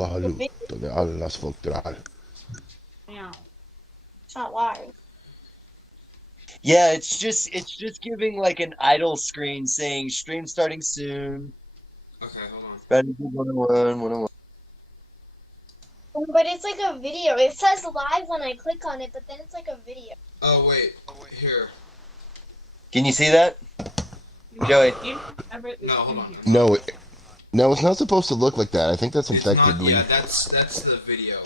Saluto de alla sfotterare. Yeah. It's not live. Yeah, it's just giving like an idle screen saying stream starting soon. Okay, hold on. Strategy 101, 101. But it's like a video. It says live when I click on it, but then it's like a video. Oh wait, here. Can you see that? Joey. No, hold on. No, no, it's not supposed to look like that. I think that's It's infected. not. Yeah, that's the video.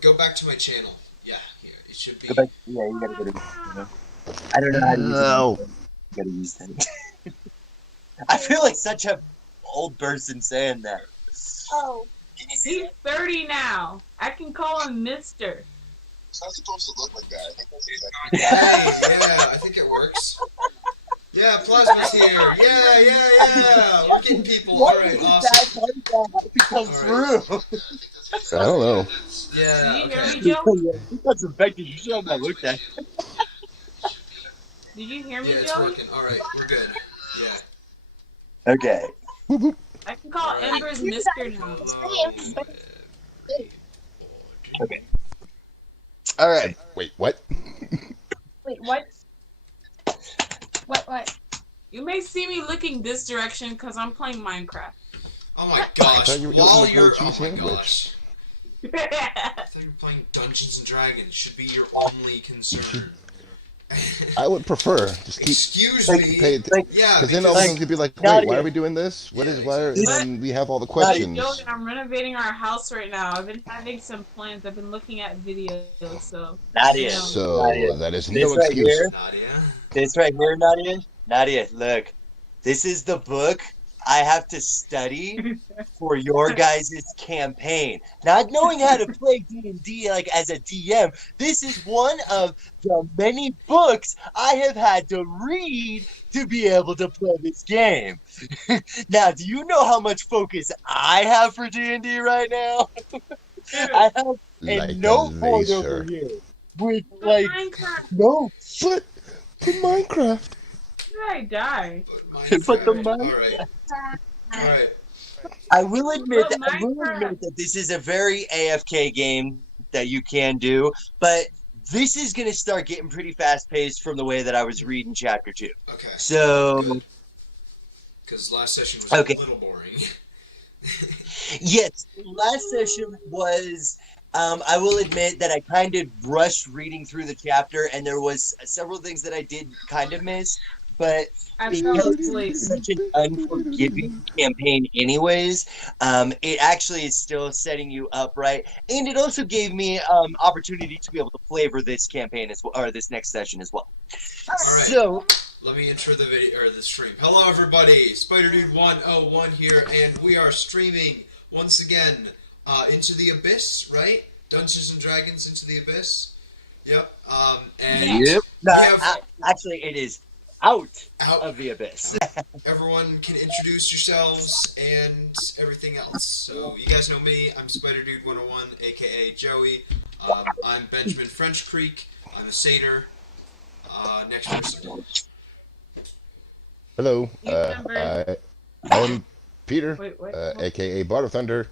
Go back to my channel. Yeah, here it should be. Go back. Yeah, you gotta go to. I don't know how to use it. No. You gotta use that. I feel like such a old person saying that. Oh. Can you see He's 30 now. I can call him Mister. It's not supposed to look like that. I think that's Hey, yeah, I think it works. Yeah, Plasma's here. Yeah. We're getting people. All right, awesome. Come through. I don't know. Yeah. Did you hear Okay. me, Joe? That's infected. You should have not looked at. Did you hear me, Yeah, it's Joey? working. All right, we're good. Yeah. Okay. I can call Ember's Mister now. Okay. All right. Wait, what? Wait, what? What? You may see me looking this direction because I'm playing Minecraft. Oh my gosh. thought you were While getting the you're. grilled Oh cheese my sandwich. gosh. I thought you were playing Dungeons and Dragons. Should be your only concern. I would prefer just keep Excuse pay me. it. Yeah, Because then all of a like, sudden you'd be like, not wait, why are even- we doing this? What is why? And This- then we have all the Not questions. Joey, I'm renovating our house right now. I've been having some plans. I've been looking at videos, so. Nadia. So Nadia. that is This no right excuse. here. Nadia. This right here, Nadia. Nadia, look. This is the book I have to study for your guys' campaign. Not knowing how to play D&D like as a DM, this is one of the many books I have had to read to be able to play this game. Now, do you know how much focus I have for D&D right now? I have a Like a noteboard over laser. here with like Minecraft. notes. But Minecraft. Where did I die? But the Alright. Alright. I will admit But that this is a very AFK game that you can do, but this is going to start getting pretty fast paced from the way that I was reading chapter 2. Okay. So, Because last session was Okay. a little boring. yes, last session was. I will admit that I kind of rushed reading through the chapter, and there was several things that I did kind of miss. But I fell because asleep. it's such an unforgiving campaign, anyways, it actually is still setting you up right, and it also gave me opportunity to be able to flavor this campaign as well, or this next session as well. Alright. So, Let me intro the video or the stream. Hello everybody, Spider Dude 101 here, and we are streaming once again Into the Abyss, right? Dungeons and Dragons Into the Abyss. Yep. And no, we have actually, it is out out. of the abyss. Everyone can introduce yourselves and everything else. So you guys know me. I'm Spider Dude 101, aka Joey. I'm Benjamin French Creek. I'm a satyr. Next person. Hello. I'm Peter, Wait, what? aka Bart of Thunder,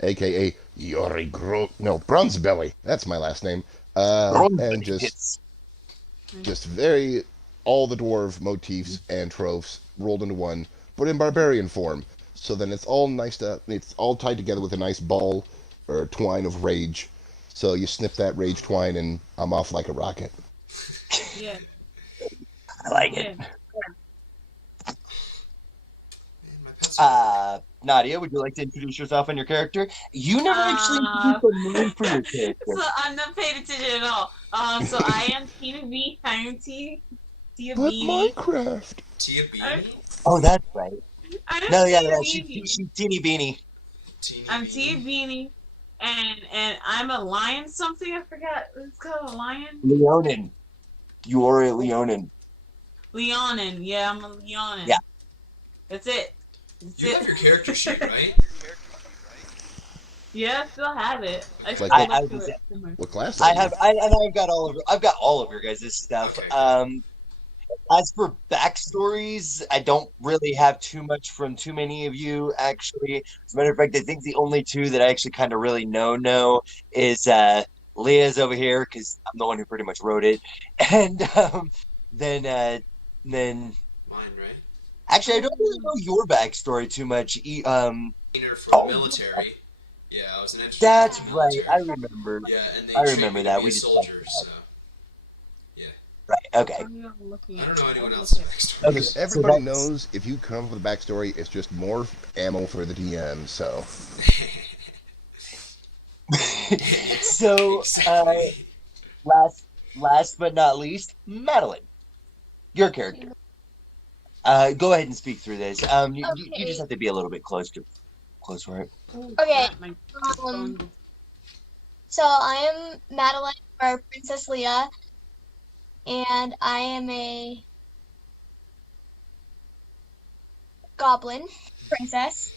aka Yori Bronzebelly. That's my last name. And just very all the dwarf motifs and tropes rolled into one, but in barbarian form. So then it's all it's all tied together with a nice ball or twine of rage. So you snip that rage twine and I'm off like a rocket. Yeah. I like it. Yeah. Man, my pet's Nadia, would you like to introduce yourself and your character? You never actually introduced the name for your character. So I'm not paying attention at all. So I am Tina B. I am Tia But B. Minecraft. Tia Beanie? Oh, that's right. I'm No, yeah, Tia no, Beanie. she's teeny beanie. Teeny I'm Beanie? Tia Beanie, and I'm a lion something. I forgot. It's called a lion. Leonin. You are a Leonin. Leonin. Yeah, I'm a Leonin. Yeah. That's it. That's You it. have your character sheet, right? Yeah, I still have it. I still Like- look through it somewhere. What class? I are you? have. I've got all of your guys' stuff. Okay, cool. As for backstories, I don't really have too much from too many of you, actually. As a matter of fact, I think the only two that I actually kind of really know is Leah's over here, because I'm the one who pretty much wrote it. And then, then Mine, right? actually, I don't really know your backstory too much. For the Oh, military. Yeah, I was an engineer that's for the right. military. I remember. Yeah, and they I trained remember me to that. be a We just talked soldier, about so yeah. it. Right. Okay. I'm not looking I at don't know it. anyone Don't else's look at it. backstory. Okay. Because So everybody that's knows if you come up with a backstory, it's just more ammo for the DM. So so. Exactly. Last but not least, Madeline, your character. Go ahead and speak through this. You just Okay. have to be a little bit close for it. Oh, Okay. crap, my Um. phone. So I am Madeline or Princess Leah, and I am a goblin princess,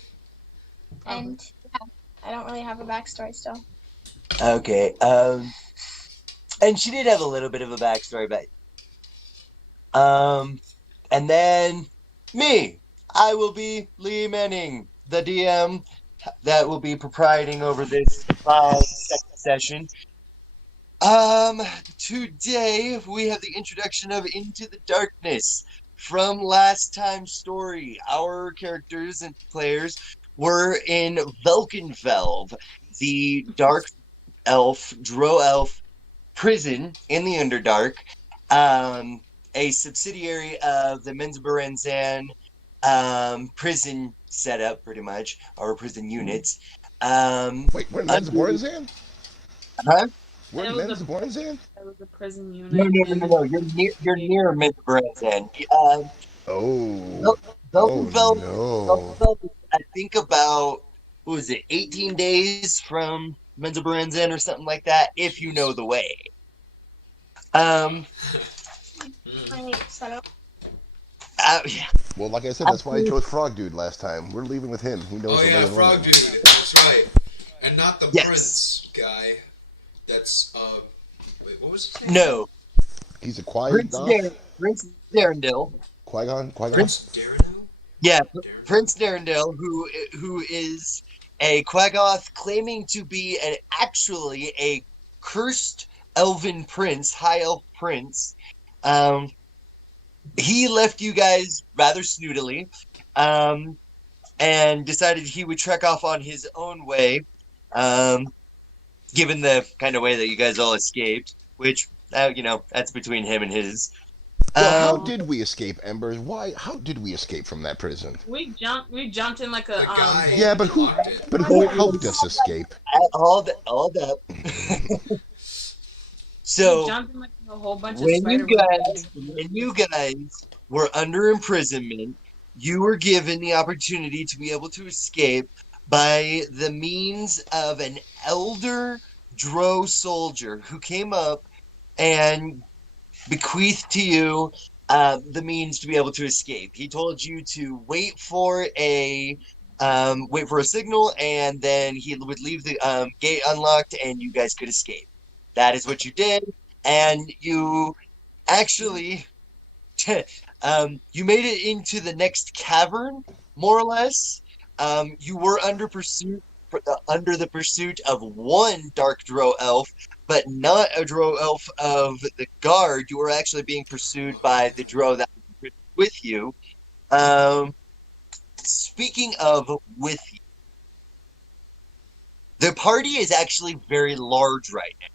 and yeah, I don't really have a backstory still. Okay. And she did have a little bit of a backstory, but and then me, I will be Lee Manning, the DM that will be proprieting over this second session. Today we have the introduction of Into the Darkness from last time's story. Our characters and players were in Velkenvelv, the dark elf, drow elf prison in the Underdark, um, a subsidiary of the Menzoberranzan prison setup, pretty much, or prison units. wait, we're in Under, Menzoberranzan? huh? We're in It was a Menzoberranzan? it was a prison No, unit no, no, no, in no. You're near Menzoberranzan. Oh, oh Velkenfeld, no. Velkenfeld is, I think, about, what was it, 18 days from Menzoberranzan or something like that, if you know Jeez. the way. Um, yeah. Well, like I said, that's why I chose Frog Dude last time. We're leaving with him. He knows Oh the lay yeah, of the Frog land. Dude. That's right. And not the Yes. Prince guy. That's wait, what was his name? No. He's a quiet goth. Prince Darendil. Qui-Gon? Qui-Gon? Prince, Darino? yeah, Darino? Prince Darendil, who is a Quaggoth claiming to be actually a cursed elven prince, high elf prince. Um, he left you guys rather snootily, and decided he would trek off on his own way, given the kind of way that you guys all escaped, which, that's between him and his. Well, how did we escape, Embers? Why? How did we escape from that prison? We jumped in like a The guy Yeah, but who? locked it. But who helped us escape? All up. we So jumped in like a whole bunch of when spider you guys were under imprisonment, you were given the opportunity to be able to escape by the means of an elder drow soldier who came up and bequeathed to you the means to be able to escape. He told you to wait for a signal, and then he would leave the gate unlocked, and you guys could escape. That is what you did, and you actually you made it into the next cavern, more or less. You were under the pursuit of one dark drow elf, but not a drow elf of the guard. You were actually being pursued by the drow that was with you. Speaking of with you, the party is actually very large right now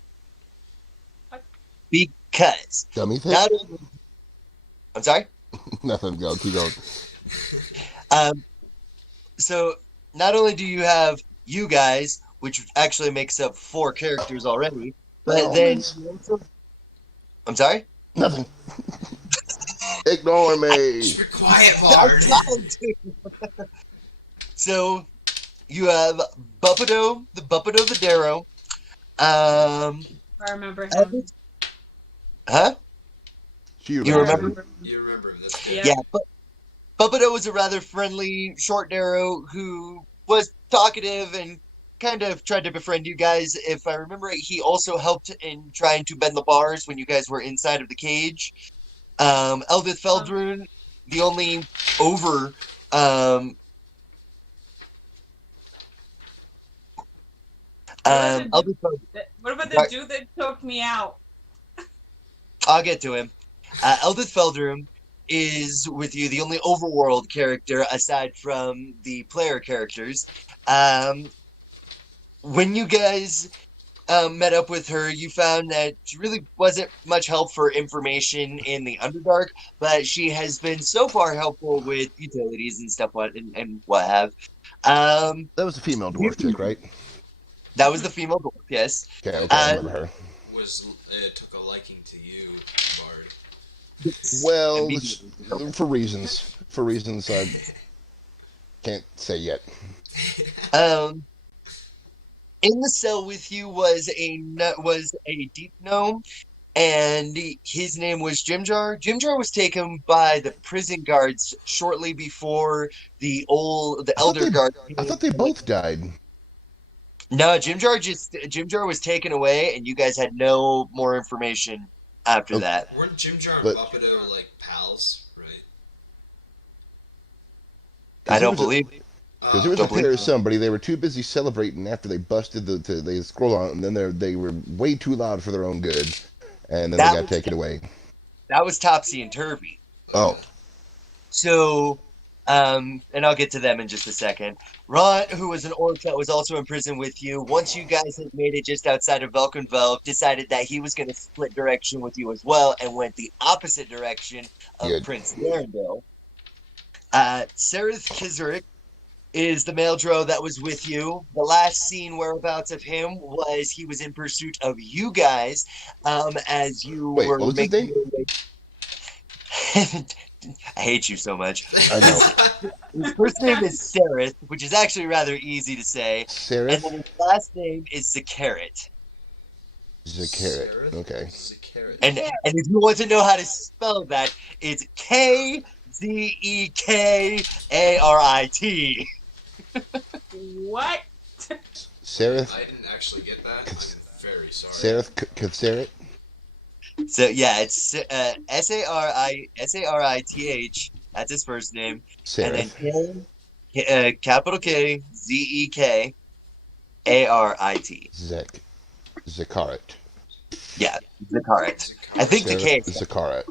because Dummy thing? not only, I'm sorry. Nothing. Go. Keep going. So not only do you have you guys, which actually makes up 4 characters already, but then I'm sorry? Nothing. Ignore me. Just be quiet, Bard. So you have Buppido, the Darrow. I remember him. Huh? You You remember? You remember him? That's good. Yeah. Yeah, but Buppido was a rather friendly short Darrow who was talkative and kind of tried to befriend you guys. If I remember right, he also helped in trying to bend the bars when you guys were inside of the cage. Eldith Feldrun, the only over What about the dude that took me out? I'll get to him. Eldith Feldrum is with you the only overworld character aside from the player characters. When you guys met up with her, you found that she really wasn't much help for information in the Underdark, but she has been so far helpful with utilities and stuff and what have. That was a female dwarf chick, right? That was the female dwarf, yes. Okay, I remember her. Took a liking to you, Bard. Well, for reasons I can't say yet. In the cell with you was a deep gnome, and his name was Jimjar. Jimjar was taken by the prison guards shortly before the elder guard. I thought they both died. No, Jimjar was taken away, and you guys had no more information after that. Weren't Jimjar and Buffeto like pals, right? I don't believe. Because there was a pair of somebody, they were too busy celebrating after they busted they scroll on, and then they were way too loud for their own good, and then they got taken away. That was Topsy and Turvy. Oh. So, and I'll get to them in just a second. Ron, who was an orc that was also in prison with you, once you guys had made it just outside of Velkenveld, decided that he was going to split direction with you as well, and went the opposite direction of Prince Darendil. Sereth Kizarik is the male drow that was with you. The last seen whereabouts of him was he was in pursuit of you guys as you were what was making his name? I hate you so much. I know. His first name is Sereth, which is actually rather easy to say. Sereth? And then his last name is Zakarit. Zakarit. Okay. Zakarit. And if you want to know how to spell that, it's Kzekarit. What? Sereth? I didn't actually get that. I'm very sorry. Sereth Kithsarit? So yeah, it's Sarith. That's his first name. Sereth. And then capital K Zekarit. Zakarit. Yeah, Zakarit. I think the K is Zakarit.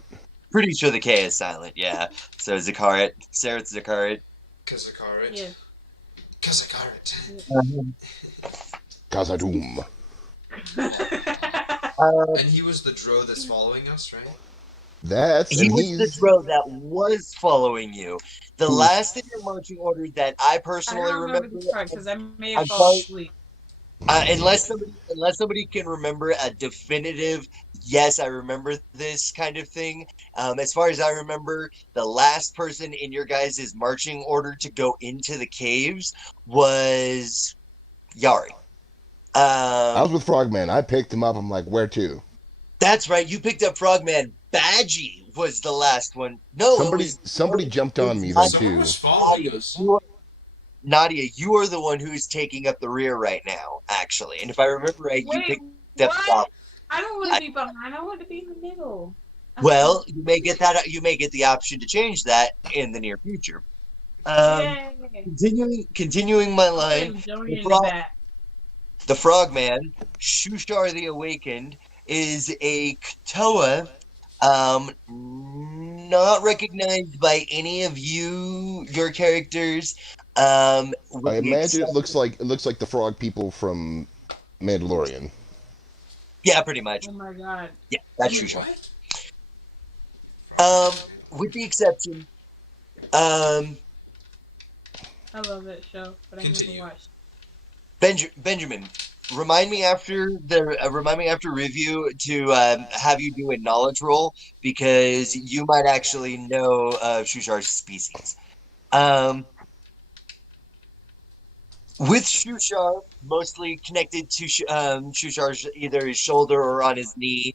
pretty sure the K is silent. Yeah, so Zakarit, Sarith Zakarit. Kazakarit. Yeah. Kazakarit. Khazad-dûm. And he was the drow that's following us, right? He was the drow that was following you. The last in your marching order that I personally remember, because I may have fallen asleep. Unless somebody can remember a definitive, yes, I remember this kind of thing. As far as I remember, the last person in your guys' marching order to go into the caves was Yari. I was with Frogman. I picked him up. I'm like, where to? That's right. You picked up Frogman. Badgie was the last one. No, somebody jumped on me then too. Was following us. Nadia, you are the one who's taking up the rear right now, actually. And if I remember right, you picked up the I don't want to be behind. I want to be in the middle. Well, you may get that. You may get the option to change that in the near future. Continuing my line. The Frogman, Shushar the Awakened, is a Ktoa, not recognized by any of your characters. I imagine it looks like the frog people from Mandalorian. Yeah, pretty much. Oh my god. Yeah, that's Shushar. With the exception, I love that show, but I never watched. Benjamin, remind me after review to have you do a knowledge roll because you might actually know Shushar's species. With Shushar, mostly connected to Shushar's either his shoulder or on his knee,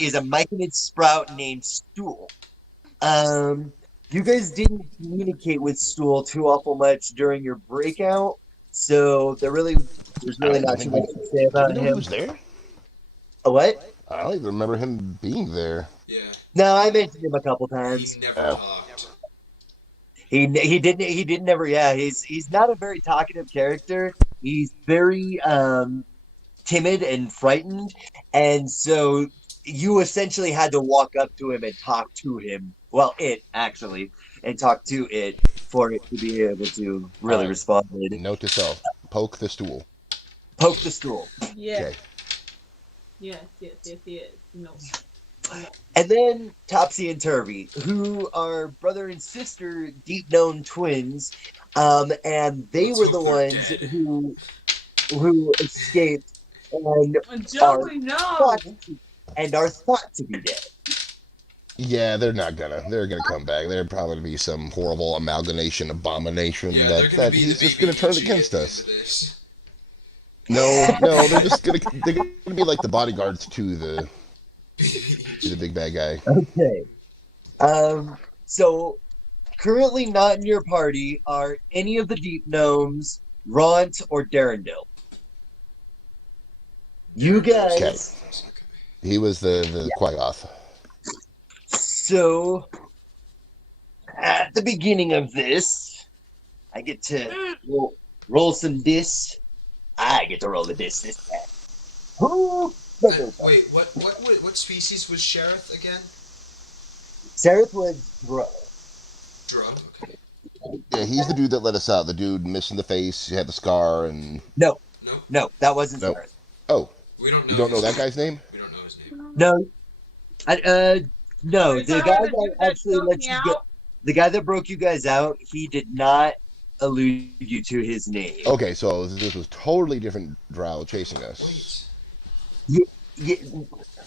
is a myconid sprout named Stool. You guys didn't communicate with Stool too awful much during your breakout. So there's really not too much to say about him. Who's there? A what? I don't even remember him being there. Yeah. No, I mentioned him a couple times. He never talked. He didn't never. Yeah, he's not a very talkative character. He's very timid and frightened, and so you essentially had to walk up to him and talk to him. Well, it actually, and talk to it for it to be able to really Right. respond. Note to self: poke the stool. Poke the stool. Yeah. Okay. Yes. No. And then Topsy and Turvy, who are brother and sister, deep known twins, and they Let's were hope the they're ones dead. who escaped and Joey, no. are thought to be dead. Yeah, they're not gonna. They're gonna come back. They're probably gonna be some horrible amalgamation abomination Yeah, they're that, gonna that be he's the just gonna turn BBG against at the us. end of this. No, they're gonna be like the bodyguards to the big bad guy. Okay. So currently not in your party are any of the deep gnomes, Ront, or Darendil. You guys. He was the Quaggoth. So at the beginning of this, I get to roll some dice. I get to roll the dice this time. Wait, what species was Sheriff again? Seraph was Bro. Drum. Okay. Yeah, he's the dude that let us out. The dude missing the face, he had the scar, and No, Nope. that wasn't Nope. Seraph. oh, We don't know. you don't know his that guy's name? We don't know his name. No, no. Wait, The so guy the that dude that actually took let me you go, out? the guy that broke you guys out, he did not allude you to his name. Okay, so this was totally different drow chasing us. Wait. Yeah,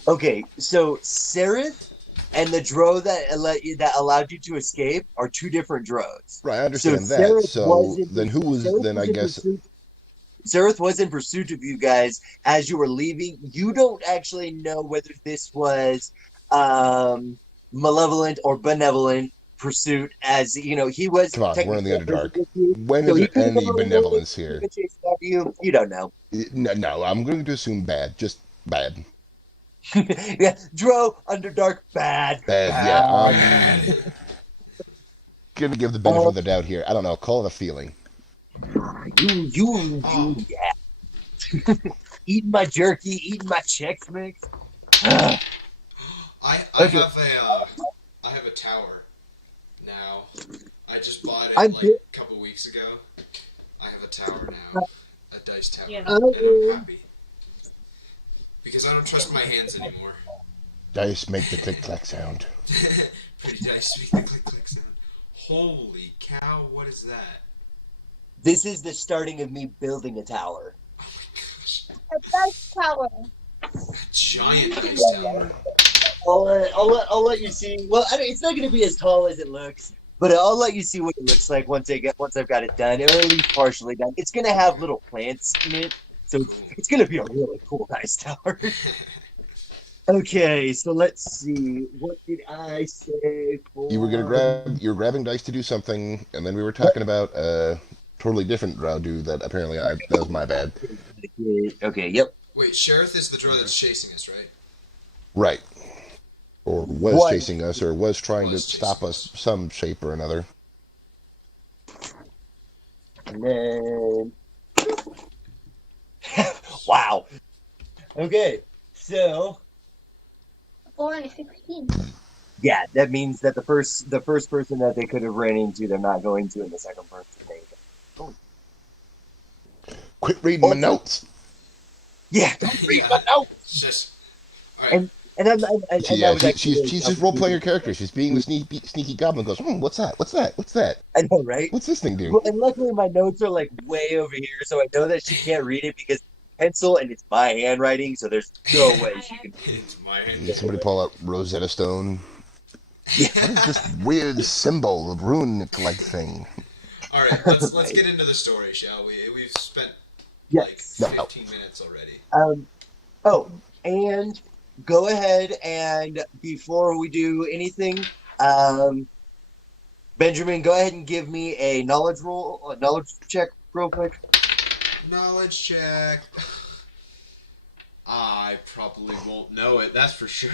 okay, so Seraph and the drow that allowed you to escape are two different drows. Right, I understand that. Seraph So then who was then? I guess Seraph was in pursuit of you guys as you were leaving. You don't actually know whether this was malevolent or benevolent pursuit, as you know, he was. come on, we're in the Underdark. with you, When so is he there could have any gone away, benevolence he here? could chase after you. You don't know. No, I'm going to assume bad, just bad. Yeah, Dro, Underdark, bad. Bad, yeah. I'm gonna give the benefit of the doubt here. I don't know. Call it a feeling. Yeah. Eating my jerky, eating my Chex Mix. I Okay. have a tower now. I just bought it I'm like a couple weeks ago. I have a tower now, a dice tower, Yeah. and I'm happy because I don't trust my hands anymore. Dice make the click clack sound. Pretty dice make the click click sound. Holy cow! What is that? This is the starting of me building a tower. Oh my gosh! A dice tower. A giant dice tower. I'll let you see. Well, it's not going to be as tall as it looks, but I'll let you see what it looks like once I've got it done, or at least partially done. It's going to have little plants in it, so it's going to be a really cool dice tower. Okay, so let's see. What did I say? You're grabbing dice to do something, and then we were talking about a totally different drow dude that apparently that was my bad. Okay, yep. Wait, Sheriff is the drow that's chasing us, right? Right. Or was What? chasing us, or was trying to Was stop chasing us some shape or another. And then, wow. Okay, so 4 and a 16. yeah, that means that the first person that they could have ran into, they're not going to, and the second person Quit reading my notes. Yeah, don't read Yeah. my notes. It's just all right. And I'm and that was actually really She's just role playing her character. She's being the sneaky goblin. Goes, what's that? What's that? What's that? I know, right? What's this thing do? Well, and luckily my notes are like way over here, so I know that she can't read it because it's pencil and it's my handwriting, so there's no way she can. It's my hand. Did somebody pull out Rosetta Stone? What is this weird symbol, rune-like thing? All right, let's get into the story, shall we? We've spent Yes. like No. 15 minutes already. Oh, and go ahead and before we do anything, Benjamin, go ahead and give me a knowledge check real quick. Knowledge check. I probably won't know it. That's for sure.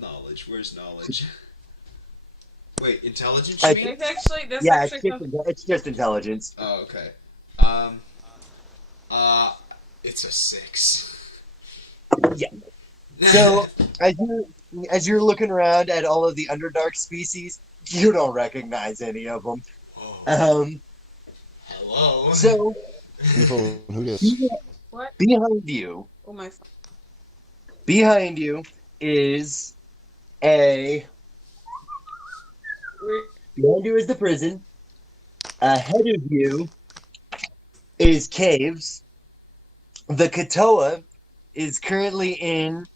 Knowledge. Where's knowledge? Wait, intelligence? I You mean? think- That's Yeah, actually it's just intelligence. Oh, okay. It's a 6. Yeah. So as you're looking around at all of the Underdark species, you don't recognize any of them. Oh, hello. So Who dis? what? behind you Oh my. is a behind you is the prison. Ahead of you is caves. The Katoa is currently in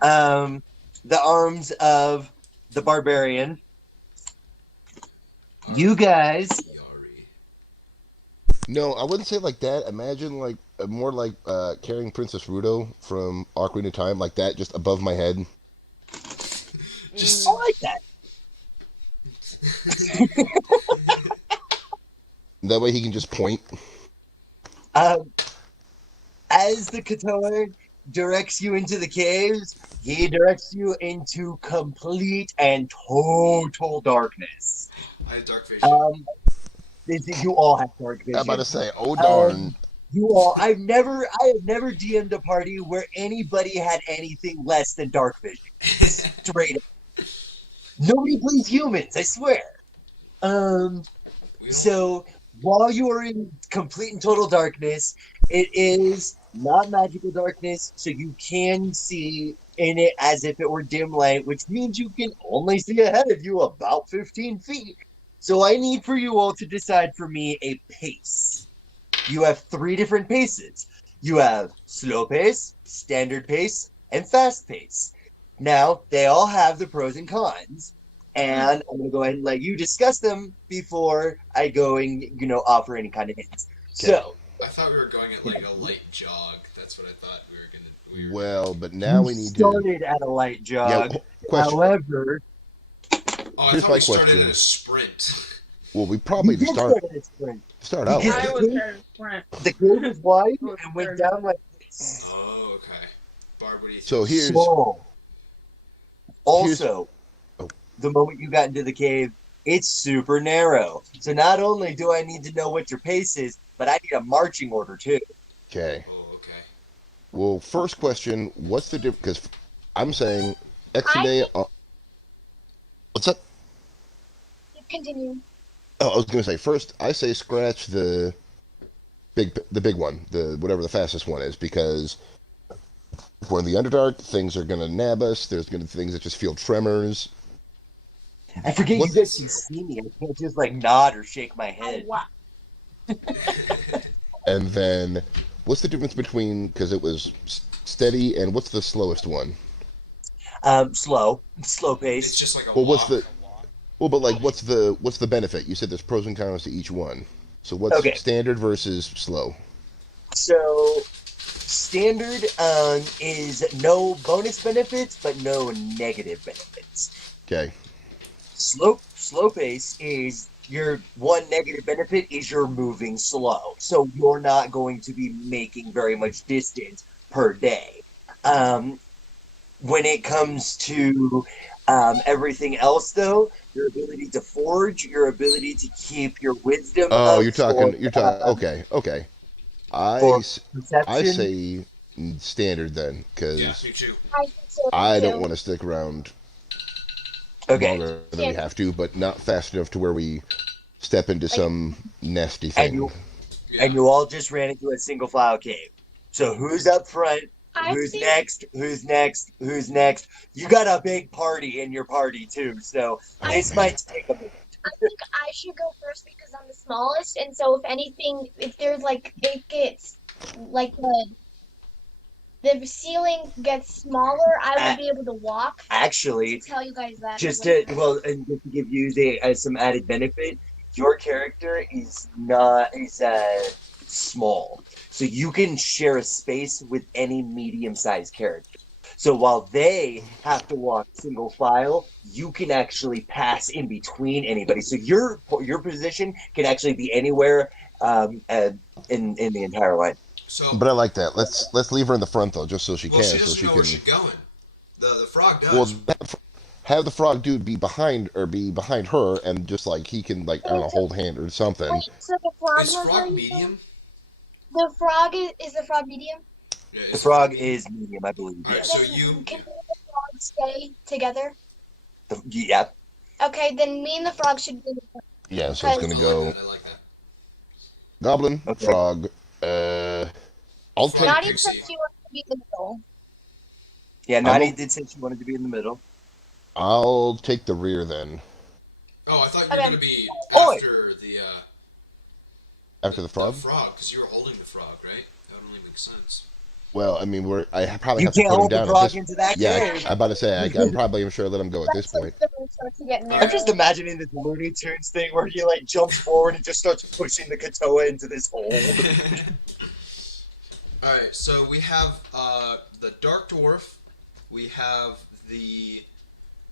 the arms of the barbarian. You guys, Yari. No, I wouldn't say like that. Imagine like more like carrying Princess Rudo from Ocarina of Time, like that, just above my head. Just I like that. That way he can just point. As the Katoa directs you into the caves, he directs you into complete and total darkness. I have dark vision. You all have dark vision. I'm about to say, oh darn. I have never DM'd a party where anybody had anything less than dark vision. Straight up. Nobody plays humans, I swear. So while you are in complete and total darkness, it is not magical darkness, so you can see in it as if it were dim light, which means you can only see ahead of you about 15 feet. So I need for you all to decide for me a pace. You have 3 different paces. You have slow pace, standard pace, and fast pace. Now, they all have the pros and cons. And I'm going to go ahead and let you discuss them before I go and, offer any kind of hints. Okay. So, I thought we were going at like a light jog. That's what I thought we were gonna. Well, but now we need to. started at a light jog. Question. However, Oh, I Here's thought my we started question. at a sprint. Well, we probably you did start at a sprint. out. Because I was there in front. The cave was wide and went down like this. Oh, okay. Barb, what do you think? So here's So, also, oh. the moment you got into the cave, it's super narrow. So not only do I need to know what your pace is, but I need a marching order too. okay. Oh, okay. Well, first question: what's the difference? Because I'm saying Exine. What's up? Continue. Oh, I was going to say first. I say scratch the big one, the whatever the fastest one is, because if we're in the Underdark, things are going to nab us. There's going to be things that just feel tremors. I forget What- you guys can see me. I can't just nod or shake my Oh, head. wow. And then, what's the difference between, because it was steady, and what's the slowest one? Slow It's pace. just like a Well, walk. Well, but like, what's the benefit? You said there's pros and cons to each one. So what's Okay. standard versus slow? So standard is no bonus benefits, but no negative benefits. Okay. Slow pace is your one negative benefit is you're moving slow, so you're not going to be making very much distance per day. When it comes to everything else, though, your ability to forge, your ability to keep your wisdom. Oh, up you're talking. for, Okay. I for s- perception. I say standard then, because Yeah, me too. I think so I don't too. want to stick around Okay. longer than we have to, but not fast enough to where we step into some nasty thing. Yeah. And you all just ran into a single file cave. So who's up front? I Who's think next? Who's next? Who's next? You got a big party in your party too, so Oh, this man. might take a minute. I think I should go first because I'm the smallest, and so if anything, if there's it gets like the ceiling gets smaller, I will be able to walk. Actually, To tell you guys that. and just to give you some added benefit, your character is small, so you can share a space with any medium-sized character. So while they have to walk single file, you can actually pass in between anybody. So your position can actually be anywhere in the entire line. So, But I like that. Let's leave her in the front though, just so she well, can, she so doesn't she know can. where she's going. The frog does. Well, have the frog dude be behind her, and just like he can like I don't know hold hand or something. Wait, so the frog Is has frog already medium? The frog is the frog medium? Yeah, The frog is medium, I believe. Alright, Yes. so Then you. can me and the frog stay together? Yeah. Okay, then me and the frog should be in the front. Yeah, so it's gonna go I like that. goblin, Okay. frog. I'll Frog. take. Nadia you said see. she wants to be in the middle. Yeah, Nadia did say she wanted to be in the middle. I'll take the rear then. Oh, I thought you were Okay. gonna be Oi! after the After the frog. The frog, because you were holding the frog, right? That only makes sense. Well, I mean, I probably You have to can't put him hold the down at frog this. into that Yeah, cage. I'm about to say I'm probably sure let him go at this point. The room starts to get narrow. I'm just imagining this Looney Tunes thing where he like jumps forward and just starts pushing the Katoa into this hole. Alright, so we have the Dark Dwarf, we have the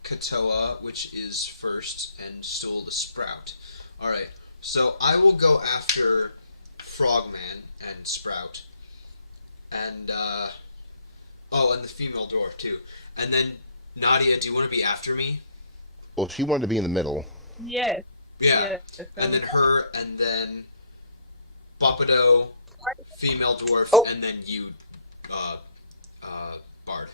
Katoa, which is first, and still the Sprout. Alright, so I will go after Frogman and Sprout. And, and the female dwarf, too. And then, Nadia, do you want to be after me? Well, she wanted to be in the middle. Yes. Yeah. Yes. And then her, and then Bopado, female dwarf, and then you, Bard.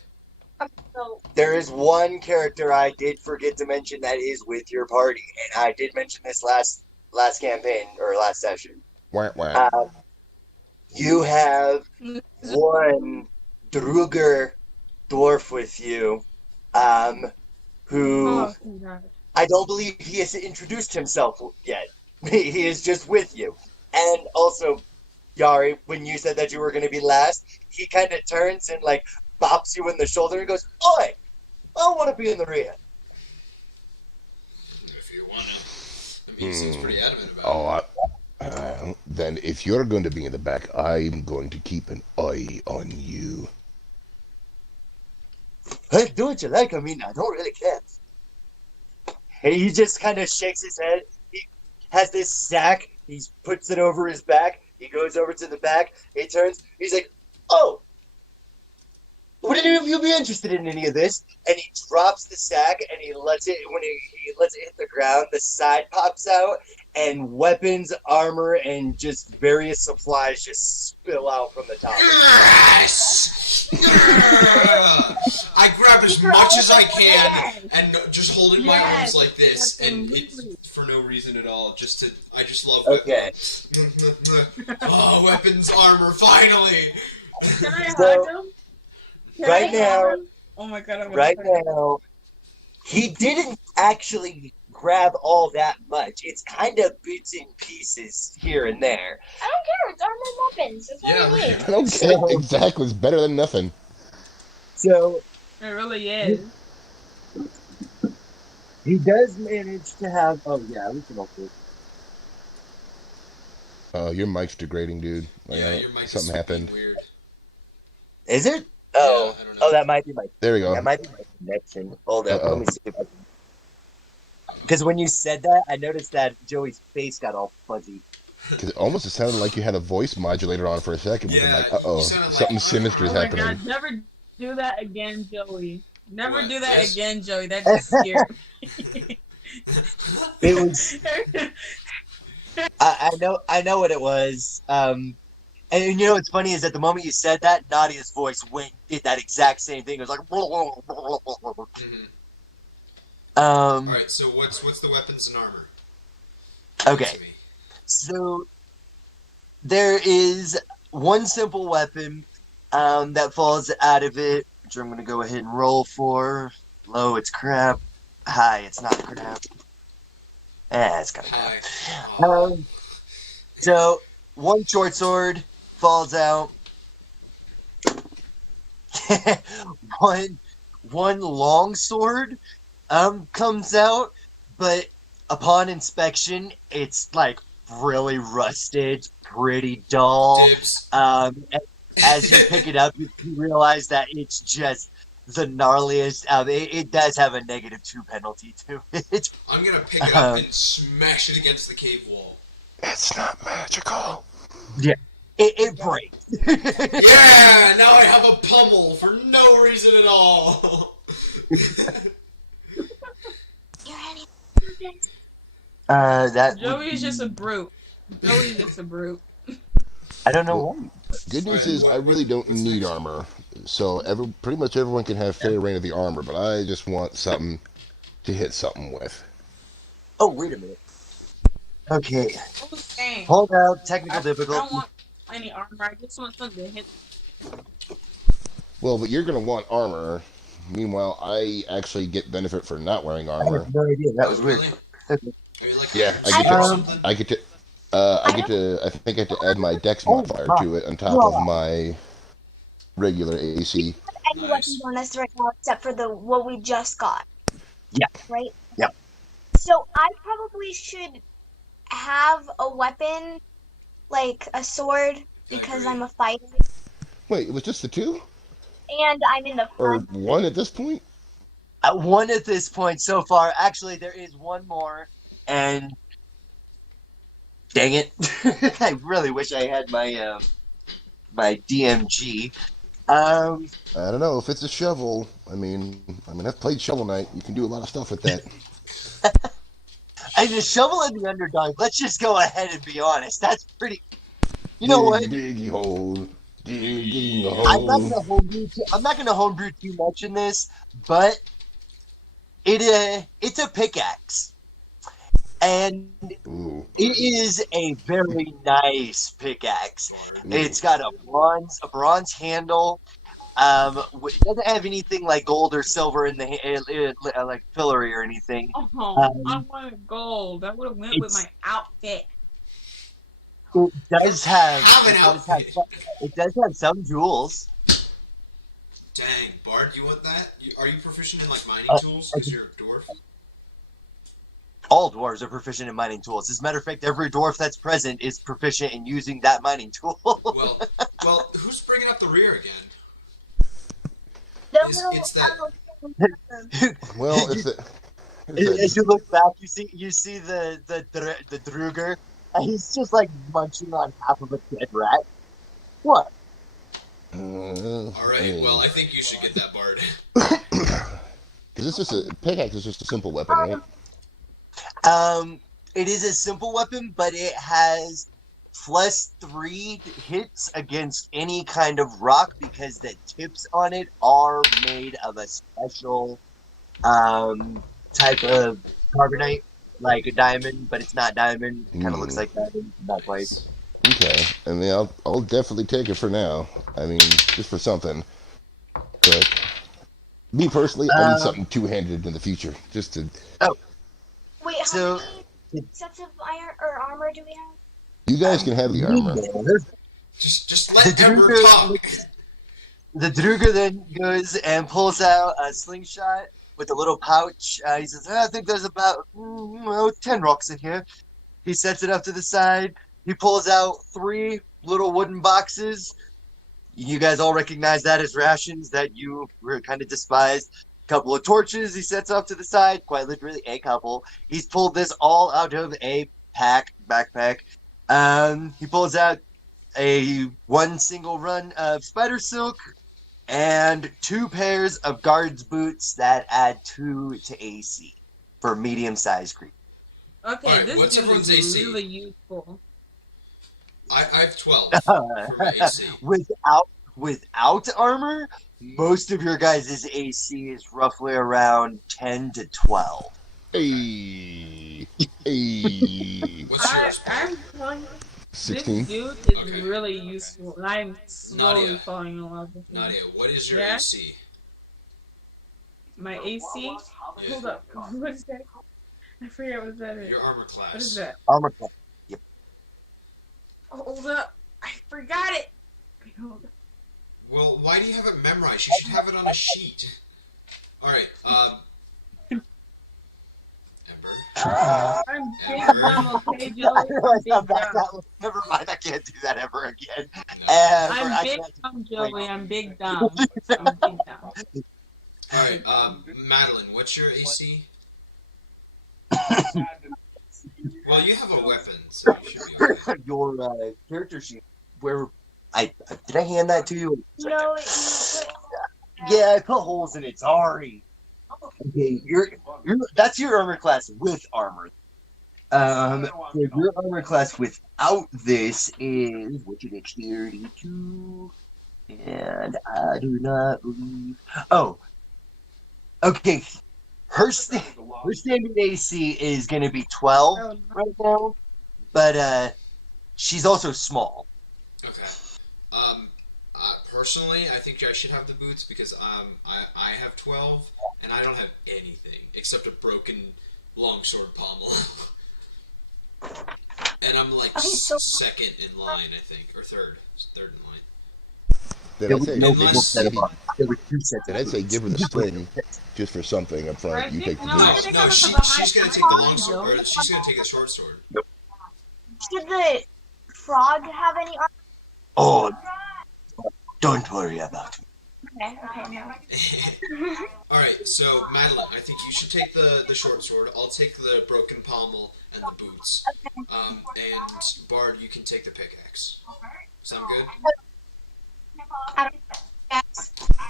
So, There is one character I did forget to mention that is with your party, and I did mention this last campaign or last session. Wah, wah. You have one Druger dwarf with you, who Oh, God. I don't believe he has introduced himself yet. He is just with you. And also, Yari, when you said that you were going to be last, he kind of turns and like bops you in the shoulder and goes, "Oi, I want to be in the rear." If you want to. I mean, he seems pretty adamant about it. Then if you're going to be in the back, I'm going to keep an eye on you. Hey, do what you like. I mean, I don't really care. And he just kind of shakes his head. He has this sack. He puts it over his back. He goes over to the back. He turns. He's like, "Oh, would any of you be interested in any of this?" And he drops the sack and he lets it. When he lets it hit the ground, the side pops out, and weapons, armor, and just various supplies just spill out from the top. Yes! I grab as much as I can and just hold in my arms like this, and it's for no reason at all. I just love weapons. Okay. Oh, weapons, armor, finally! Can I So, hug him? Can right I now- hug him? Oh my God! I'm Right gonna- now, he didn't actually grab all that much. It's kind of bits and pieces here and there. I don't care. It's armor weapons. That's Yeah, what I need. I don't care. Exactly. It's better than nothing. So It really is. he does manage to have. Oh yeah, we can also. Your mic's degrading, dude. Like, Yeah, your mic something is happened. weird. Is it? Oh, Yeah, I don't know. oh, that might be my. There we go. That might be my connection. Hold up, Uh-oh. let me see if I can. Because when you said that, I noticed that Joey's face got all fuzzy. 'Cause it sounded like you had a voice modulator on for a second. Yeah, I'm like, you uh-oh, sounded like, something sinister is Oh my happening. God! Never do that again, Joey. Never What, do that this? again, Joey. That just scared me. It was. I know what it was. And you know what's funny is at the moment you said that, Nadia's voice did that exact same thing. It was like. Mhm. Um. Alright, so what's the weapons and armor? Okay. To me. So there is one simple weapon that falls out of it, which I'm going to go ahead and roll for. Low, it's crap. High, it's not crap. It's kind of crap. Hi. So one short sword falls out. one long sword comes out, but upon inspection, it's like really rusted, pretty dull. Dibs. As you pick it up, you realize that it's just the gnarliest. It does have a -2 penalty to it. I'm gonna pick it up and smash it against the cave wall. It's not magical. It breaks. Yeah! Now I have a pummel for no reason at all! You're any That Joey's would just a be... brute. Joey's just a brute. I don't know Well, why. good news Alright, is I really don't what's need next? armor, so pretty much everyone can have fair reign of the armor. But I just want something to hit something with. Oh, wait a minute. Okay. Oh, dang. Hold out. Technical I don't difficulty. want any armor. I just want something to hit. Well, but you're gonna want armor. Meanwhile, I actually get benefit for not wearing I have armor. no idea. That was Oh, weird. really? Are you like Yeah, iron I I get suit or to. don't. something? I get to. I don't I think I have to add my Dex Oh modifier my to it on top of god. my regular AC. have any weapons Nice. on us right now except for the what we just got, Yeah. right? Yeah. So I probably should have a weapon, like a sword, because agree. I'm a fighter Wait, it was just the two, and I'm in the or front. one at this point? One at this point so far. Actually, there is one more, and dang it, I really wish I had my DMG. Um, I don't know if it's a shovel. I mean, I've played Shovel Knight. You can do a lot of stuff with that. I just shovel in the underdog. Let's just go ahead and be honest. That's pretty. You know what? Dig, diggy hole, digging a I'm not hole. gonna homebrew. I'm not gonna homebrew too much in this, but it's a pickaxe, and Ooh, it is a very nice pickaxe. ooh. It's got a bronze handle. It doesn't have anything like gold or silver in the like fillery or anything. Oh, I Um, wanted gold. That would have went with it's my outfit. it You does don't have have an it does have outfit. it does have some jewels. Dang, Bard, you want that? Are you proficient in like mining Uh, tools? Because you're a dwarf. all dwarves are proficient in mining tools. As a matter of fact, every dwarf that's present is proficient in using that mining tool. Well, who's bringing up the rear again? The It's that. Well, You- it's As a you look back, you see the Druger, and he's just like munching on half of a dead rat. What? All right. Well, I think you should get that Bard. because it's just a pickaxe is just a simple weapon, right? It is a simple weapon, but it has +3 hits against any kind of rock because the tips on it are made of a special type of carbonite, like a diamond, but it's not diamond. It kind of looks like diamond, not quite. Nice. Okay, I mean, I'll definitely take it for now. I mean, just for something. But me personally, I need something two-handed in the future, just to. Wait, how So many sets of iron or armor do we have? You guys can have the armor. Just let Ember talk. The Druger then goes and pulls out a slingshot with a little pouch. He says, I think there's about 10 rocks in here. He sets it up to the side. He pulls out 3 little wooden boxes. You guys all recognize that as rations that you were kind of despised. A couple of torches he sets off to the side, quite literally a couple. He's pulled this all out of a backpack. He pulls out one single run of spider silk and 2 pairs of guards boots that add 2 to AC for medium-sized creatures. Okay, Alright, this what's dude everyone's is AC? really useful. I have 12 for my AC. Without armor, most of your guys' AC is roughly around 10 to 12. Hey, hey, What's yours? I'm telling you, this 16. dude is Okay. really useful, and I'm slowly Nadia. falling in love with him. Nadia, what is your Yeah? AC? My AC? Yeah. Hold up. What is that? I forget what that is. Your armor What is class. that? Armor class. Hold up. I forgot it. Wait, hold up. Well, why do you have it memorized? You should have it on a sheet. Alright, Ember. I'm big Ember. dumb, okay, Joey? I I'm realized big how bad dumb. that was. Never mind, I can't do that ever again. No. Ever. I'm big dumb, Joey. I'm big dumb. I'm big dumb. Alright, Madeline, what's your AC? Well, you have a weapon, so you should be okay. Your character sheet, where did I hand that to you? No, Yeah, I put holes in it. Sorry. Okay, that's your armor class with armor. So your armor class without this is what's your dexterity 2? And I do not believe. Oh, okay. Her standard AC is going to be 12 right now, but she's also small. Okay. Personally, I think I should have the boots because I have 12 and I don't have anything except a broken longsword pommel. And I'm like second in line, I think, or third in line. Did I say Did I'd say give her the sling just for something up front? You take the boots. No, she's gonna take the long sword, or she's gonna take the short sword. Should the frog have any armor? Oh, don't worry about it. Okay, no. Alright, so Madeline, I think you should take the short sword. I'll take the broken pommel and the boots. And Bard, you can take the pickaxe. Sound good?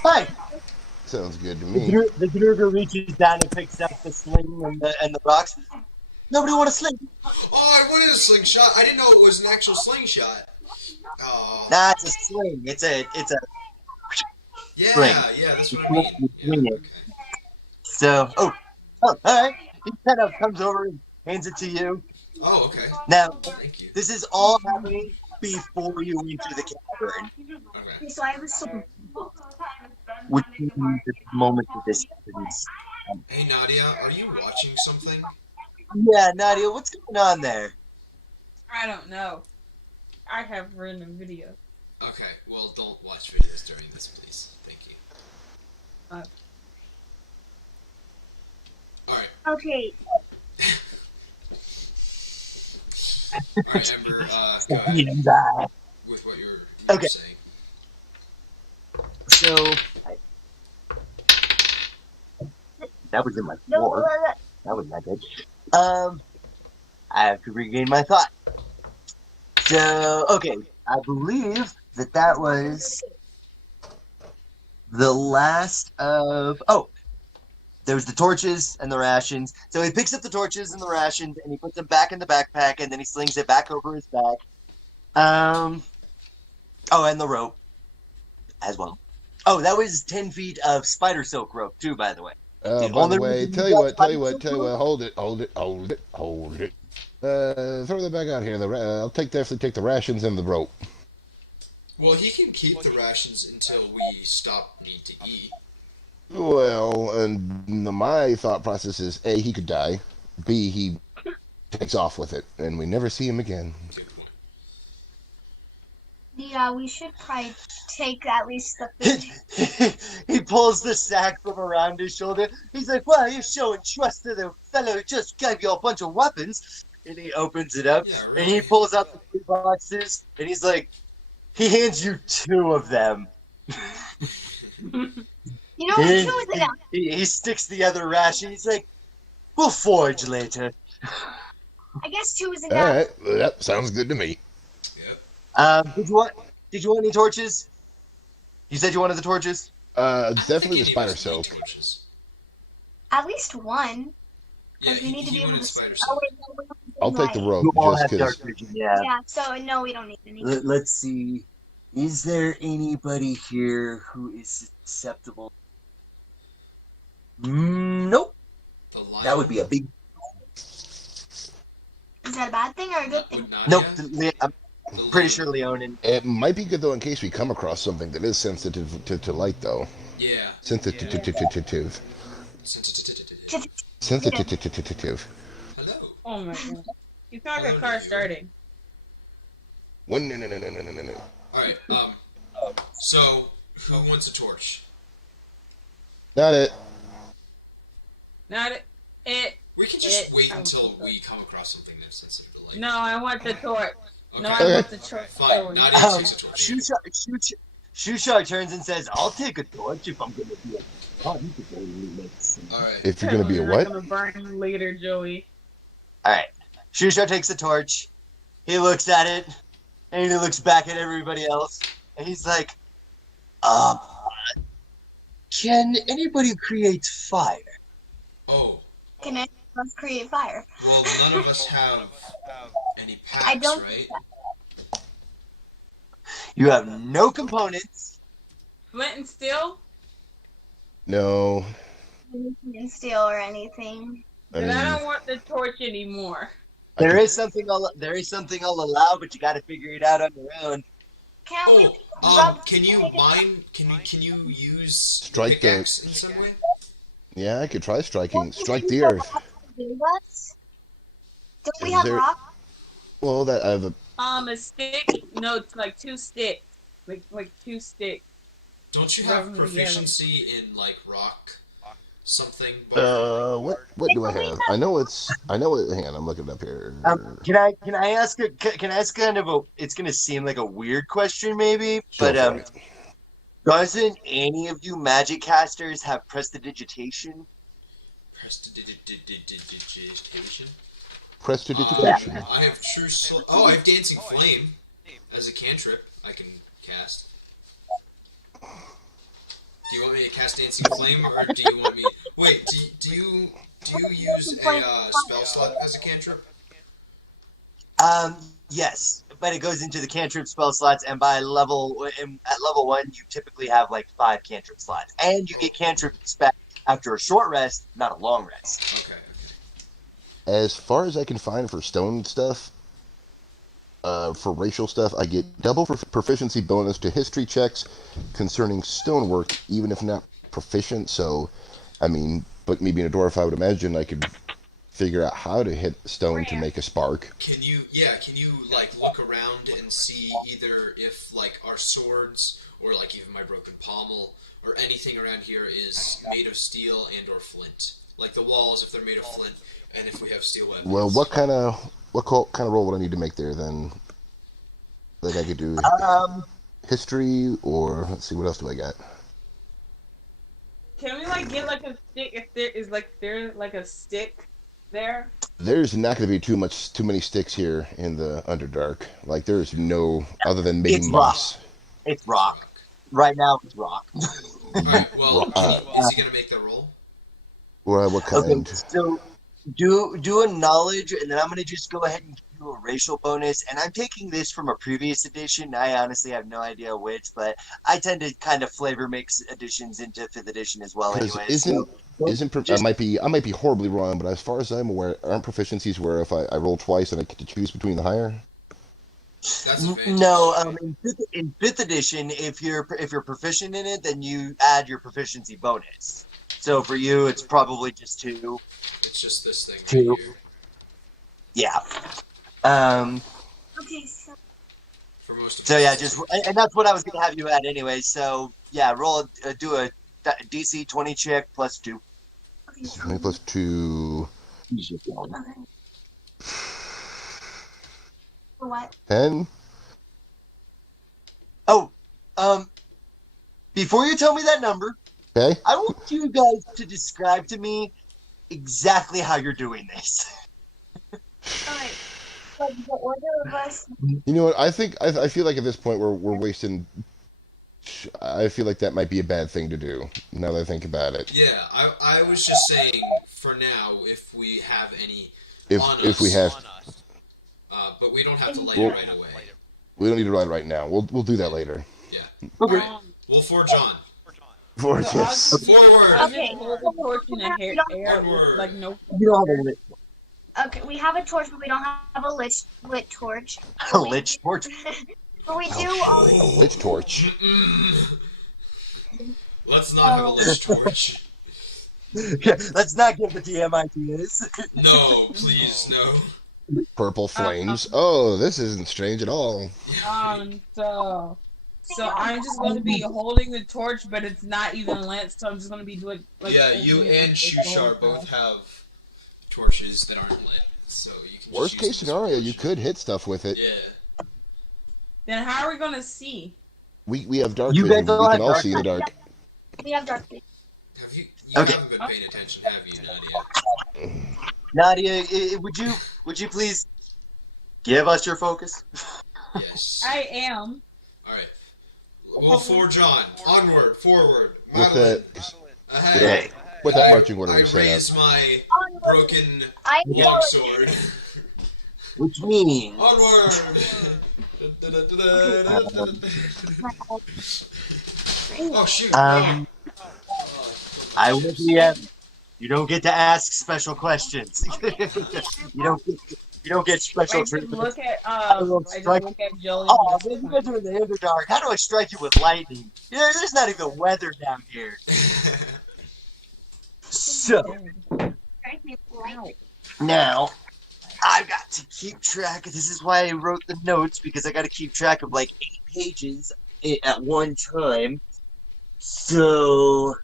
Hi. Sounds good to me. The Druger reaches down and picks up the sling and the rocks. Nobody want a sling? Oh, I wanted a slingshot. I didn't know it was an actual slingshot. Oh. Nah, it's a sling. It's a Yeah, sling. yeah, that's what I mean. Yeah, okay. So, all right. He kind of comes over and hands it to you. Oh, okay. Now, Thank you. this is all happening before you enter the cavern, Okay. So I was which means the moment that this happens. Hey, Nadia, are you watching something? Yeah, Nadia, what's going on there? I don't know. I have random videos. Okay, well, don't watch videos during this, please. Thank you. Alright. okay. Alright, Ember, go ahead with what you're Okay. saying. So, that was in my floor. That was not good. I have to regain my thought. So, okay, I believe that was the last of. Oh, there was the torches and the rations. So he picks up the torches and the rations and he puts them back in the backpack and then he slings it back over his back. Oh, and the rope as well. Oh, that was 10 feet of spider silk rope too, by the way. By the way, tell you what, hold it. Throw that back out here. I'll definitely take the rations and the rope. Well, he can keep the rations until we stop need to eat. Well, and my thought process is A, he could die. B, he takes off with it, and we never see him again. Yeah, we should probably take at least the food. He pulls the sack from around his shoulder. He's like, well, you're showing trust to the fellow who just gave you a bunch of weapons. And he opens it up, Yeah, really. and he pulls out the 3 boxes, and he's like, he hands you 2 of them. You know what? 2 is enough. He sticks the other ration. He's like, we'll forge later. I guess 2 is All enough. right, well, that sounds good to me. Yep. Did you want any torches? You said you wanted the torches? Definitely the he spider needs soap. torches. At least 1. Yeah, We need to be able wanted to. spider Oh, soap. wait, no, I'll take the rope You all just have because. dark vision, yeah. Yeah, so no, we don't need any. Let's see. Is there anybody here who is susceptible? Nope. The lion. That would be a big. Is that a bad thing or a good thing? Would Nope. Nadia? I'm pretty sure Leonin. It might be good though in case we come across something that is sensitive to light though. Yeah. Sensitive. Sensitive. Hello. Oh my god. You sound like a car starting. No. Alright, so, who wants a torch? Not it. Not it. We can just It- wait I until want the we come across something that's sensitive to light. No, I want the torch. No, I Okay. want the torch. Fine, Nadia takes a torch. Shusha turns and says, I'll take a torch if I'm going to be a. Oh, you could totally make some. Alright. If you're gonna be a You're what? gonna burn you later, Joey. Alright. Shusha takes the torch. He looks at it. And he looks back at everybody else. And he's like, can anybody create fire? Oh. Can any of us create fire? Well, none of us have any packs, I don't. right? You have no components. Flint and steel? No. Anything steel or anything. Then I don't want the torch anymore. There is something I'll allow, but you got to figure it out on your own. Can't we Can you mine? Can you use Strike pickaxe in some way? Yeah, I could try striking. Strike the earth. Don't we have rock? Well, that I have a. A stick? No, it's like 2 sticks. Like 2 sticks. Don't you have proficiency in like rock something? What do I have? I know it. Hang on, I'm looking it up here. Can I ask kind of a? It's gonna seem like a weird question, maybe, but doesn't any of you magic casters have prestidigitation? Prestidigitation. Prestidigitation. I have true. I have dancing flame as a cantrip. I can cast. Do you want me to cast dancing flame, or do you want me? Wait, do you use a spell slot as a cantrip? Yes, but it goes into the cantrip spell slots, and at level 1, you typically have like 5 cantrip slots, and you get cantrips back after a short rest, not a long rest. Okay. As far as I can find for stone stuff, for racial stuff, I get double proficiency bonus to history checks concerning stonework, even if not proficient. So, I mean, but me being a dwarf, I would imagine I could figure out how to hit stone to make a spark. Can you like look around and see either if like our swords or like even my broken pommel or anything around here is made of steel and or flint? Like the walls, if they're made of flint, and if we have steel weapons. Well, what kind of roll would I need to make there then? Like I could do history, or let's see, what else do I got? Can we like get like a stick if there's like a stick there? There's not going to be too many sticks here in the Underdark. Like there's no other than maybe moss. It's rock. Right now it's rock. Alright, well, is he gonna make the roll? What kind? Okay, so do a knowledge, and then I'm gonna just go ahead and give you a racial bonus. And I'm taking this from a previous edition. I honestly have no idea which, but I tend to kind of flavor mix editions into 5th edition as well. Anyway, I might be horribly wrong, but as far as I'm aware, aren't proficiencies where if I roll twice and I get to choose between the higher? No, in 5th edition, if you're proficient in it, then you add your proficiency bonus. So for you, it's probably just 2. It's just this thing. 2. Right here. Yeah. Okay, so. For most of So yeah, and that's what I was gonna have you add anyway. So yeah, do a DC 20 check plus 2. Okay, 20 plus 2. For what? 10. Oh, before you tell me that number, Okay. I want you guys to describe to me exactly how you're doing this. Alright. So the order of us. You know what? I feel like at this point we're wasting. I feel like that might be a bad thing to do. Now that I think about it. Yeah, I was just saying for now if we have any If we have. But we don't have to light it right away. We don't need to write it right now. We'll do that later. Yeah. Okay. We'll forge on. Yes. Forward. Okay. Hold the torch in the air with, like no. You don't have a lit. Okay, we have a torch, but we don't have a lit torch. A lich torch. But we do. A lich torch. Let's not have a lich torch. Yeah, let's not give the DM ideas. No, please, no. Purple flames. Oh, this isn't strange at all. So I'm just going to be holding the torch, but it's not even lit, so I'm just going to be doing like. Yeah, you and Shushar both have torches that aren't lit, so you can. Worst case scenario, you could hit stuff with it. Yeah. Then how are we going to see? We have dark You vision. guys We all can have all dark see in the dark. We have dark vision. Have you? Okay. Haven't been paying attention, have you, Nadia? Nadia, would you please give us your focus? Yes. I am. All right. We'll forge on. Onward, forward. With Madeline. that, Ahead. with that marching order I we set raise up. my Onward. broken I know. longsword. Which means Onward! Oh shoot! I Oh, will be you don't get to ask special questions. You don't get I special just treatment. look at I will I just strike. look at Jolie. Oh, man, you guys are in the Underdark. How do I strike you with lightning? Yeah, there's not even weather down here. So now I've got to keep track. This is why I wrote the notes, because I got to keep track of like 8 pages at one time. So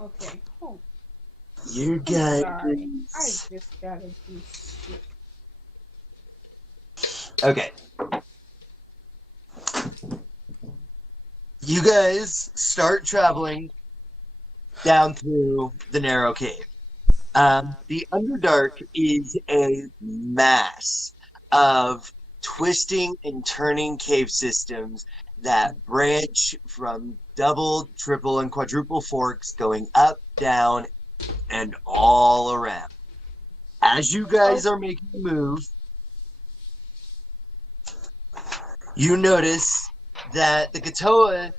Okay. Oh, you I'm guys. sorry. I just gotta do shit. Okay. You guys start traveling down through the narrow cave. The Underdark is a mass of twisting and turning cave systems that branch from double, triple, and quadruple forks going up, down, and all around. As you guys are making a move, you notice that the Katoa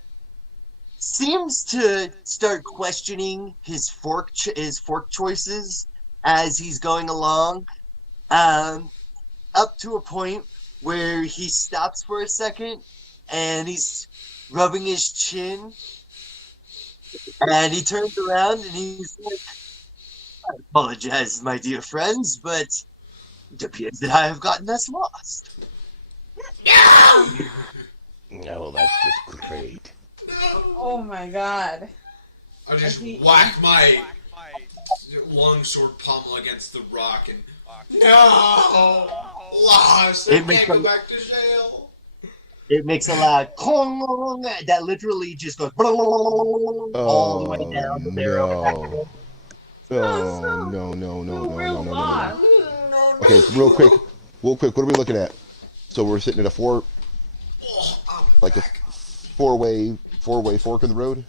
seems to start questioning his fork choices as he's going along, up to a point where he stops for a second and he's rubbing his chin, and he turns around and he's like, "I apologize, my dear friends, but it appears that I have gotten us lost." No, that's just great. Oh my god. I just whack my longsword pommel against the rock and lost. I can't go back to jail. It makes a loud clong that literally just goes all the way down the barrel. No. Okay, so real quick, what are we looking at? So we're sitting at a four-way fork in the road?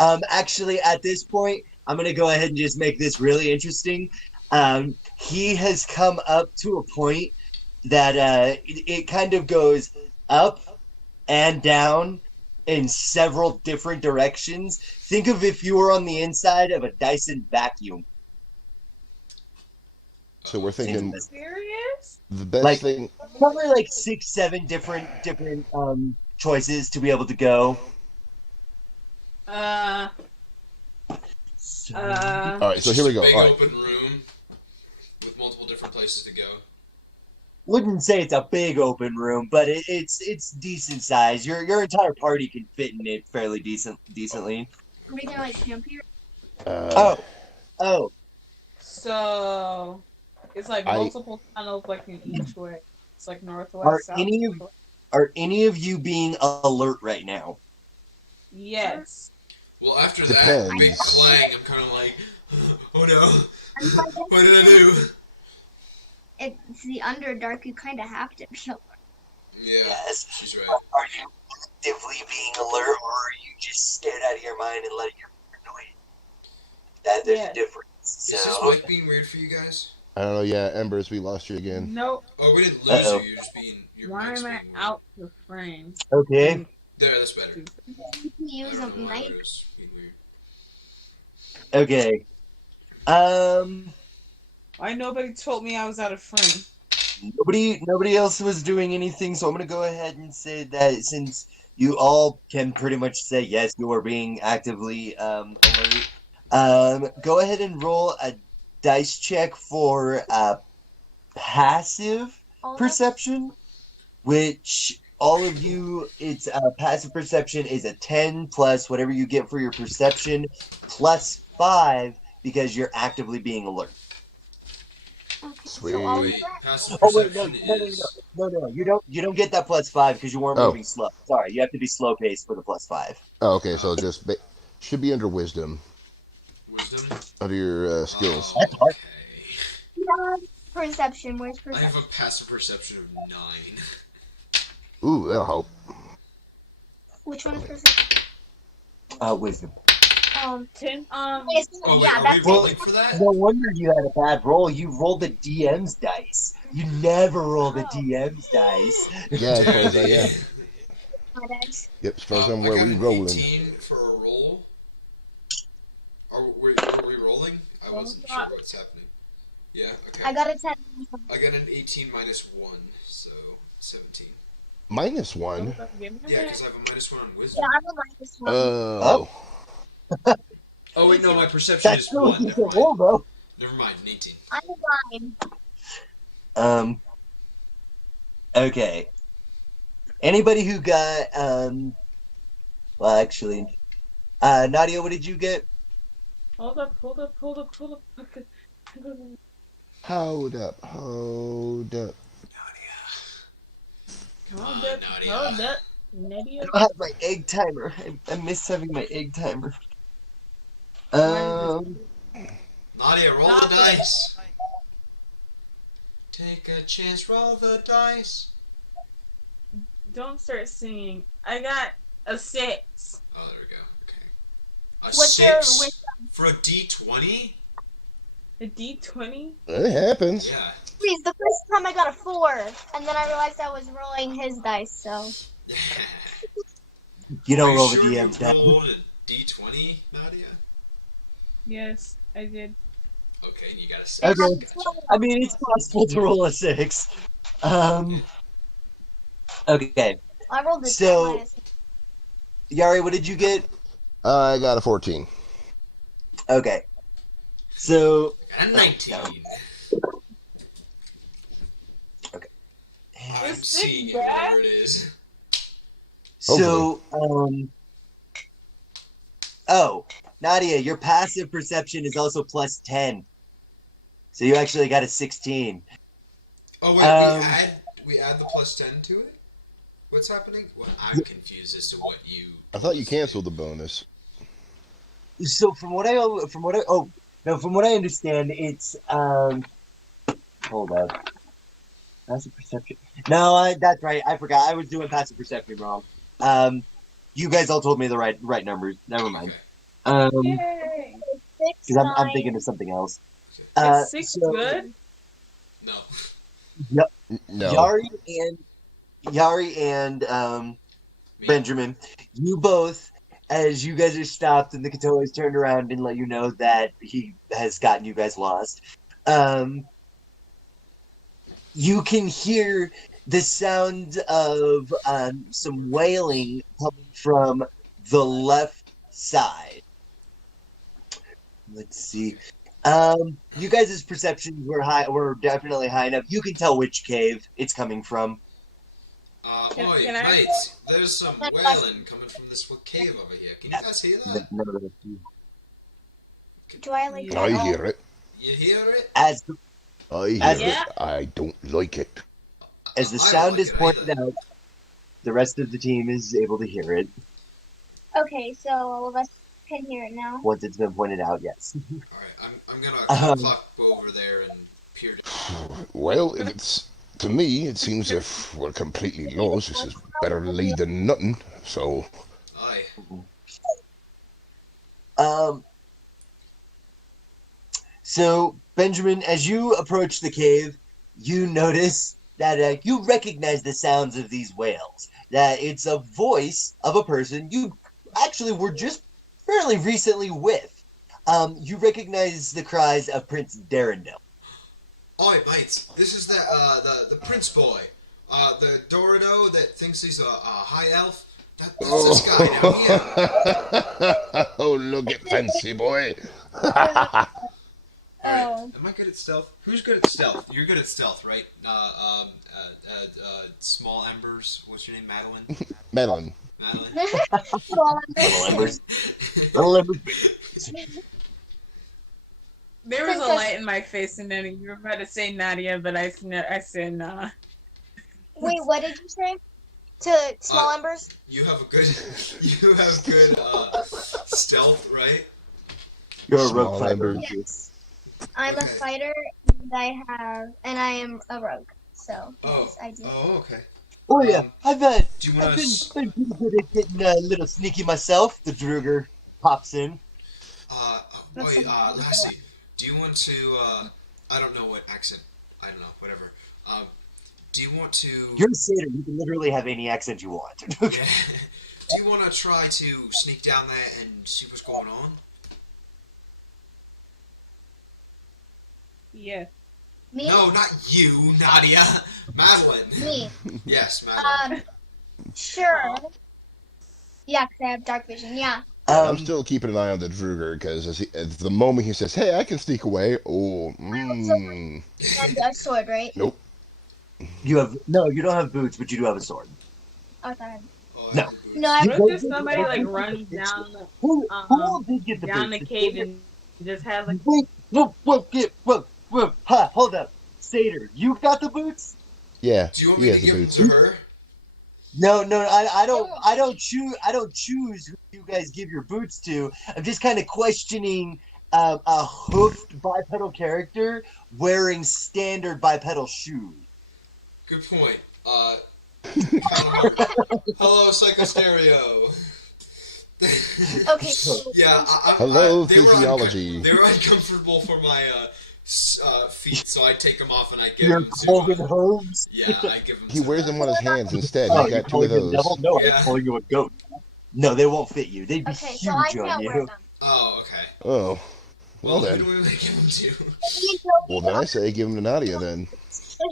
Actually, at this point, I'm going to go ahead and just make this really interesting. He has come up to a point that it kind of goes up and down in several different directions. Think of if you were on the inside of a Dyson vacuum. So we're thinking Serious? the best thing. Probably like 6, 7 different choices to be able to go. All right, so here we go. Big All right. open room with multiple different places to go. Wouldn't say it's a big open room, but it's decent size. Your entire party can fit in it fairly decently. Are we gonna like camp here? Oh. So it's like multiple tunnels, like in each way. It's like northwest, south. Are any of you being alert right now? Yes. Well, after that big clang, I'm kind of like, oh no, what did I do? It's the Underdark. You kind of have to be alert. Yeah, yes. She's right. Are you actively being alert, or are you just scared out of your mind and letting your annoy? There's a difference. So. Is this mic being weird for you guys? I don't know. Yeah, Embers, we lost you again. Nope. Oh, we didn't lose you. You're just being. Why am I out the frame? Okay. There, that's better. Use a mic. Okay. Why nobody told me I was out of frame? Nobody else was doing anything, so I'm gonna go ahead and say that since you all can pretty much say yes, you are being actively alert. Go ahead and roll a dice check for passive perception, which all of you, it's passive perception is a 10 plus whatever you get for your perception plus 5 because you're actively being alert. Okay, Sweet. so Passive Oh wait, perception no. You don't get that plus 5 because you weren't moving slow. Sorry, you have to be slow paced for the plus 5. Oh, okay, so just should be under wisdom. Wisdom? Under your skills. Okay. Perception. Where's I perception? have a passive perception of 9. Ooh, that'll help. Which one is perception? Wisdom. 10. Oh, wait, yeah, are that's we rolling for that? No wonder you had a bad roll. You rolled the DM's dice. You never roll the DM's dice. Yeah, as far as I Dude. yep, as far as I'm I where got we an rolling. 18 for a roll. Are we rolling? I wasn't sure what's happening. Yeah, okay. I got a 10. I got an 18 minus 1, so 17. -1? Yeah, because I have a -1 on wisdom. Yeah, I'm a -1. Oh. Oh, wait, no, my perception That's is still a 1. decent roll, though. Never mind, an 18. I'm a 9. Okay. Anybody who got, well, actually, Nadia, what did you get? Hold up. Hold up. Hold up. I don't have my egg timer. I miss having my egg timer. Nadia, roll the dice. Take a chance, roll the dice. Don't start singing. I got a 6. Oh, there we go. Okay. A What's your 6 wisdom? for a D20? A D20? It happens. Yeah. Please, the first time I got a 4, and then I realized I was rolling his dice, so. You don't roll sure the DM's you dice. rolled a D20, Nadia? Yes, I did. Okay, and you got a 6. Okay. Gotcha. I mean, it's possible to roll a 6. Okay. I rolled a So- 10 Yari, what did you get? I got a 14. Okay. So, I got a 19. Okay. I'm Is seeing it it, bad? whatever it is. So, oh, Nadia, your passive perception is also +10. So you actually got a 16. Oh, wait, we add the +10 to it? What's happening? Well, I'm confused as to what you... I thought you canceled the bonus. So from what I understand, it's hold up. Passive perception. No, that's right. I forgot. I was doing passive perception wrong. You guys all told me the right numbers. Never mind. Yay! Because I'm thinking of something else. Is 6 so- good? No. No. Yari and Benjamin, you both, as you guys are stopped and the Katoa's turned around and let you know that he has gotten you guys lost, you can hear the sound of some wailing coming from the left side. Let's see. You guys' perceptions were definitely high enough. You can tell which cave it's coming from. Oi, can I- mates, there's some wailing coming from this cave over here. Can you guys hear that? Do I like I hear it. You hear it? As I hear Yeah. it. I don't like it. the I don't sound like is it pointed either. out, the rest of the team is able to hear it. Okay, so all of us can hear it now. Once it's been pointed out, yes. Alright, I'm gonna clock over there and peer down. Well, if it's to me, it seems if we're completely lost, this is better late than nothing. So, Aye. So, Benjamin, as you approach the cave, you notice that you recognize the sounds of these wails. That it's a voice of a person you actually were just fairly recently with. You recognize the cries of Prince Darendil. Oi, mates, this is the prince boy. The Dorado that thinks he's a high elf. That's this guy down here. oh, look at fancy boy. Alright, Oh. am I good at stealth? Who's good at stealth? You're good at stealth, right? Small Embers. What's your name? Madeline? Madeline. Madeline? Little embers. Little embers. There was a light in my face, and then you were about to say Nadia, but I said nah. Wait, what did you say? To small embers? You have good stealth, right? You're a Small rogue fighter. embers. I'm a Okay. fighter, and I am a rogue. So yes, I do. Oh, okay. Oh yeah, I've been Do you want to? pretty good at getting a little sneaky myself. The Druger pops in. Wait, Lassie, do you want to, I don't know what accent, I don't know, whatever. Do you want to... You're a satyr. You can literally have any accent you want. Yeah. Do you want to try to sneak down there and see what's going on? Yeah. Me? No, not you, Nadia. Madeline. Me. Yes, Madeline. Sure. Yeah, 'cause I have dark vision. Yeah. I'm still keeping an eye on the Druger because at the moment he says, "Hey, I can sneak away," And a sword, right? Nope. You don't have boots, but you do have a sword. Oh, sorry. Oh, No. No, I What if somebody like runs down Who did get the down boots? the cave and just has like Wait, hold up. Satyr, you got the boots? Yeah. do you want he me has to the give them boots. to her? No, I don't choose who you guys give your boots to. I'm just kind of questioning a hoofed bipedal character wearing standard bipedal shoes. Good point. Hello, Psychostereo. Okay. Yeah, Hello, they were physiology. they were uncomfortable for my feet, so I take them off and I give Your them to Colgan hooves? Yeah, I give them He to wears them. them on his hands instead. Oh, He's you're got two of calling you a those. devil? No, Yeah. I'm calling you a goat. No, they won't fit you. They'd be Okay, huge so I can't on wear you. them. Oh, okay. Oh. Well Who then. do we give them to? Well then I say give him to Nadia then.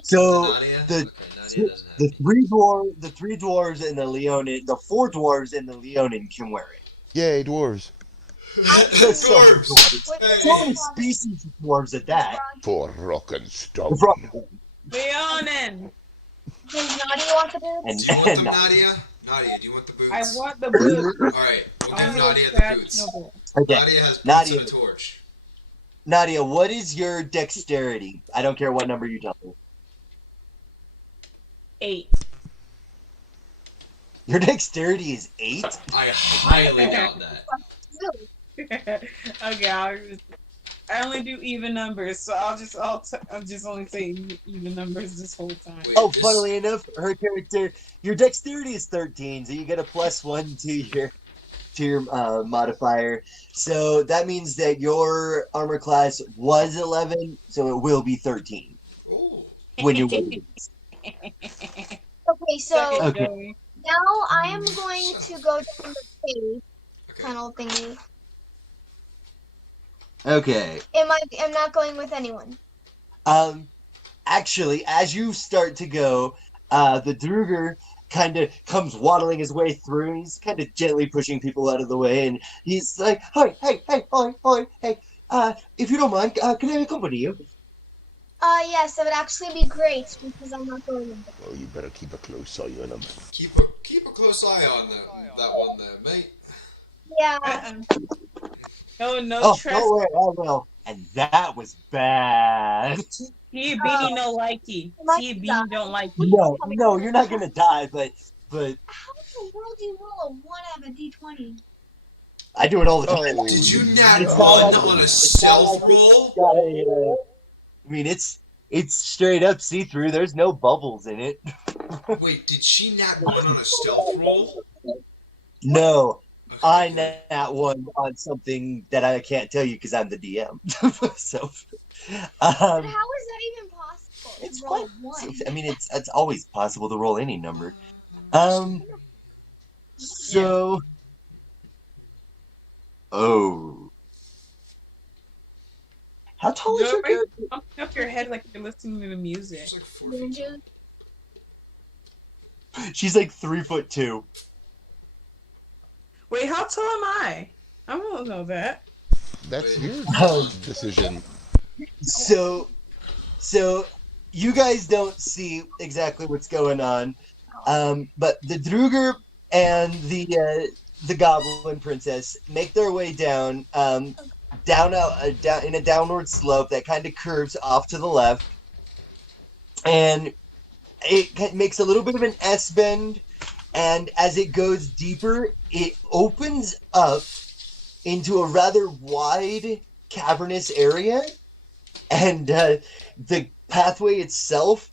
So Nadia? the Okay, Nadia doesn't have the any. the three dwarves and the Leonin, the four dwarves and the Leonin can wear it. Yay, dwarves. There's so many Dwarves! dwarves. Hey. So many species of dwarves at that. For rock and stone. Leonin. Does Nadia want the boots? Do you want them, Nadia? Nadia, do you want the boots? I want the boots. Alright, we'll give Only Nadia scratch, the boots. no ball. Okay. Nadia has boots Nadia. and a torch. Nadia, what is your dexterity? I don't care what number you tell me. 8. Your dexterity is 8? I highly doubt that. Okay, I only do even numbers, so I'll just only say even numbers this whole time. Wait, Oh, this- funnily enough, her character, your dexterity is 13, so you get a +1 to your modifier. So that means that your armor class was 11, so it will be 13 Ooh. when you win. Okay, so Okay. now I am going to go down the cave Okay. tunnel thingy. Okay. I'm not going with anyone. Actually, as you start to go, the Druger kind of comes waddling his way through. He's kind of gently pushing people out of the way, and he's like, hey, if you don't mind, can I accompany you? Yes, that would actually be great because I'm not going with them. Oh, you better keep a close eye on him. Keep a close eye on that one there, mate. Yeah. No Oh, trust. don't worry, I will. And that was bad. He a beanie no likey. See a beanie don't like you. No, you're not gonna die, but How in the world do you roll a 1 out of a d20? I do it all the time. Oh, Did you nat It's one not like- on a it's not stealth like roll? I mean, it's straight up see through. There's no bubbles in it. Wait, did she nat one on a stealth roll? No, Okay, I good. nat one on something that I can't tell you because I'm the DM. So, But how is that even possible? to it's roll quite. a 1. I mean, it's always possible to roll any number. So. Oh. How tall is your character? Pumping up your head like you're listening to the music. She's like 4 feet tall. Ninja? She's like 3'2". Wait, how tall am I? I won't know that. That's your Oh. decision. So you guys don't see exactly what's going on, but the Druger and the Goblin Princess make their way down, down in a downward slope that kind of curves off to the left, and it makes a little bit of an S bend, and as it goes deeper, it opens up into a rather wide cavernous area, and the pathway itself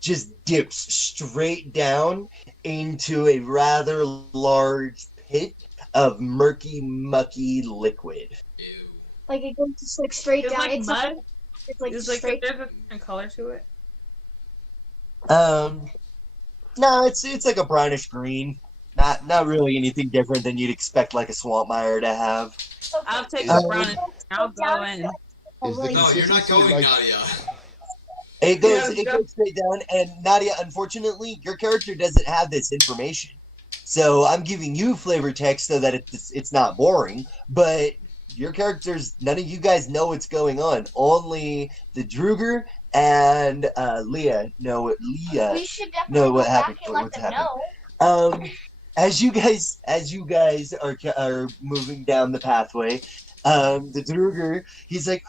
just dips straight down into a rather large pit of murky, mucky liquid. Ew. Like it goes just like straight It's down. like mud. It's like It's like straight. there's a different color to it. No, it's like a brownish green. Not really anything different than you'd expect like a swamp mire to have. I'll take Is- the brown and I'll go in. Is the No, you're not consistency going, like Nadia. It goes Yeah, straight down, and Nadia, unfortunately, your character doesn't have this information. So I'm giving you flavor text so that it's not boring, but your characters, none of you guys know what's going on. Only the Druger and Leah know We should definitely know go what back happened. and let What's them happened? know. As you guys are moving down the pathway, the Druger, he's like,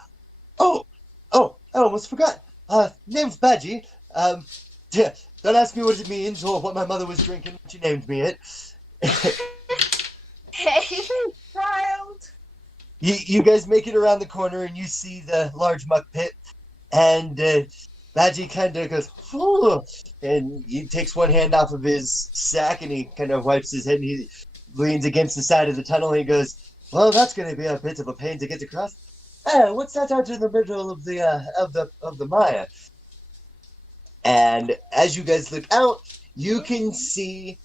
oh, I almost forgot. Name's Badgie. Yeah, don't ask me what it means or what my mother was drinking when she named me it. Hey, Child. You guys make it around the corner and you see the large muck pit, and Badgie kind of goes, "Phew," and he takes one hand off of his sack and he kind of wipes his head and he leans against the side of the tunnel and he goes, "Well, that's going to be a bit of a pain to get across. What's that out in the middle of the mire?" And as you guys look out, you can see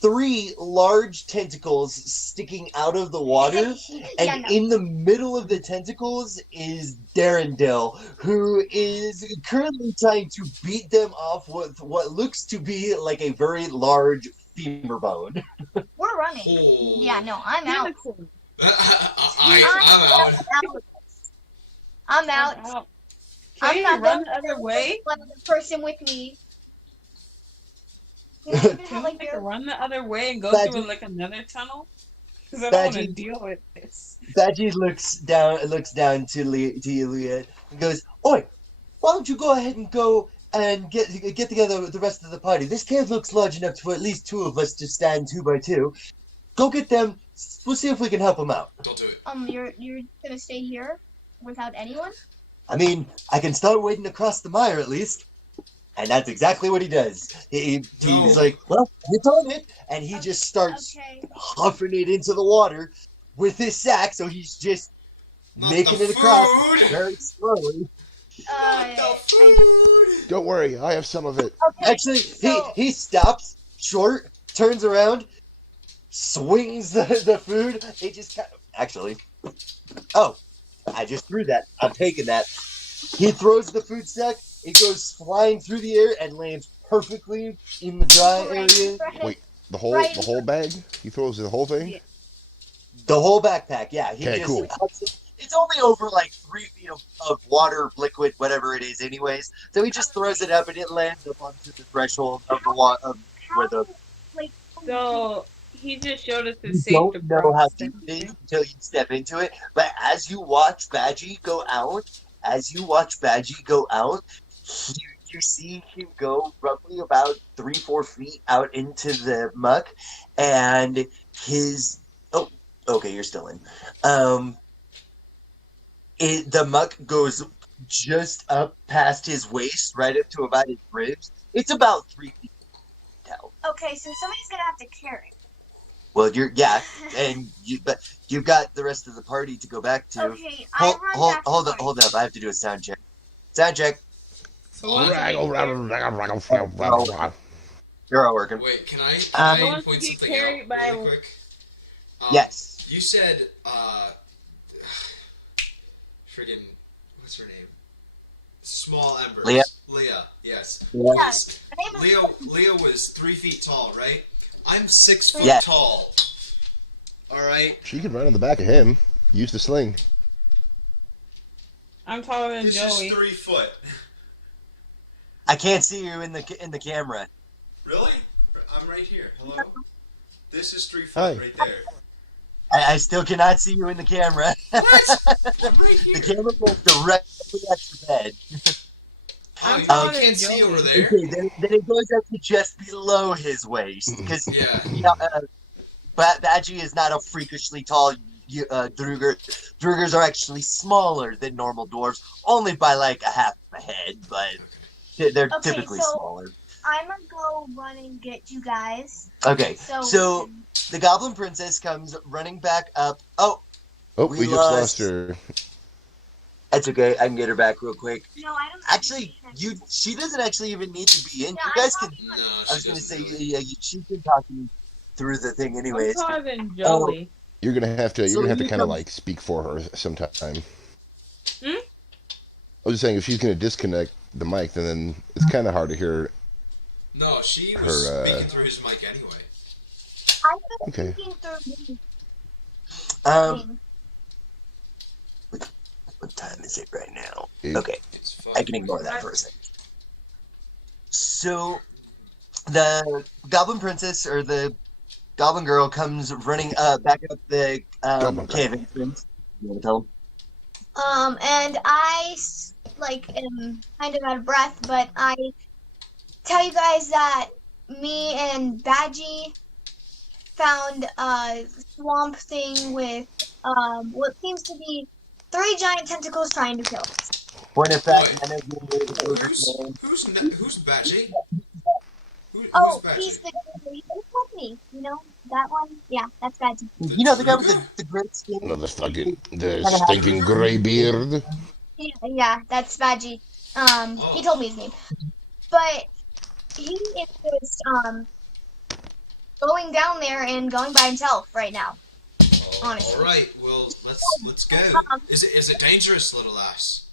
3 large tentacles sticking out of the water, and in the middle of the tentacles is Darendil, who is currently trying to beat them off with what looks to be like a very large femur bone. we're running. Oh. Yeah, no, I'm out. I'm out. I'm out. Can I'm you not run done. the other way? Let the person with me. Can we like run the other way and go through like another tunnel? Because I don't want to Badgie- deal with this. Badgie looks down to you, Leah, and goes, "Oi, why don't you go ahead and go and get together with the rest of the party? This cave looks large enough for at least 2 of us to stand 2 by 2. Go get them. We'll see if we can help them out." Don't do it. You're gonna stay here without anyone? I mean, I can start wading across the mire at least. And that's exactly what he does. He's like, "Well, you've done it." And he just starts huffing it into the water with his sack. So he's just Not making the it across food! very slowly. Not the food! Don't worry, I have some of it. Actually, he stops short, turns around, swings the food. He just kind of, actually, oh, I just threw that. I'm taking that. He throws the food sack. It goes flying through the air and lands perfectly in the dry area. Wait, the whole bag? He throws the whole thing? Yeah. The whole backpack, yeah. Okay, cool. It's only over like 3 feet of water, liquid, whatever it is, anyways. So he just throws it up and it lands up onto the threshold of the water, of where the. So he just showed us You the safe don't know how approach. deep it is until you step into it. But as you watch Badgie go out, you see him go roughly about 3-4 feet out into the muck, and his. Oh, okay, you're still in. The muck goes just up past his waist, right up to about his ribs. It's about 3 feet down. Okay, so somebody's gonna have to carry. Well, but you've got the rest of the party to go back to. Okay, I run back. Hold up! I have to do a sound check. Sound check. So what? You're all working. Wait, can I Wants point to be something carried out by- really quick? Yes. You said, friggin', what's her name? Small Embers. Leah. Yes. Yeah. Leo was 3 feet tall, right? I'm 6 foot Yeah. tall. Alright? She can run on the back of him. Use the sling. I'm taller than This Joey. is 3 foot. I can't see you in the camera. Really? I'm right here. Hello? This is 3 Hi. foot right there. I still cannot see you in the camera. What? I'm right here. The camera goes directly at your head. Oh, I'm you taller than can't see Joey. over there? Okay, then it goes up to just below his waist. Because Yeah. Badgie is not a freakishly tall Druger. Drugers are actually smaller than normal dwarves, only by like a half a head, but they're typically so smaller. I'm gonna go run and get you guys. Okay, so the Goblin Princess comes running back up. Oh, we just lost her. That's okay. I can get her back real quick. No, I don't. Actually, she doesn't actually even need to be in. No, You guys can. No, I was going to say, really. yeah, she can talk me through the thing, anyways. I'm taller than Joey. You're gonna have to. You're gonna have to kind of come- like speak for her sometime. Hmm? I was just saying, if she's gonna disconnect the mic, then it's kind of hard to hear. No, she was Her, speaking through his mic anyway. I'm Okay. thinking through Um, what time is it right now? Okay, It's fine. I can ignore that for a second. So, the Goblin Princess or the Goblin Girl comes running back up the cave entrance. You want to tell them? And I am kind of out of breath, but I tell you guys that me and Badgie found a swamp thing with what seems to be 3 giant tentacles trying to kill us. Point of fact, Who's Badgie? Who's Oh, Badgie? he's the with me. You know that one? Yeah, that's Badgie. You know the guy with the great skin. No, the stinking gray beard. Yeah, that's Badgie. He told me his name, but he is just going down there and going by himself right now. Honestly. All right. Well, let's go. Is it dangerous, little ass?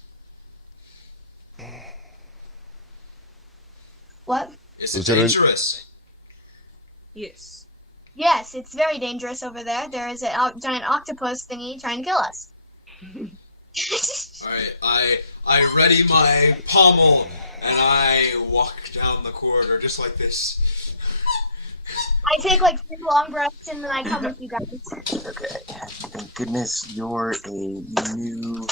What? Is it Was it a- dangerous? Yes. Yes, it's very dangerous over there. There is a giant octopus thingy trying to kill us. All right. I ready my pommel and I walk down the corridor just like this. I take like 3 long breaths and then I come with you guys. Okay. Thank goodness you're a new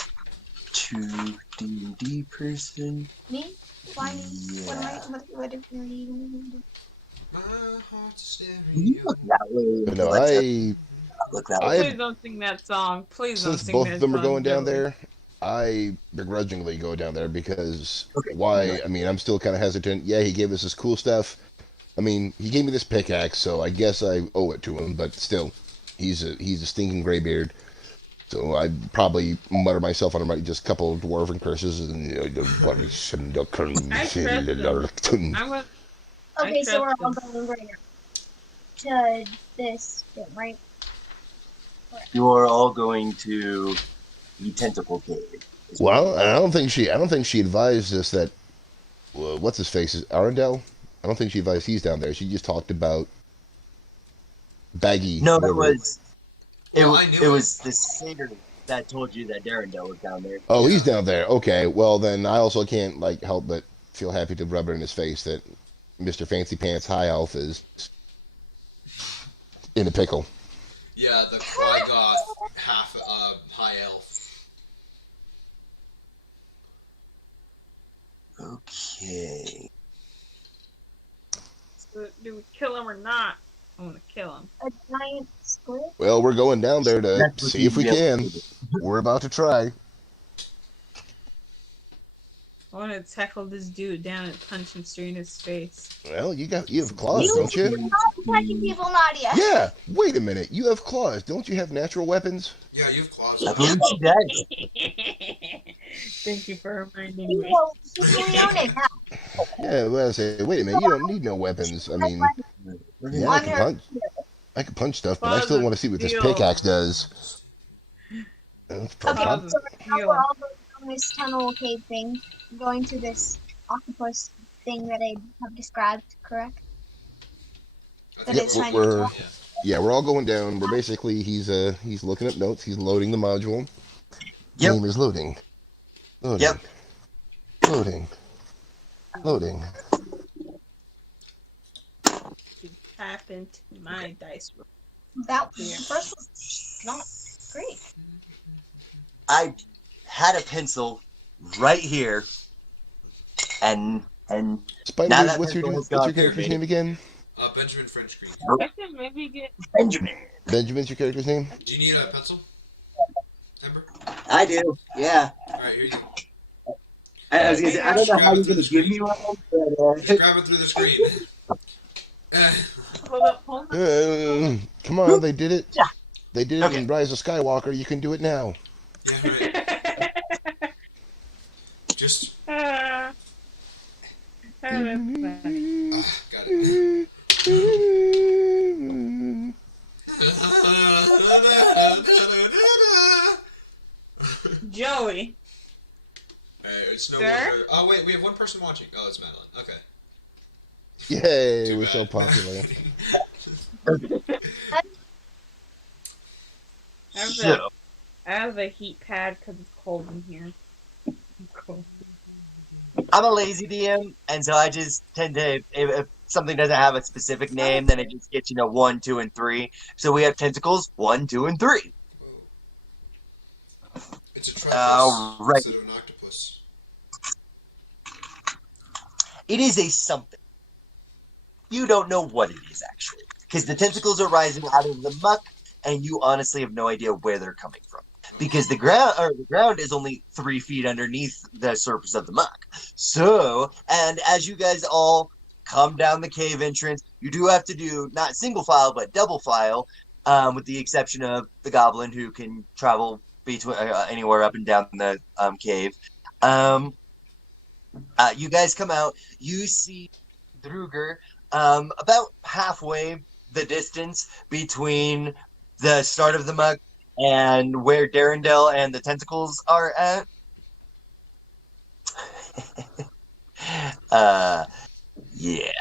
to D&D person. Me? Why me? Yeah. What am I? What if you're eating? My heart's staring You look that way. But no, Look that I way. have- Please don't sing that song. Please don't since sing both that of them are song, going down Joey. there, I begrudgingly go down there because Okay. why? I mean, I'm still kind of hesitant. Yeah, he gave us this cool stuff. I mean, he gave me this pickaxe, so I guess I owe it to him. But still, he's a stinking graybeard. So I probably mutter myself on him just a couple of dwarven curses and I'm gonna. Okay, so we're trust all going right now to this thing, right? You are all going to the tentacle cave. Well, I don't think she advised us that. What's his face is Arundel. I don't think she advised he's down there. She just talked about Baggy. No, whatever. it was the satyr that told you that Darendelle was down there. Oh, he's down there. Okay, well then I also can't help but feel happy to rub it in his face that Mr. Fancy Pants High Elf is in a pickle. Yeah, the Krygoth half high elf. Okay. So, do we kill him or not? I'm gonna kill him. A giant squid? Well, we're going down there to That's what see if we you can. We're about to try. I want to tackle this dude down and punch him straight in his face. Well, you have claws, don't you? You're not attacking people, Nadia. Yeah. Wait a minute. You have claws. Don't you have natural weapons? Yeah, you have claws. I believe she does. Thank you for reminding You me. know, she's Leone now. Yeah. Well, I say, wait a minute. You don't need no weapons. I mean, yeah, I can punch. I can punch stuff, but I still want to see what this pickaxe does. That's Okay, probably- so right now we're all going down this tunnel cave thing, going to this octopus thing that I have described, correct? That Yep, is trying we're to yeah, we're all going down. We're basically he's looking up notes. He's loading the module. Yep. Game is loading. Loading. Yep. Loading. Loading. Tap into my dice roll. That first was not great. I had a pencil right here, and Spider, Now Dude, that what's your pencil has what's your gone character's through name again? Benjamin French Green. I can maybe get. Benjamin. Benjamin's your character's name? Do you need a pencil? Ember? I do. Yeah. Alright, here you go. I was gonna say, I don't know how you're gonna give me one, but Just grab it through the screen. hold up. Come on, they did it. Yeah. They did it in Rise of Skywalker. You can do it now. Yeah, right. Just. Got it. Joey. It's no longer. Oh wait, we have one person watching. Oh, it's Madeline. Okay. Yay, we're so popular. I have a heat pad because it's cold in here. I'm a lazy DM, and so I just tend to, if something doesn't have a specific name, then it just gets, 1, 2, and 3. So we have tentacles 1, 2, and 3. It's a triplus instead of an octopus. It is a something. You don't know what it is, actually. Because the tentacles are rising out of the muck, and you honestly have no idea where they're coming from. Because the ground is only 3 feet underneath the surface of the muck. So, and as you guys all come down the cave entrance, you do have to do not single file, but double file, with the exception of the goblin who can travel between anywhere up and down the cave. You guys come out. You see Druger about halfway the distance between the start of the muck and where Darendelle and the tentacles are at. Yeah.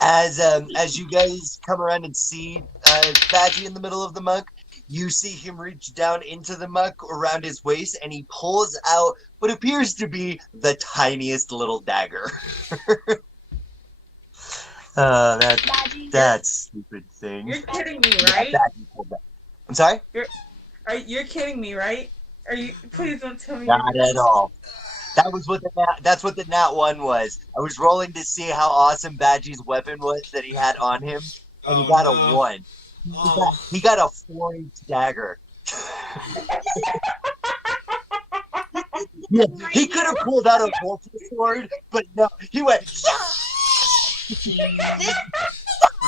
As you guys come around and see Badgie in the middle of the muck, you see him reach down into the muck around his waist, and he pulls out what appears to be the tiniest little dagger. That stupid thing. You're kidding me, right? I'm sorry? You're kidding me, right? Are you? Please don't tell me. Not at all. That's what the nat 1 was. I was rolling to see how awesome Badgie's weapon was that he had on him, and he got a 1. He got a 4-inch dagger. Yeah, he could have pulled out a vorpal sword, but no, he went.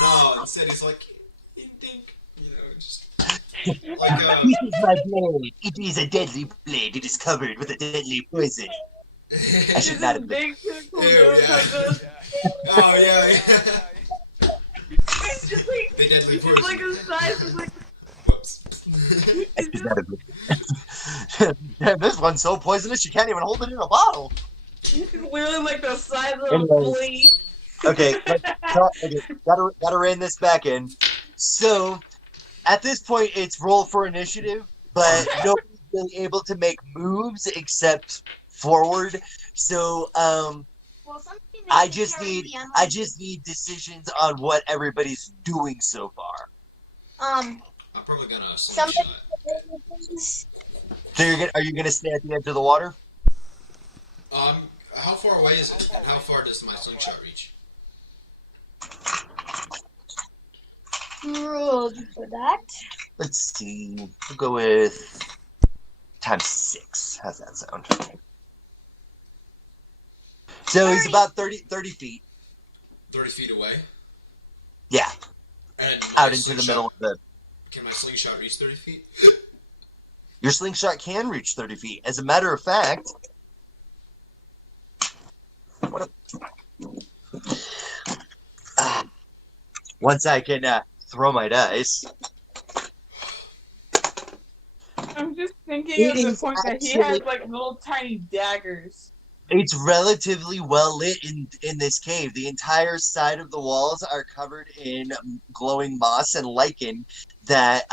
No, instead he's like, think, just like This is my blade. It is a deadly blade. It is covered with a deadly poison. I should not have been. Oh yeah. The deadly poison. Like his size is like. Whoops. I should not have been. Damn, this one's so poisonous you can't even hold it in a bottle. It's literally like the size of a flea. Okay, gotta rein this back in. So, at this point, it's roll for initiative, but nobody's really able to make moves except forward. So, I just need decisions on what everybody's doing so far. I'm probably gonna. So are you gonna stay at the edge of the water? How far away is it? And how far does my slingshot reach? Rolled for that. Let's see. We'll go with times 6. How's that sound? So 30. He's about 30 feet. 30 feet away? Yeah. And out into the middle of the... Can my slingshot reach 30 feet? Your slingshot can reach 30 feet. As a matter of fact... once I can throw my dice. I'm just thinking of the point that he has like little tiny daggers. It's relatively well lit in this cave. The entire side of the walls are covered in glowing moss and lichen that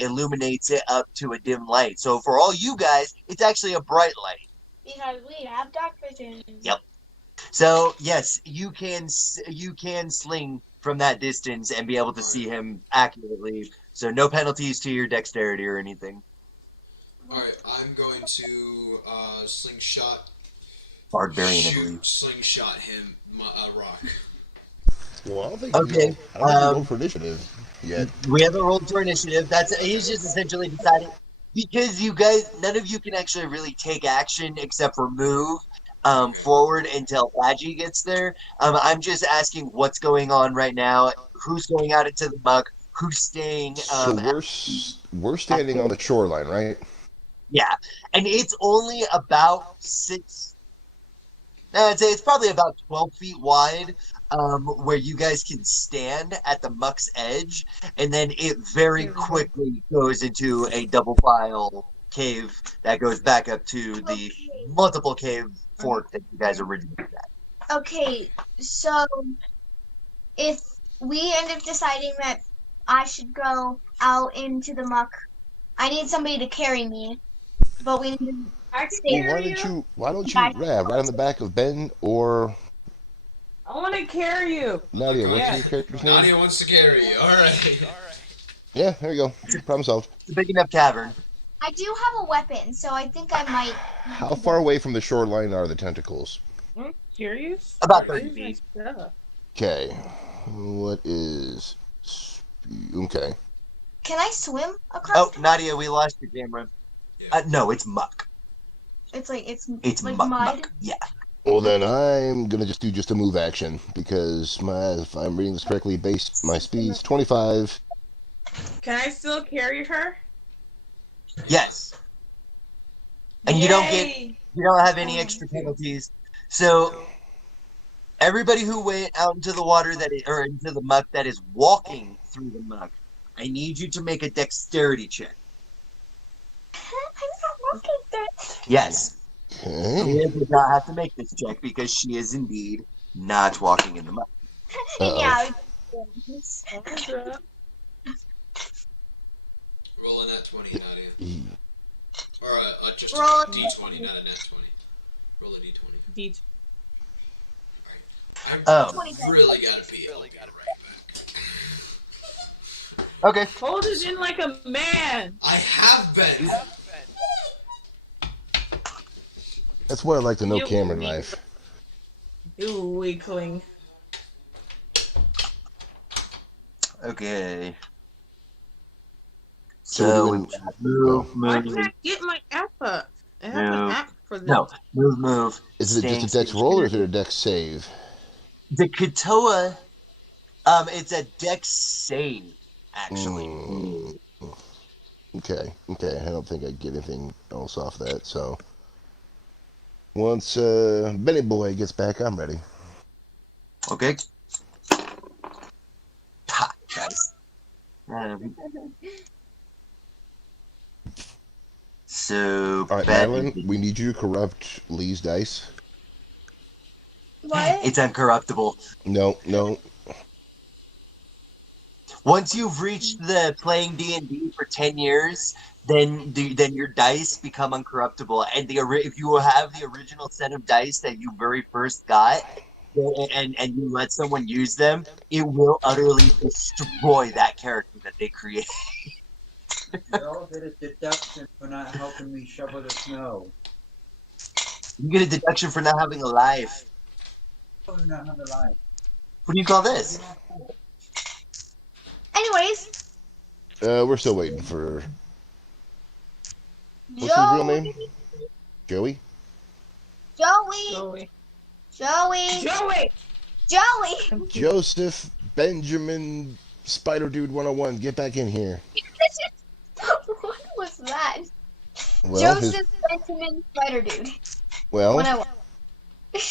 illuminates it up to a dim light. So for all you guys, it's actually a bright light. Because we have dark vision. Yep. So yes, you can sling from that distance and be able to see him accurately. So no penalties to your dexterity or anything. Alright, I'm going to slingshot. Barbarian, slingshot him a rock. Well, I don't think okay. I don't roll for initiative yet. We haven't rolled for initiative. He's just essentially decided because you guys, none of you can actually really take action except for move. forward until Badgie gets there. I'm just asking what's going on right now. Who's going out into the muck? Who's staying? So we're standing on the shoreline, right? Yeah, and it's only about 6. I'd say it's probably about 12 feet wide, where you guys can stand at the muck's edge, and then it very quickly goes into a double file cave that goes back up to the multiple cave fort that you guys originally had. Okay, so if we end up deciding that I should go out into the muck, I need somebody to carry me, but we need to I can stay. Well, carry why don't you ride on the back of Ben or I want to carry you. Nadia? What's Yeah. your character's name? Nadia wants to carry you. All right. Yeah, there you go. Problem solved. It's a big enough cavern. I do have a weapon, so I think I might. How far away from the shoreline are the tentacles? Curious? About 30 feet. Okay. What is... Okay. Can I swim across? Oh, Nadia, we lost your camera. No, it's muck. It's like it's like muck, mud. muck. Yeah. Well, then I'm gonna just do a move action because if I'm reading this correctly, my speed's 25. Can I still carry her? Yes. And you don't have any extra penalties. So everybody who went out into the water or into the muck that is walking through the muck, I need you to make a dexterity check. I'm not walking through. Yes. Okay. Leah does not have to make this check because she is indeed not walking in the muck. Yeah. Roll a nat 20, Nadia. Or just Roll a d20, not a nat 20. Roll a d20. D20. Alright. I really gotta pee. I'll be right back. Okay. Hold it in like a man. I have been. That's why I like the no camera life. You weakling. Okay. So move. Why can't I get my app up? I have an app for this. No, move. Is it just a dex roll or is it a dex save? The Katoa, it's a dex save, actually. Okay. I don't think I get anything else off that. So once Benny Boy gets back, I'm ready. Okay. Ha, guys. So, all right, Madeline, we need you to corrupt Lee's dice. What? It's uncorruptible. No. Once you've reached the playing D&D for 10 years, then your dice become uncorruptible. And if you have the original set of dice that you very first got, and you let someone use them, it will utterly destroy that character that they create. You all get a deduction for not helping me shovel the snow. You get a deduction for not having a life. I do not have a life. What do you call this? Anyways. We're still waiting for... What's his real name? Joey? Joey. Joseph Benjamin Spider Dude 101. Get back in here. What was that? Well, Joseph Benjamin Spider Dude. Well, 101.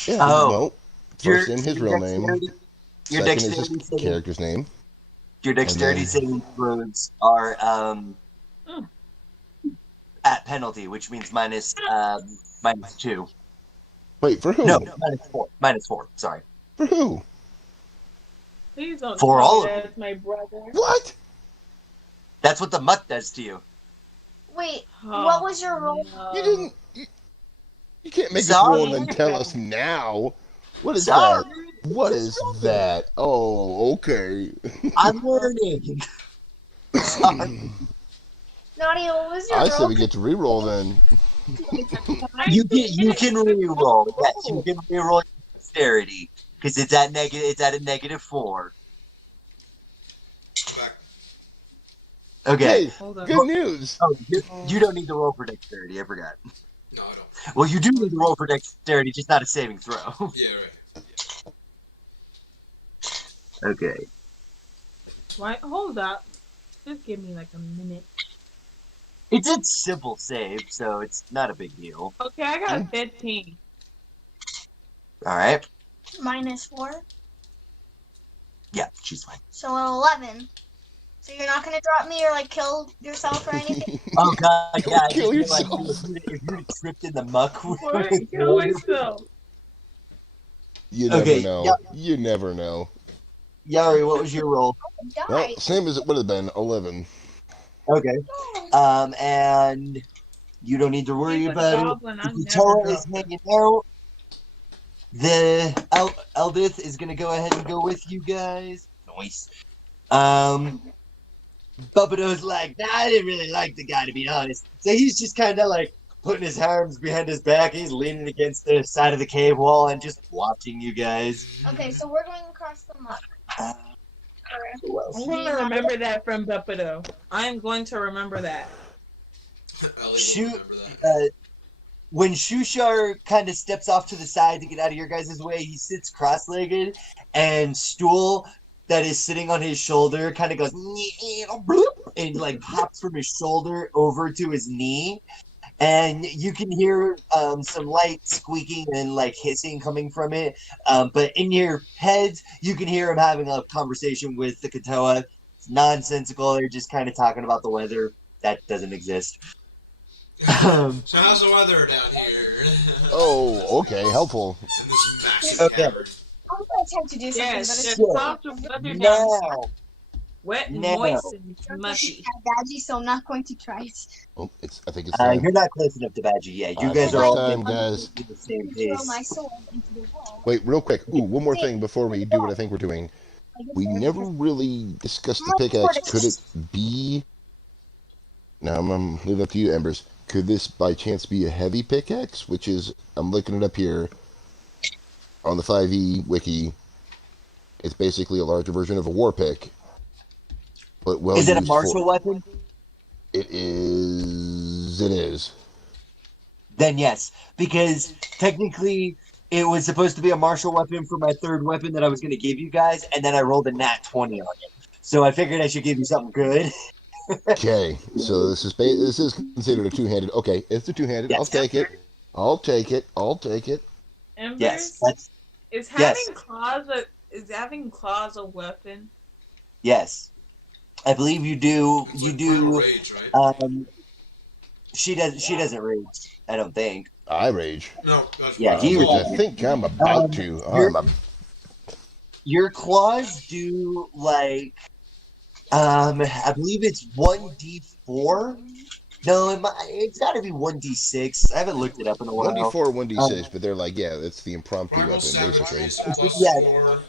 yeah, well, first in his real name, second is his character's name. Your dexterity saving throws are at penalty, which means minus 2. Wait, for who? No, minus 4. Sorry. For who? Please don't For tell all me of that's my brother. What? That's what the mutt does to you. Wait, what was your role? No. You didn't. You can't make us Sorry. roll and then tell us now. What is Sorry. that? What is that? Oh, okay. I'm learning. Sorry. Nadia, what was your I role? said we get to re-roll then. You can reroll. Yes, you can reroll your dexterity because it's at a -4. Back. Okay. Hey, good news. Oh, you don't need to roll for dexterity. I forgot. No, I don't. Well, you do need to roll for dexterity, just not a saving throw. Yeah, right. Yeah. Okay. Why? Hold up. Just give me like a minute. It's a simple save, so it's not a big deal. Okay, I got a 15. All right. -4. Yeah, she's fine. So an 11. So you're not gonna drop me or like kill yourself or anything? Oh god, yeah. I Kill just feel like yourself. if you'd tripped in the muck with Kill myself. You never Okay, know. yeah. You never know. Yari, what was your roll? Well, Die. same as it would have been, 11. Okay. And you don't need to worry He's a about it. goblin. I The never Toa drop is hanging out. The Eldith is gonna go ahead and go with you guys. Nice. Bubbado's like, nah, I didn't really like the guy, to be honest. So he's just kind of like putting his arms behind his back. He's leaning against the side of the cave wall and just watching you guys. Okay, so we're going across the muck. Who else? I'm going to remember that from Buppido. I'm going to remember that. Ellie will Shoot. remember that. When Shushar kind of steps off to the side to get out of your guys' way, he sits cross-legged, and Stool that is sitting on his shoulder kind of goes and like pops from his shoulder over to his knee, and you can hear some light squeaking and like hissing coming from it. But in your heads, you can hear him having a conversation with the Katoa. It's nonsensical. They're just kind of talking about the weather that doesn't exist. So how's the weather down here? Oh, okay, helpful. In this massive Okay. cavern. I'm gonna attempt to do something, Yes, but there's it's Sure. clouds of weather down. Now, Wet and Now. moist and not mushy. badgy, so I'm not going to try it. Oh, I think it's time. you're not close enough to Badgie yet. You I guys think are it's all time, in guys. the same Throw my pace. sword into the wall. Wait, real quick. Ooh, one more thing before we do what I think we're doing. We never really discussed the pickaxe. Could it be... Now, I'm leaving it up to you, Embers. Could this, by chance, be a heavy pickaxe? Which is, I'm looking it up here on the 5e wiki. It's basically a larger version of a war pick. But well Is it a used martial weapon? It is. It is. Then yes, because technically it was supposed to be a martial weapon for my third weapon that I was going to give you guys, and then I rolled a nat 20 on it. So I figured I should give you something good. Okay, so this is considered a two-handed. Okay, it's a two-handed. Yes. I'll take it. I'll take it. I'll take it. Embers, Yes, that's is yes. having claws a weapon? yes. I believe you do. It's You like primal do. rage, right? She does. She doesn't rage. I don't think. I rage. No, that's Yeah, what he Which I rages. think I'm about to. Your claws do like. I believe it's 1d4. No, it's got to be 1d6. I haven't looked it up in a while. 1d4 or 1d6, but they're like, yeah, that's the impromptu Primal weapon, savage basically. is plus Yeah. 4.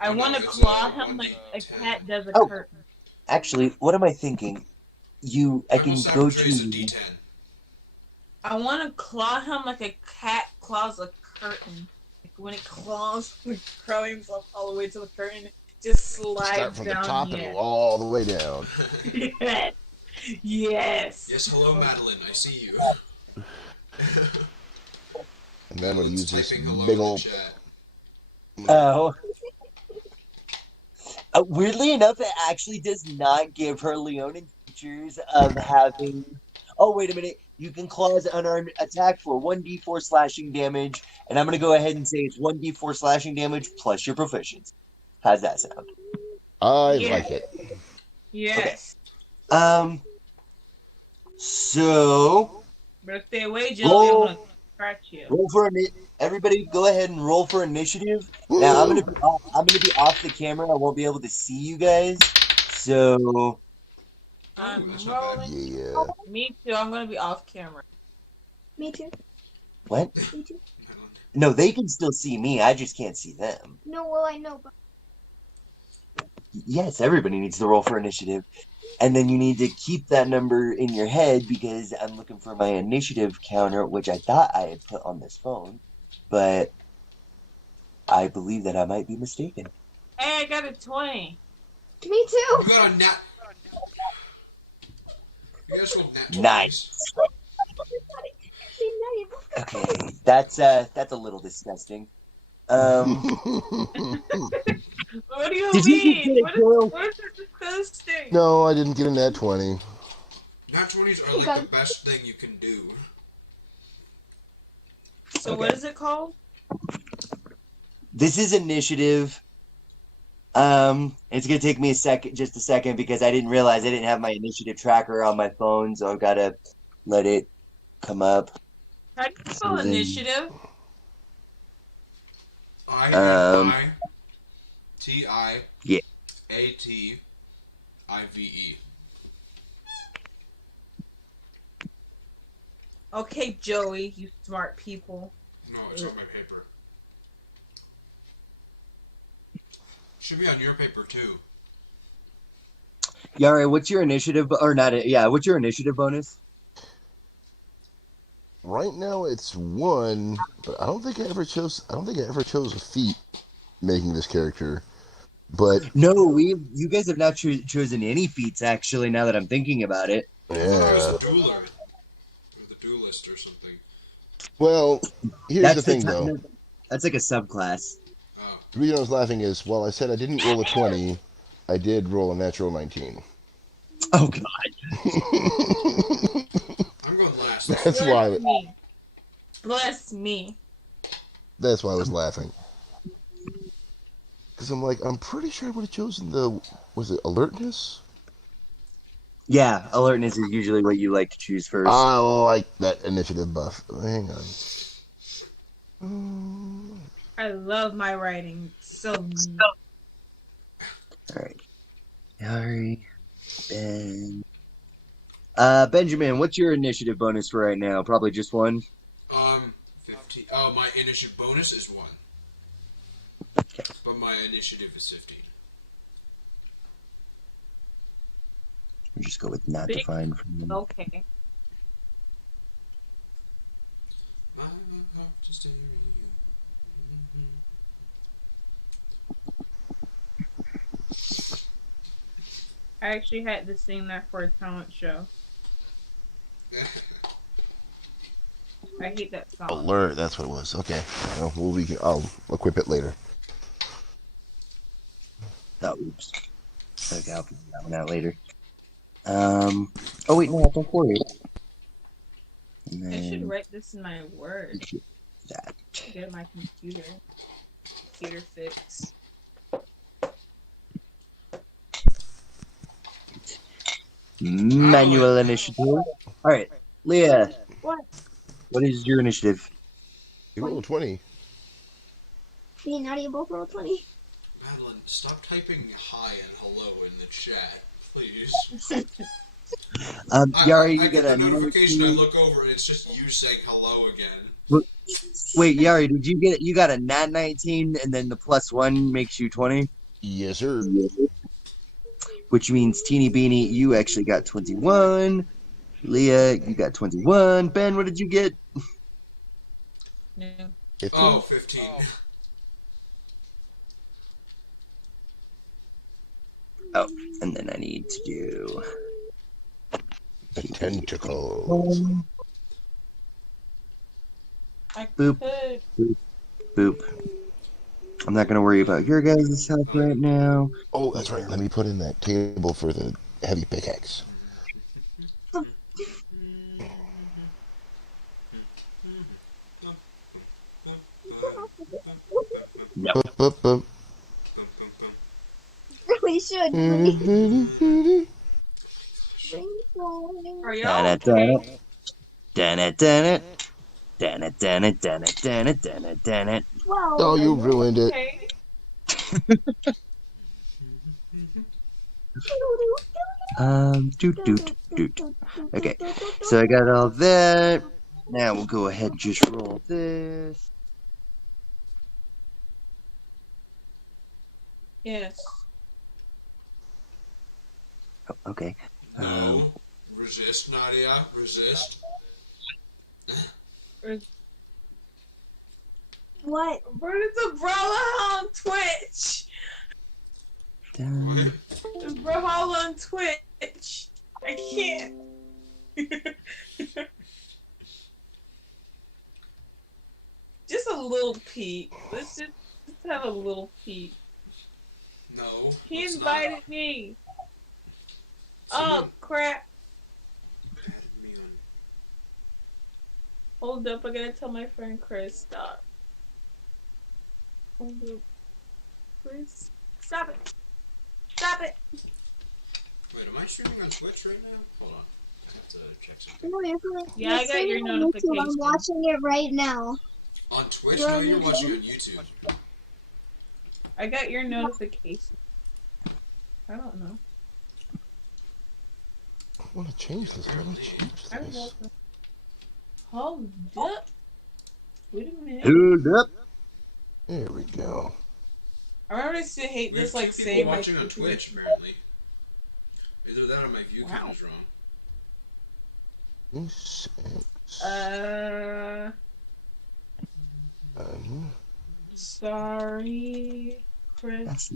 I want to claw him like a cat does a Oh. curtain. Actually, what am I thinking? I can Primal go savagery is a to. D10. I want to claw him like a cat claws a curtain. Like when it claws, crawling himself all the way to the curtain, just slides Start from the down. top and go all the way down. Yes. Yes. Yes, hello, Madeline. I see you. And then I'm going to use this Typing hello big in the old... chat. Oh. Weirdly enough, it actually does not give her Leonin features of having. Oh, wait a minute. You can clause unarmed attack for 1d4 slashing damage, and I'm going to go ahead and say it's 1d4 slashing damage plus your proficiency. How's that sound? I Yeah. like it. Yes. So But stay away, Jelly. I'm Roll. gonna scratch you. roll for everybody. Go ahead and roll for initiative. Now I'm gonna be off the camera. I won't be able to see you guys. So I'm that's not bad. rolling. Yeah. Me too. I'm gonna be off camera. Me too. what? Me too. No, they can still see me. I just can't see them. No, well, I know, but Yes, everybody needs to roll for initiative. And then you need to keep that number in your head because I'm looking for my initiative counter, which I thought I had put on this phone. But I believe that I might be mistaken. Hey, I got a 20. me too. You got a nat. You guys rolled nat 20s. Nice. Okay, that's a little disgusting. What do you Did you just mean? get a kill? What is it disgusting? No, I didn't get a nat 20. Nat 20s are like the best thing you can do. So Okay. what is it called? This is initiative. It's gonna take me just a second, because I didn't realize I didn't have my initiative tracker on my phone, so I've gotta let it come up. How do you spell initiative? INITIATIVE. Okay, Joey, you smart people. No, it's on my paper. Should be on your paper too. Yari, what's your initiative or not? Yeah, what's your initiative bonus? Right now it's 1, but I don't think I ever chose a feat making this character. But no, you guys have not chosen any feats actually. Now that I'm thinking about it. I thought I was yeah. the dueler. Or the duelist or something. Well, here's the thing though. That's like a subclass. Oh. The reason I was laughing is, while I said I didn't roll a 20, I did roll a natural 19. Oh God. I'm going last. That's why. Bless me. That's why I was laughing. Because I'm like, I'm pretty sure I would have chosen was it alertness? Yeah, alertness is usually what you like to choose first. I like that initiative buff. Hang on. I love my writing so much. All right. Yari, Ben. Benjamin, what's your initiative bonus for right now? Probably just 1. 15. Oh, my initiative bonus is 1. But my initiative is 15. We'll just go with not defined. Okay. I actually had to sing that for a talent show. I hate that song. Alert, that's what it was. Okay. Well, I'll equip it later. Oh, oops. Okay, I'll figure that one out later. Oh wait, no, don't worry. And I should then write this in my Word. that. Get my computer fix. Manual initiative. All right, Leah. What? What is your initiative? You rolled 20. Me and Nadia both rolled 20. Madeline, stop typing hi and hello in the chat, please. Yari, you I get get a the notification. I look over and it's just you saying hello again. Wait, Yari, you got a nat 19 and then the +1 makes you 20? Yes, sir. Which means Teeny Beanie, you actually got 21. Leah, you got 21. Ben, what did you get? No. 15? Oh, 15. Oh, and then I need to do the tentacles. Boop, boop, boop. I'm not gonna worry about your guys' health right now. Oh, that's right. Let me put in that table for the heavy pickaxe. No. Boop, boop, boop. We should. Are y'all okay? Whoa. Oh, you ruined it. Okay. Doot. Okay, so I got all that. Now we'll go ahead and just roll this. Yes. Oh, okay. No. Resist, Nadia. Resist. What? Where's the Brawlhalla on Twitch? What? The Brawlhalla on Twitch. I can't. peek. Let's just have a little peek. No. He let's invited not. me. Someone Oh crap! added me on. Hold up, I gotta tell my friend Chris. Stop. Hold up, Chris. Stop it! Stop it! Wait, am I streaming on Twitch right now? Hold on. I have to check something. No, Yeah, I got your I'm notification. watching it right now. On Twitch? You're No, on you're YouTube? watching on YouTube. I got your notification. I don't know. I want to change this. How do I change I don't know. this? Hold up. Wait a minute. Hold up. There we go. I remember to hate We have this like two people saying watching like on Twitch, apparently. Either that or my view count is wrong. 6. Sorry, Chris.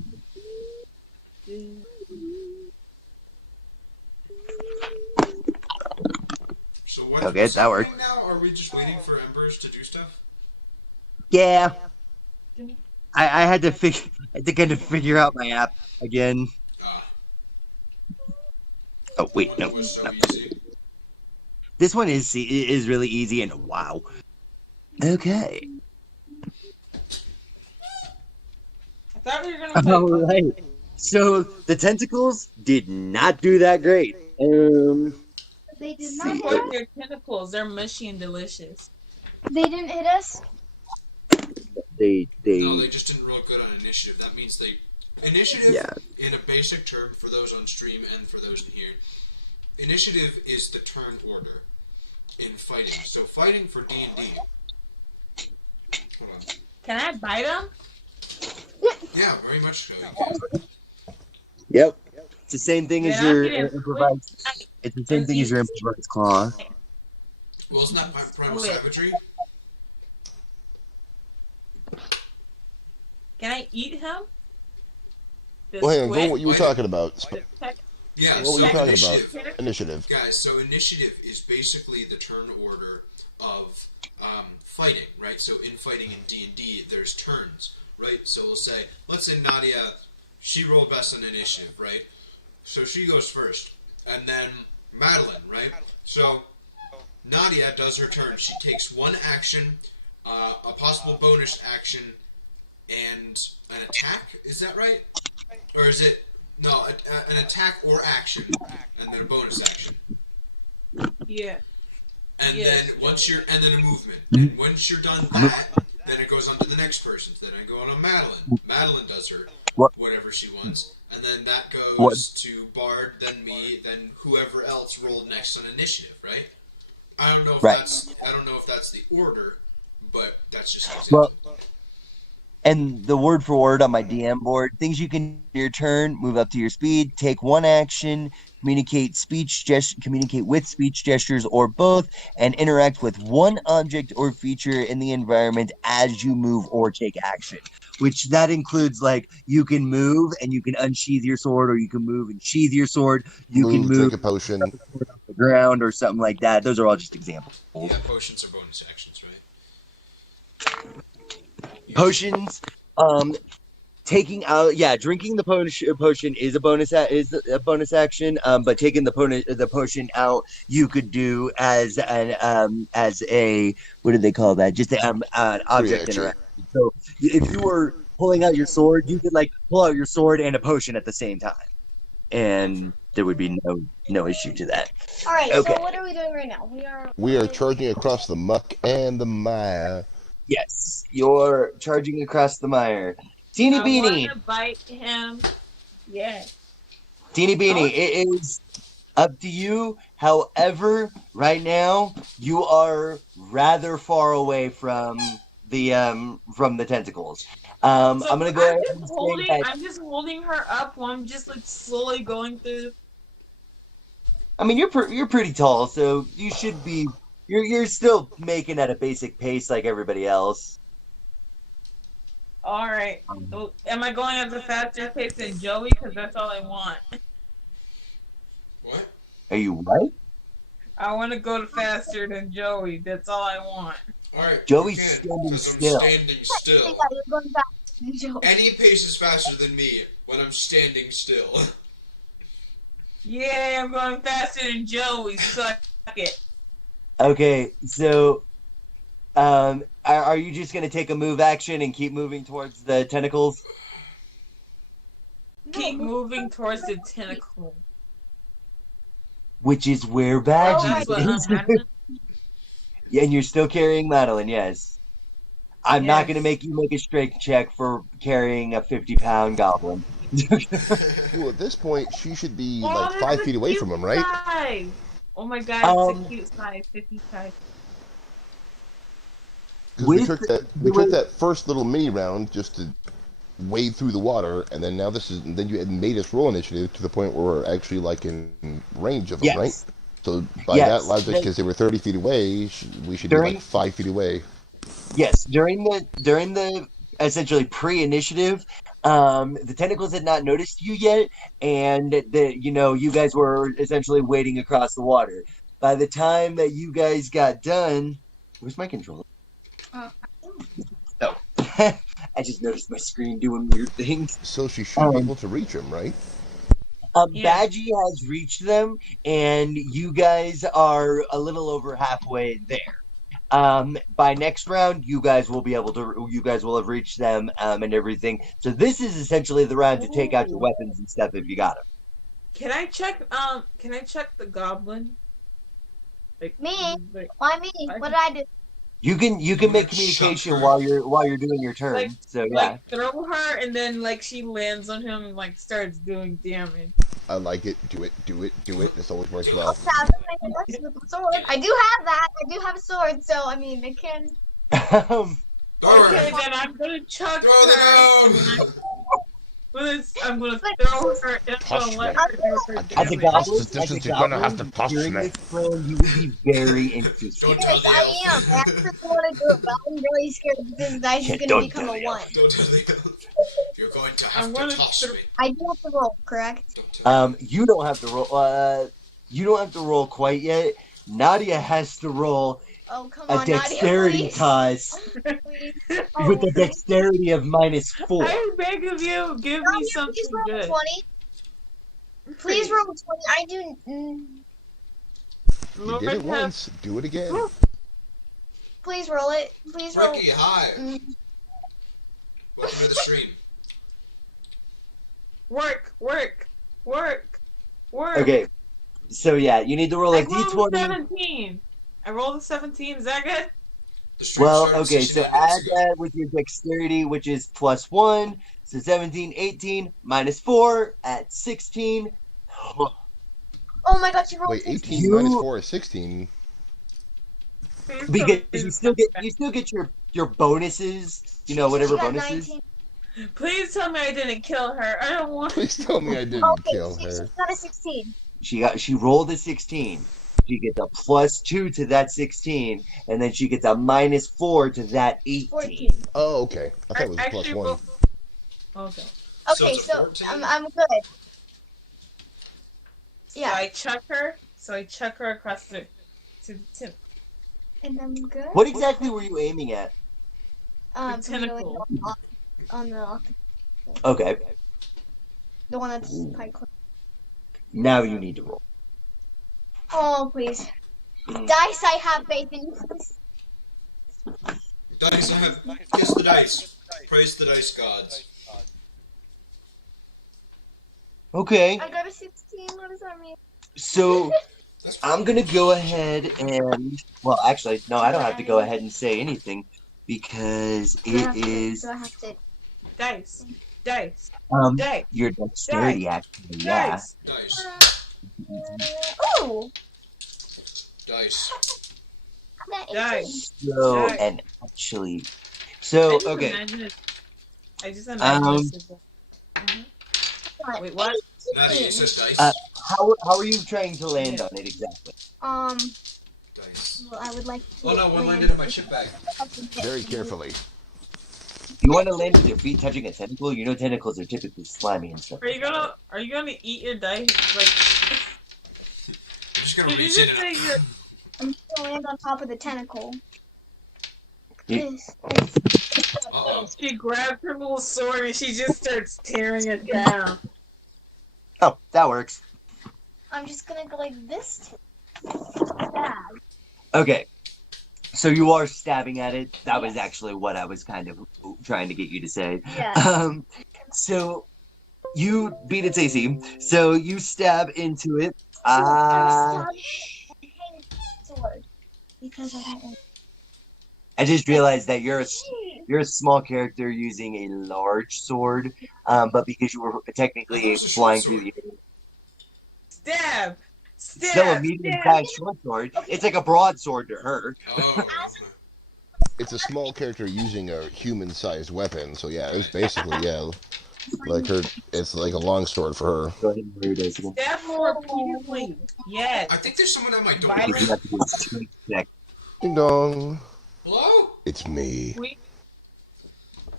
So what Okay, is that worked. happening now? Are we just waiting for Embers to do stuff? Yeah. I had to kind of figure out my app again. Ah. Oh wait, no. It was so no. easy. This one is really easy and wow. Okay. I thought we were gonna play. All right. So the tentacles did not do that great. They did See. not hit Fuck us. their tentacles. They're mushy and delicious. They didn't hit us. They No, they just didn't roll good on initiative. That means they initiative Yeah. in a basic term for those on stream and for those in here. Initiative is the turn order in fighting. So fighting for D&D. Hold on. Can I bite them? Yeah, very much so. You can. Yep. It's the same thing as Then your I'm getting improvised. split. It's the same thing as your improvised claw. Well, isn't that primal Wait. savagery? Can I eat him? The Well, hang on, squid? go what you were talking about. The peck- Yeah, What so were you talking initiative. about? Initiative. Guys, so initiative is basically the turn order of fighting, right? So in fighting in D&D, there's turns, right? So we'll say, let's say Nadia, she rolled best on initiative, right? So she goes first. And then Madeline, right? So Nadia does her turn. She takes one action, a possible bonus action, and an attack. Is that right? Or is it... No, an attack or action, and then a bonus action. Yeah. And Yes. then and then a movement. And once you're done that, then it goes on to the next person. Then I go on Madeline. Madeline does her whatever she wants, and then that goes to Bard, then me, then whoever else rolled next on initiative. Right? I don't know if that's the order, but that's just an example. Well, and the word for word on my DM board, things you can do your turn, move up to your speed, take one action, communicate with speech gestures or both, and interact with one object or feature in the environment as you move or take action. Which that includes like you can move and you can unsheath your sword, or you can move and sheath your sword. You can move, drink a potion. off the ground or something like that. Those are all just examples. Yeah, potions are bonus actions, right? Potions, taking out, drinking the potion is a bonus action. But taking the potion out, you could do as a what do they call that? Just an object interaction. So if you were pulling out your sword, you could like pull out your sword and a potion at the same time, and there would be no issue to that. All right. Okay. So what are we doing right now? We are charging across the muck and the mire. Yes, you're charging across the mire. Teeny I Beanie. want to bite him. Yeah. Teeny Beanie, it is up to you. However, right now you are rather far away from the tentacles. I'm gonna go ahead and say that. I'm just holding her up while I'm just like slowly going through. I mean, you're pretty tall, so you should be. You're still making at a basic pace like everybody else. All right. So, am I going at a faster pace than Joey? Because that's all I want. What? Are you right? I want to go faster than Joey. That's all I want. Alright, Joey's you can, standing because I'm still. standing still. Yeah, you're going faster than Joey. Any pace is faster than me when I'm standing still. Yeah, I'm going faster than Joey. Suck it. Okay, so are you just gonna take a move action and keep moving towards the tentacles? Keep moving towards the tentacle. Which is where Or Badgie that's what is. Madeline. Yeah, and you're still carrying Madeline, yes. I'm not gonna Yes. make you make a strength check for carrying a 50-pound goblin. Well, at this point, she should be Oh, like this 5 is feet a away cute from him, right? size. Oh my god, it's a Um, cute size. 50 size. Because we with took that first little mini round just to wade through the water, and then now then you had made us roll initiative to the point where we're actually like in range of them, right? yes, So by that yes. logic, because they were 30 feet away, we should be During like 5 feet away. Yes, during the essentially pre-initiative, the tentacles had not noticed you yet, and you guys were essentially wading across the water. By the time that you guys got done, where's my controller? Oh, I just noticed my screen doing weird things. So she should be able to reach him, right? Yeah. Badgie has reached them, and you guys are a little over halfway there. By next round, you guys will have reached them, and everything. So this is essentially the round to take out your Ooh. weapons and stuff if you got them. Can I check the goblin? Like, Me? like, Why me? What did I do? You can make communication while you're doing your turn. Like- So yeah. like throw her and then like she lands on him and like starts doing damage. I like it. Do it. This always works well. Sword. I do have that. I do have a sword, so I mean, it can. Um, Throw Okay, her! then I'm gonna chuck Throw her. the and gnome! I'm gonna throw her and I'm Toss gonna let me. her do her as a damage. goblin, You're gonna have to toss during me. this round, you would be very interested. Don't tell Yes, the I am. elf. I actually want to do it, but I'm really scared that this dice Yeah, is going don't to become tell a the 1. Don't tell the elf. You're going to have I'm to gonna toss me. I do have to roll, correct? Don't tell the elf. You don't have to roll. You don't have to roll quite yet. Nadia has to roll Oh, come a on, Nadia, dexterity please. toss Please. with Oh, a dexterity of -4. I beg of you, give me Nadia, something please roll good. 20. Please roll 20. I do. You did it once. Do it again. Please roll it. Please roll. Ricky, hi. Mm. Welcome to the stream. Work. Okay, so yeah, you need to roll I a rolled a d20. 17. I rolled a 17. Is that good? The stream Well, started okay, so 69 minutes add ago. that with your dexterity, which is +1. So 17, 18, -4 at 16. Oh my god, you rolled Wait, 18 You- minus 4 is 16. Because you still get your bonuses, whatever She got bonuses. 19. Please tell me I didn't kill her. I don't want. Please tell me I didn't Okay, kill she her. got a 16. She rolled a 16. She gets a +2 to that 16, and then she gets a -4 to that 18. 14. Oh, okay. I thought it was a Actually, +1. Okay. So Okay, it's a so 14? I'm good. So Yeah, I chuck her across to the tip. and I'm good. What exactly were you aiming at? The So I'm going tentacle. on the Okay, the one that's quite close. now you need to roll. Oh, please. Dice, I have faith in you. Dice, I have. Kiss the dice. Praise the dice gods. Okay, I got a 16. What does that mean? so That's I'm gonna go ahead and actually, no, I don't have to go ahead and say anything because it is Do I have to? Dice. Dice. your dexterity actually, yeah. Dice. Dice. Oh, Dice. that is Dice. So Dice. and actually, so okay. I just imagine it. fine. Wait, what? Nadia, it says dice. How are you trying to land on it exactly? Dice. Well, I would like to. Oh no, one land landed in my chip bag. Very carefully. You want to land with your feet touching a tentacle? You know tentacles are typically slimy and stuff. Are you gonna eat your dice? Like, I'm just gonna did you reach in just and. say you're? I'm just gonna land on top of the tentacle. Uh-oh. She grabs her little sword and she just starts tearing it down. Oh, that works. I'm just gonna go like this. Stab. Okay. So you are stabbing at it. That was Yes. actually what I was kind of trying to get you to say. Yeah. So you beat its AC. So you stab into it. I'm stabbing with a hanged sword because I don't want. I just realized that you're a small character using a large sword, but because you were I thought it technically was a short flying through sword. the air, Stab! it's still a Stab! medium-sized short sword. It's like a broadsword to her. Oh. It's a small character using a human-sized weapon, so yeah, it's Right. basically like her. It's like a long sword for her. Go ahead and roll your dice again. Stab her repeatedly. Yes. I think there's someone at my door. Violent- You have to do a strength check. Ding dong. Hello? It's me.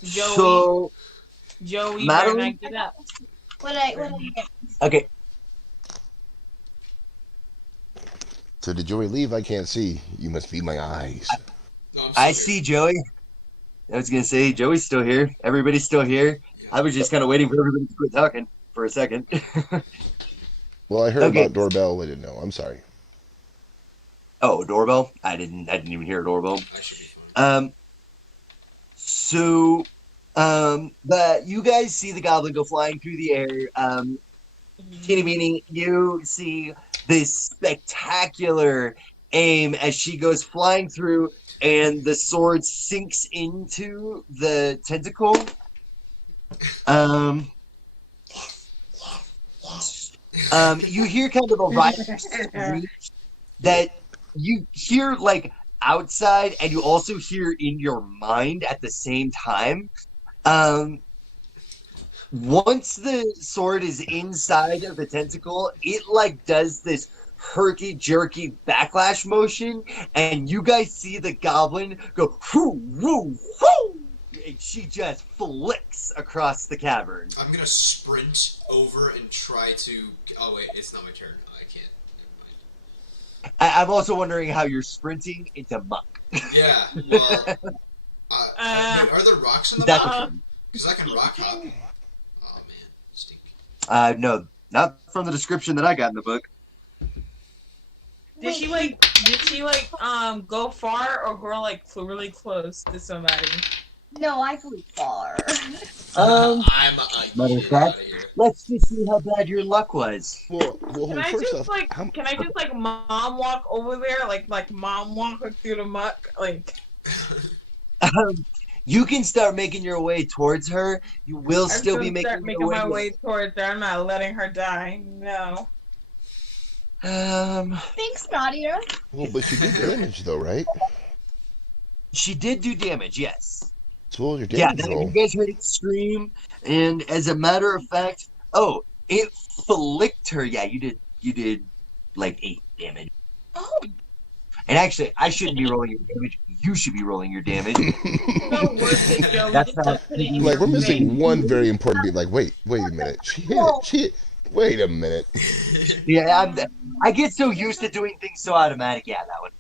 Joey, So, better not get up. What I get? okay, So did Joey leave? I can't see. You must be my eyes. No, I'm still I here. see Joey. I was gonna say Joey's still here. Everybody's still here. Yeah. I was just kind of waiting for everybody to quit talking for a second. Well, I heard Okay. about doorbell. I didn't know. I'm sorry. Oh, doorbell! I didn't even hear a doorbell. I should be fine. But you guys see the goblin go flying through the air. Teeny Beanie, you see this spectacular aim as she goes flying through, and the sword sinks into the tentacle. You hear kind of a rising screech that you hear like outside, and you also hear in your mind at the same time. Once the sword is inside of the tentacle, it like does this herky jerky backlash motion, and you guys see the goblin go whoo whoo whoo, and she just flicks across the cavern. I'm gonna sprint over and try to. Oh wait, it's not my turn. I can't. Never mind. I'm also wondering how you're sprinting into muck. Yeah. Well. Wait, are there rocks in the That's map? Because I can rock hop. Oh man, stink. no, not from the description that I got in the book. Did she go far or go like really close to somebody? No, I flew far. I'm Matter of get fact, out of here. let's just see how bad your luck was. Well, Can I first just off, like how- can I just like mom walk over there like mom walk her through the muck like You can start making your way towards her. You will I'm still be gonna start making making your my way. way towards her. I'm not letting her die. No. Thanks, Nadia. well, but she did damage though, right? She did do damage, yes. So what was your Yeah, damage you roll? guys heard it scream, and as a matter of fact, it flicked her. Yeah, you did like 8 damage. Oh, And actually, I shouldn't be rolling your damage. You should be rolling your damage. So worth it, Joe. That's Just not- put it in Like your we're missing face. one very important beat. Like wait a minute. She hit it. She hit. Wait a minute. Yeah, I get so used to doing things so automatic. Yeah, that one.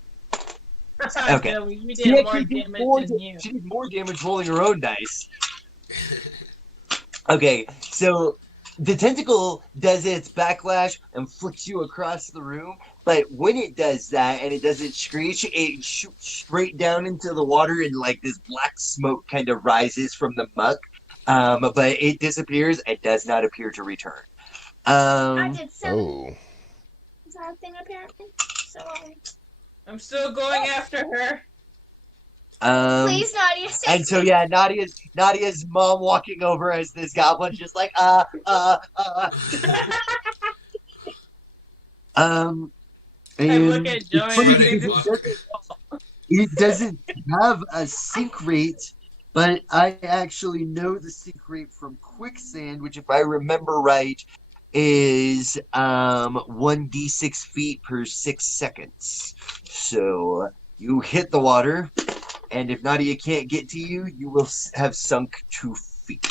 Okay. Joey, we She did more actually did damage than you. she did more damage rolling her own dice. Okay, so the tentacle does its backlash and flicks you across the room, but when it does that and it does its screech, it shoots straight down into the water, and like this black smoke kind of rises from the muck. But it disappears and does not appear to return. I did 7 Oh. something apparently. So, I'm still going after her. please, Nadia, stay And so yeah, Nadia's mom walking over as this goblin's just like and I look at Joey it's and funny I think because this- it doesn't have a sink rate, but I actually know the sink rate from quicksand, which if I remember right is 1d6 feet per 6 seconds. So you hit the water, and if Nadia can't get to you, you will have sunk 2 feet.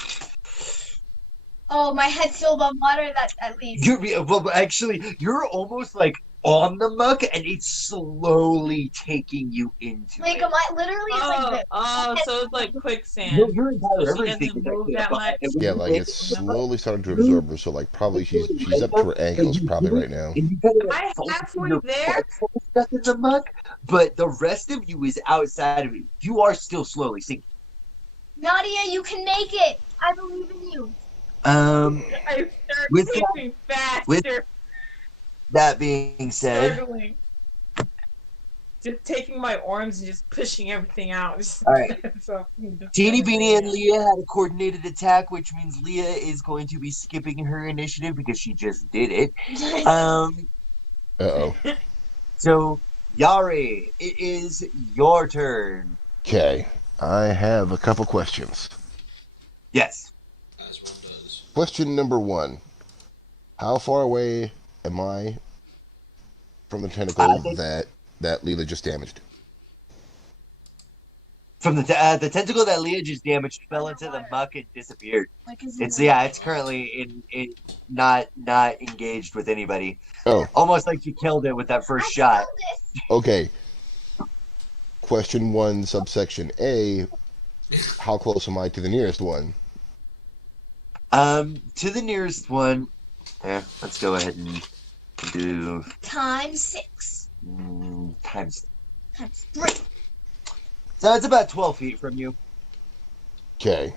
Oh, my head's still above water. That's at least. Well, actually, you're almost like on the muck, and it's slowly taking you into Like, it. literally, it's like this. So it's like No, quicksand. your entire So she everything doesn't is move actually that above. much. And when Yeah, you like make it's it, slowly starting to you absorb her. So like probably she's up to her ankles and you probably do right it, now. and you kind of Am I focus halfway your there? butt full of stuff in the muck, but the rest of you is outside of it. You are still slowly sinking. Nadia, you can make it. I believe in you. I start With sinking faster, that being said, struggling. Just taking my arms and just pushing everything out. all right. So, Teeny Beanie and Leah had a coordinated attack, which means Leah is going to be skipping her initiative because she just did it. Uh-oh. So, Yari, it is your turn. Okay. I have a couple questions. Yes. As one does. Question number 1. How far away am I from the tentacle that Leela just damaged? From the tentacle that Leah just damaged fell into the muck and disappeared. It's currently in not engaged with anybody. Oh. Almost like you killed it with that first shot. Okay. Question 1, subsection A. How close am I to the nearest one? To the nearest one. Let's go ahead and do Times 6. times 3. So it's about 12 feet from you. Okay.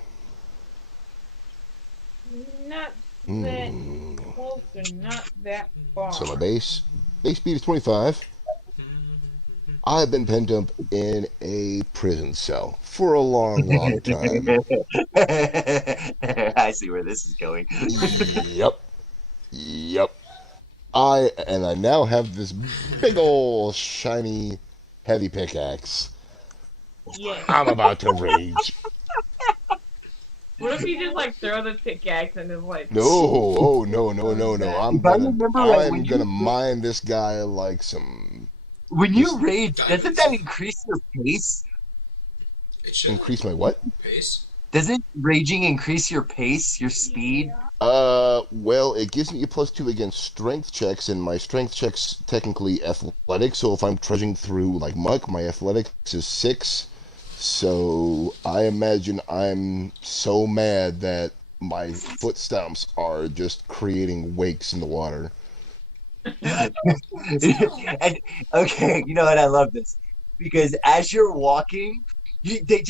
Not that close or not that far. So my base speed is 25. I've been pent up in a prison cell for a long, long time. I see where this is going. Yep. I now have this big old shiny heavy pickaxe. Yeah. I'm about to rage. What if you just like throw the pickaxe and it's like No. I'm If I remember right, when gonna you mine this guy like some. when you rage, doesn't that increase your pace? It should. Increase my what? Pace? Doesn't raging increase your pace, your speed? Well, it gives me a +2 against strength checks, and my strength checks technically athletic. So if I'm trudging through like muck, my athletics is 6. So I imagine I'm so mad that my foot stumps are just creating wakes in the water. And, okay, you know what? I love this because as you're walking, they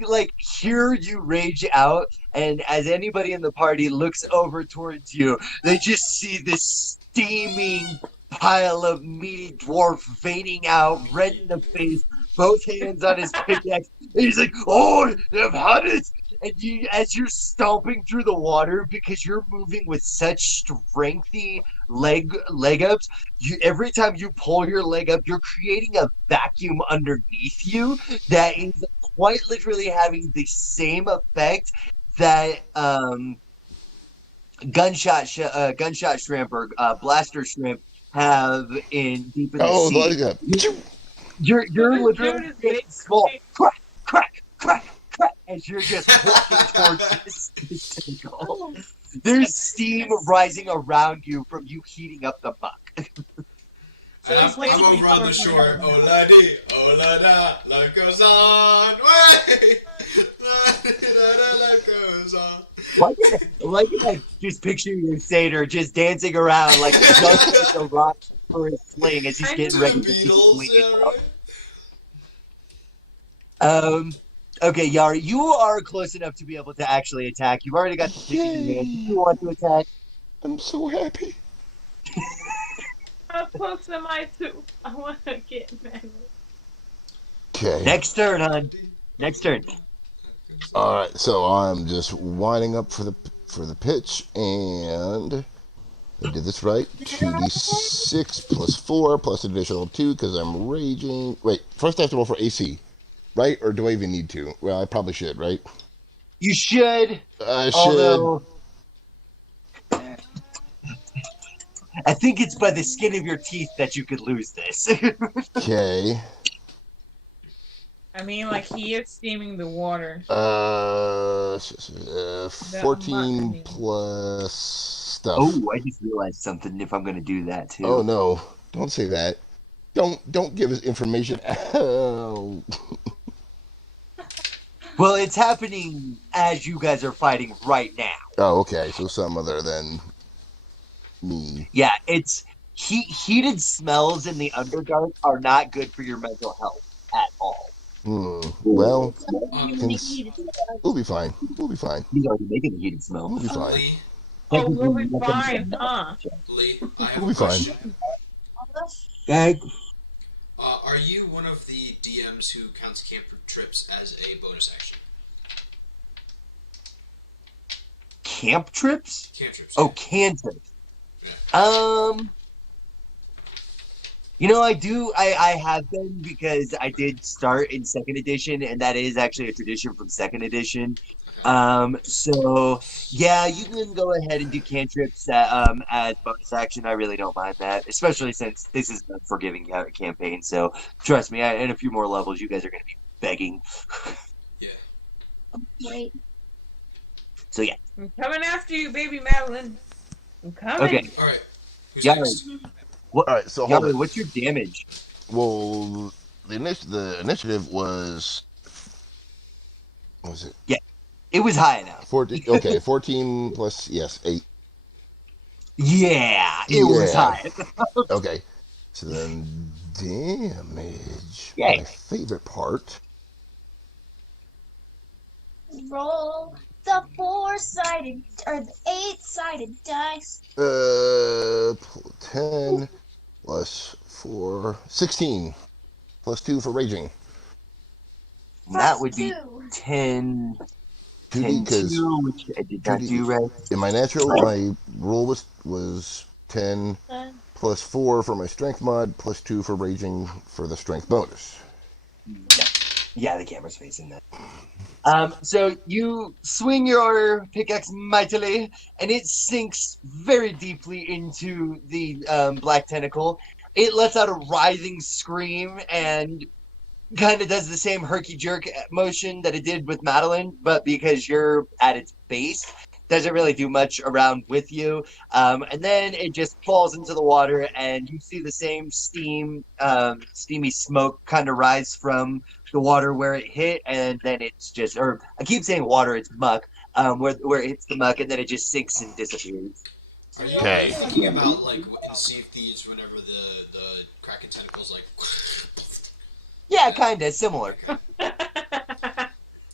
like hear you rage out, and as anybody in the party looks over towards you, they just see this steaming pile of meaty dwarf veining out, red in the face, both hands on his pickaxe. And he's like, "Oh, I've had it!" And you, as you're stomping through the water because you're moving with such strengthy leg ups, every time you pull your leg up, you're creating a vacuum underneath you that is quite literally having the same effect that gunshot shrimp or blaster shrimp have in deep in the sea. Like that. You're literally getting small crack, crack, crack, crack as you're just walking towards this tentacle. There's steam rising around you from you heating up the muck. I'm over on the shore. Ola-dee, ola-da, life goes on. Way! Life goes on. Why can I just picture your satyr just dancing around like just a rock for his sling as he's getting ready to Beatles, yeah, right? Okay, Yari, you are close enough to be able to actually attack. You've already got the stick in your hand. Do you want to attack? I'm so happy. How close am I to? I want to get married. Okay. Next turn, hon. Next turn. All right, so I'm just winding up for the pitch, and I did this right. 2d6 plus 4 plus an additional 2 because I'm raging. Wait, first I have to roll for AC, right? Or do I even need to? Well, I probably should, right? You should. I should. Although, I think it's by the skin of your teeth that you could lose this. Okay. I mean, like, he is steaming the water. 14 plus stuff. Oh, I just realized something. If I'm gonna do that too. Oh no! Don't say that. Don't give us information. Oh. Well, it's happening as you guys are fighting right now. Oh, okay. So some other than me. Yeah, it's heated smells in the Underdark are not good for your mental health at all. Well, You can, make me we'll be fine. We'll be fine. He's already making a heated smell. We'll be fine. Lee, Oh, we'll be fine, huh? Lee, I have We'll a be fine. question. Okay. Are you one of the DMs who counts camp trips as a bonus action? Camp trips? Cantrips. Oh, cantrips. You know, I have been because I did start in second edition, and that is actually a tradition from second edition. So yeah, you can go ahead and do cantrips as bonus action. I really don't mind that, especially since this is a forgiving campaign. So trust me, in a few more levels, you guys are going to be begging. Yeah. Wait. So yeah. I'm coming after you, baby Madeline. I'm coming. Okay. All right. Who's Yeah. next? What? All right. So hold Yari, it. what's your damage? Well, the initiative was. What was it? Yeah, it was high enough. 14. Okay, 14 plus 8. Yeah, it was high. Okay. So then damage. Yay. My favorite part. Roll the 4-sided or the 8-sided dice. 10 plus 4, 16 plus 2 for raging. That would be Two. 10, 2D 10, 2, which I did not 2D. do right. In my natural, my roll was 10 plus 4 for my strength mod, plus 2 for raging for the strength bonus. Yeah, the camera's facing that. So you swing your pickaxe mightily, and it sinks very deeply into the black tentacle. It lets out a writhing scream and kind of does the same herky-jerk motion that it did with Madeline, but because you're at its base, doesn't really do much around with you. And then it just falls into the water, and you see the same steamy smoke kind of rise from the water where it hit, and then it's just, or I keep saying water, it's muck, where it hits the muck, and then it just sinks and disappears. Are you Okay. thinking about like in Sea of Thieves whenever the Kraken tentacles like? Yeah, kind of similar.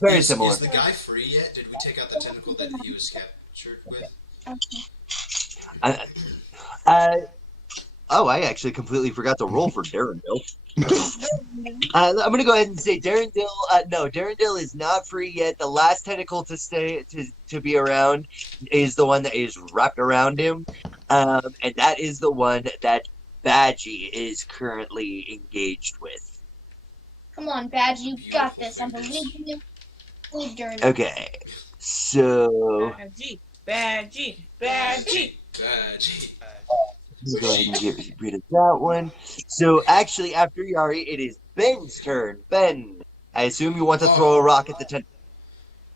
Very similar. Is the guy free yet? Did we take out the tentacle that he was captured with? Oh, I actually completely forgot to roll for Darendil. I'm going to go ahead and say Darendil. No, Darendil is not free yet. The last tentacle to stay to be around is the one that is wrapped around him, and that is the one that Badgie is currently engaged with. Come on, Badge, you got this. I believe in you. Believe Darren. Okay, so Badgie. let's go ahead and get rid of that one. So actually, after Yari, it is Ben's turn. Ben, I assume you want to throw a rock at the tentacle.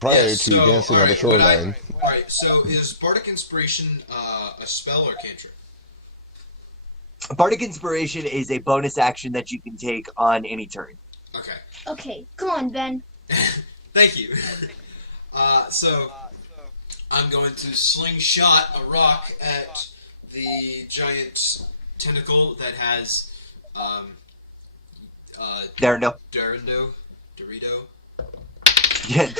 Prior to dancing on the shoreline. Alright, so is Bardic Inspiration a spell or cantrip? Bardic Inspiration is a bonus action that you can take on any turn. Okay. Okay, come on, Ben. Thank you. So I'm going to slingshot a rock at the giant tentacle that has Darendil. Dorito. Yeah.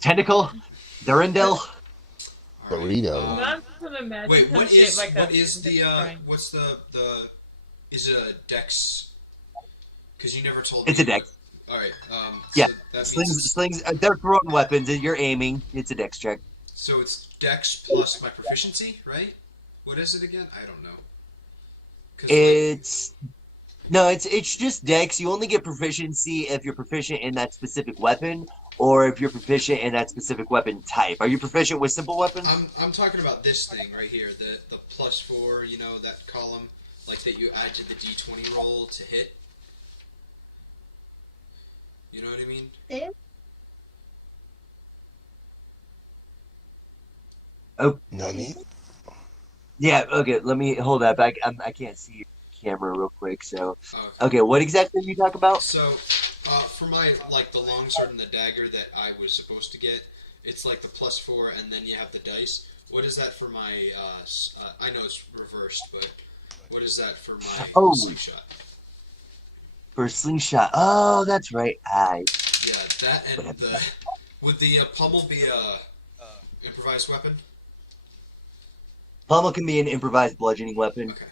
Tentacle. Darendil. Burrito. Not gonna imagine Wait, how what shaped is like what a- is the what's the is it a dex? Because you never told me. It's a dex. All right. Yeah. So that means Slings. They're throwing weapons, and you're aiming. It's a dex check. so it's dex plus my proficiency, right? What is it again? I don't know. 'Cause, It's just dex. You only get proficiency if you're proficient in that specific weapon, or if you're proficient in that specific weapon type. Are you proficient with simple weapons? I'm talking about this thing right here, the +4, you know, that column, like that you add to the d20 roll to hit. You know what I mean? There? Oh, No need. yeah. Okay, let me hold that back. I can't see your camera real quick. So, Oh, okay, what exactly are you talking about? so, for my the longsword and the dagger that I was supposed to get, it's like the +4, and then you have the dice. What is that for my? I know it's reversed, but what is that for my Oh. slingshot? For slingshot. Oh, that's right. Yeah, that and the. Would the pummel be a improvised weapon? Pommel can be an improvised bludgeoning weapon. Okay.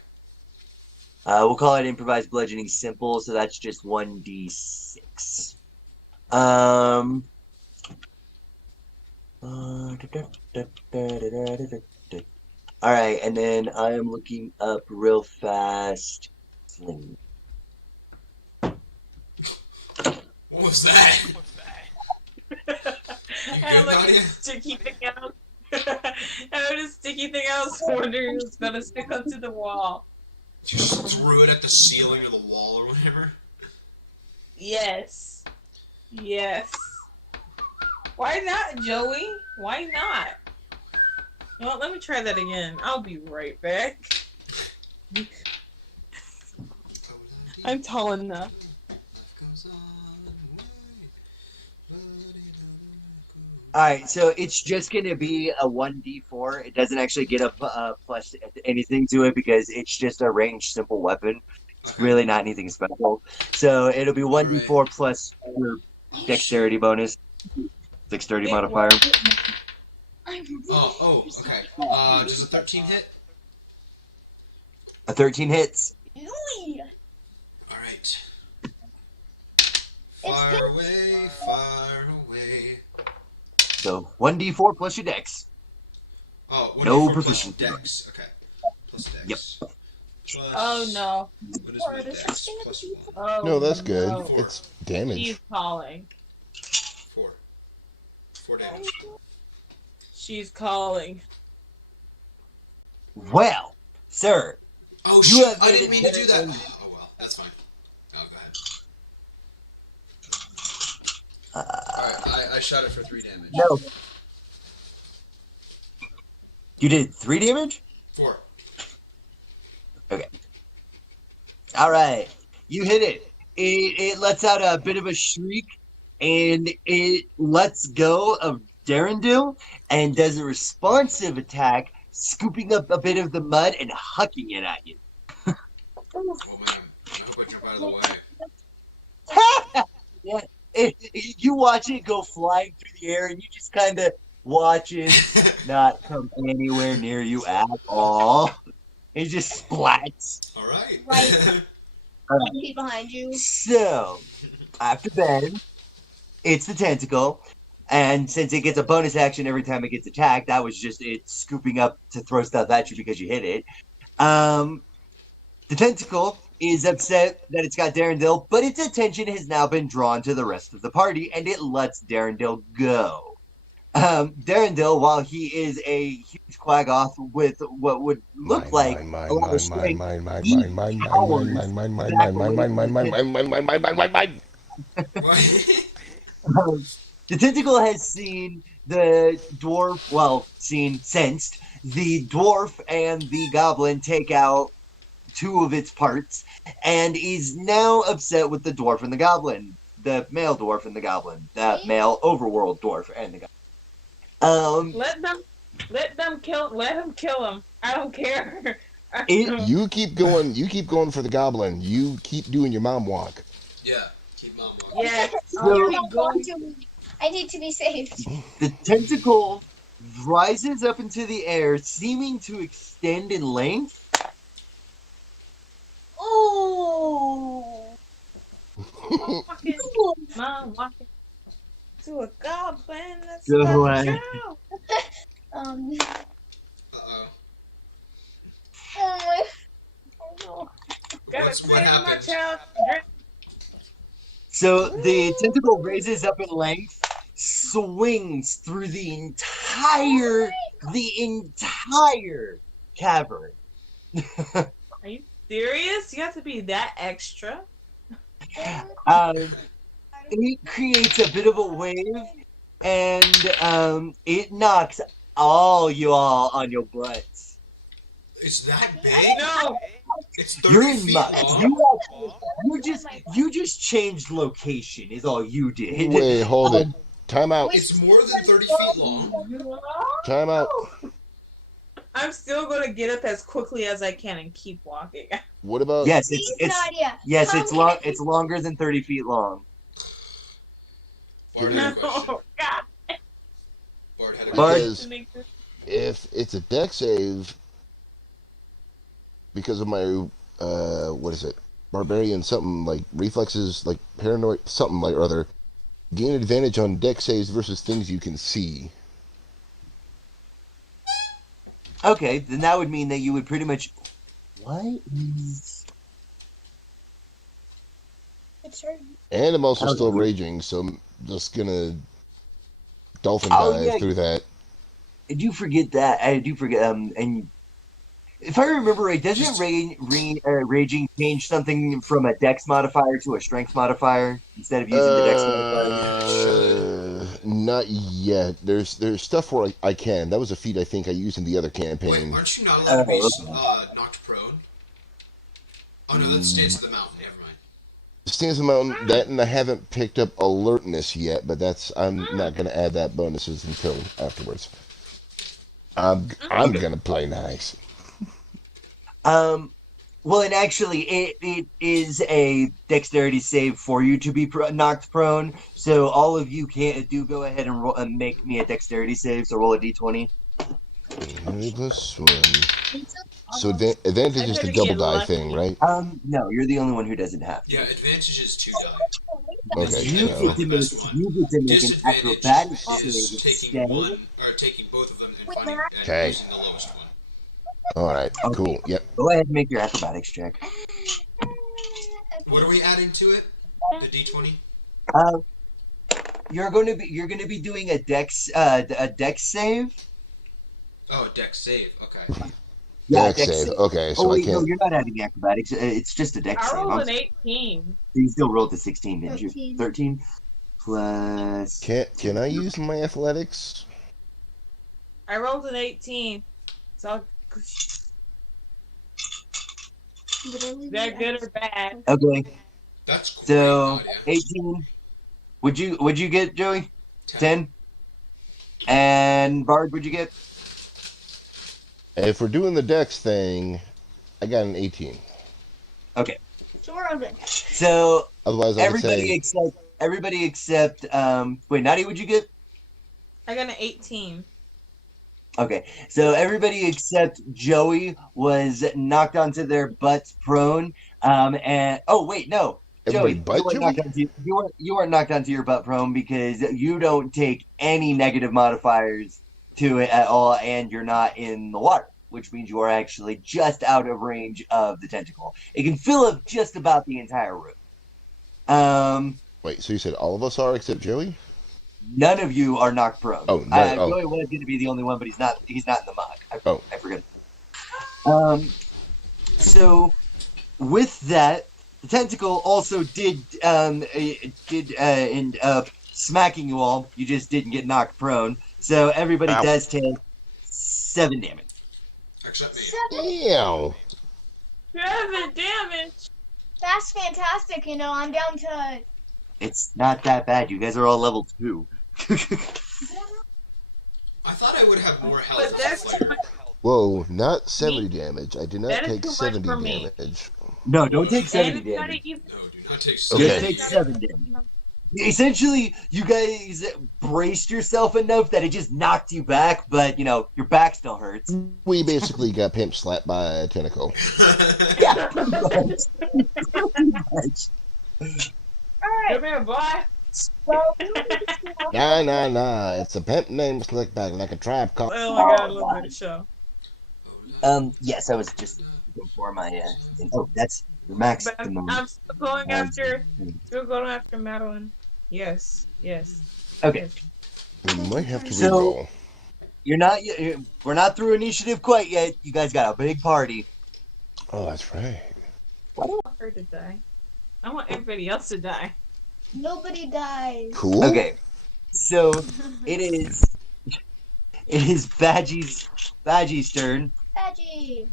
We'll call it improvised bludgeoning simple, so that's just 1d6. All right, and then I am looking up real fast. Sling. What was that? I had like a sticky thing out. I had a sticky thing I was wondering was gonna stick onto the wall. You just threw it at the ceiling or the wall or whatever? Yes. Yes. Why not, Joey? Why not? You know what, let me try that again. I'll be right back. I'm tall enough. Alright, so it's just going to be a 1d4. It doesn't actually get a plus anything to it because it's just a ranged simple weapon. It's really not anything special. So it'll be 1d4 plus your dexterity bonus. Dexterity modifier. Oh, okay. Does a 13 hit? A 13 hits. Alright. Fire away, fire away. So 1d4 plus your dex. Oh, 1d4 no plus proficiency. dex. Okay. Plus dex. Yep. Plus, oh no. What is my dex? Plus 1. Oh, No, that's good. no. It's damage. She's calling. 4. 4 damage. She's calling. Well, sir. Oh You shit! have I didn't made mean it to do that. very- Oh well, that's fine. Oh, go ahead. Alright, I shot it for 3 damage. No. You did 3 damage? 4. All right. You hit it. It lets out a bit of a shriek, and it lets go of Darendil and does a responsive attack, scooping up a bit of the mud and hucking it at you. Oh man, I hope I jump out of the way. Yeah, you watch it go flying through the air, and you just kind of watch it not come anywhere near you at all. It just splats. Alright. Right. Feet behind you. So, after Ben, it's the tentacle. And since it gets a bonus action every time it gets attacked, that was just it scooping up to throw stuff at you because you hit it. The tentacle is upset that it's got Darendil, but its attention has now been drawn to the rest of the party, and it lets Darendil go. Darendil, while he is a huge quaggoth with what would look like a lot of strength, the tentacle has seen the dwarf, well, sensed the dwarf and the goblin take out 2 of its parts, and is now upset with the dwarf and the goblin, the male dwarf and the goblin, the male overworld dwarf and the goblin. Let him kill him. I don't care. You keep going for the goblin. You keep doing your mom walk. Yeah, keep mom walking. Yeah. I need to be saved. The tentacle rises up into the air, seeming to extend in length. Oh. Mom walking to a goblin. That's Go ahead. Uh-oh. Oh. What happened? So the tentacle raises up in length, swings through the entire cavern. Are you serious? You have to be that extra? It creates a bit of a wave, and it knocks all you all on your butts. It's that big? No. It's You're 30 in feet my. long? You just changed location. Is all you did. Wait, hold it. Time out. It's more than 30 feet long. Time out. I'm still gonna get up as quickly as I can and keep walking. What about? Yes, Nadia, it's long. It's longer than 30 feet long. Bard had a No, question. God. Bard had a Bard. question. Because if it's a deck save, because of my what is it? Barbarian something like reflexes, like paranoid something like or other. Gain advantage on deck saves versus things you can see. Okay, then that would mean that you would pretty much. What is? it's her. And I'm also Oh, still yeah. raging, so I'm just gonna dolphin Oh, dive yeah. through that. I do forget that. I do forget. And if I remember right, doesn't Just- raging change something from a dex modifier to a strength modifier instead of using the dex modifier? Not yet. There's stuff where I can. That was a feat I think I used in the other Wait, campaign. aren't you not allowed to be Oh, knocked prone? Oh no, that's Stance of the Mountain. Never mind. Stands the mountain that, and I haven't picked up alertness yet, but I'm not gonna add that bonuses until afterwards. I'm gonna play nice. Well, and actually, it is a dexterity save for you to be knocked prone. So all of you do go ahead and roll and make me a dexterity save. So roll a d20. Plus one. So advantage is the double die thing, right? No, you're the only one who doesn't have to. Yeah, advantage is 2 die. Okay, You so get to make, you get to make an Disadvantage acrobatics is save taking instead. one or taking both of them and finding and Okay. using the lowest one. all right, cool. Yep. Go ahead and make your acrobatics check. What are we adding to it? The d20? You're going to be doing a dex save. Oh, dex save. Okay. Yeah, Dex save. Okay, so Oh wait, I no, can't. you're not adding acrobatics. It's just a dex I save. rolled an 18. You still rolled a 16, didn't you? 13. 13 plus. Can I use my athletics? I rolled an 18. So is that good or bad? Okay, That's great, so Nadia. 18. Would you get, Joey? 10. 10. And Bard, would you get? If we're doing the dex thing, I got an 18. So we're good. So Otherwise, I would say everybody except wait, Nadia, would you get? I got an 18. Okay, so everybody except Joey was knocked onto their butts prone. And oh wait, no, everybody Joey, but Joey. you weren't knocked onto your butt prone because you don't take any negative modifiers to it at all, and you're not in the water, which means you are actually just out of range of the tentacle. It can fill up just about the entire room. Wait, so you said all of us are except Joey? None of you are knocked prone. Oh, no. Joey was going to be the only one, but he's not. He's not in the muck. I forget. So with that, the tentacle also did end up smacking you all. You just didn't get knocked prone. So everybody Ow. does take 7 damage. Except me. Damn. 7 damage. That's fantastic. You know, I'm down to. It's not that bad. You guys are all level 2. I thought I would have more health But as a that's too fighter. much. Whoa, not 70 damage. I did not That is take too much 70 for me. damage. No, don't take And 70 it's not damage. even. No, do not take Just Okay. take 7 damage. Essentially, you guys braced yourself enough that it just knocked you back, but you know your back still hurts. We basically got pimp slapped by a tentacle. Yeah, pretty much. Pretty much. Come here, boy. Well, Nah. It's a pimp named Slickback, like a tribe called. Oh my god, I love that show. Yes, I was just looking for my. Thing. Oh, that's your max. But I'm still going after Madeline. Yes. Okay, We might have to So- reroll. you're not. We're not through initiative quite yet. You guys got a big party. Oh, that's right. I don't want her to die. I want everybody else to die. nobody dies. Cool. Okay, so it is. it is Badgie's turn. Badgie.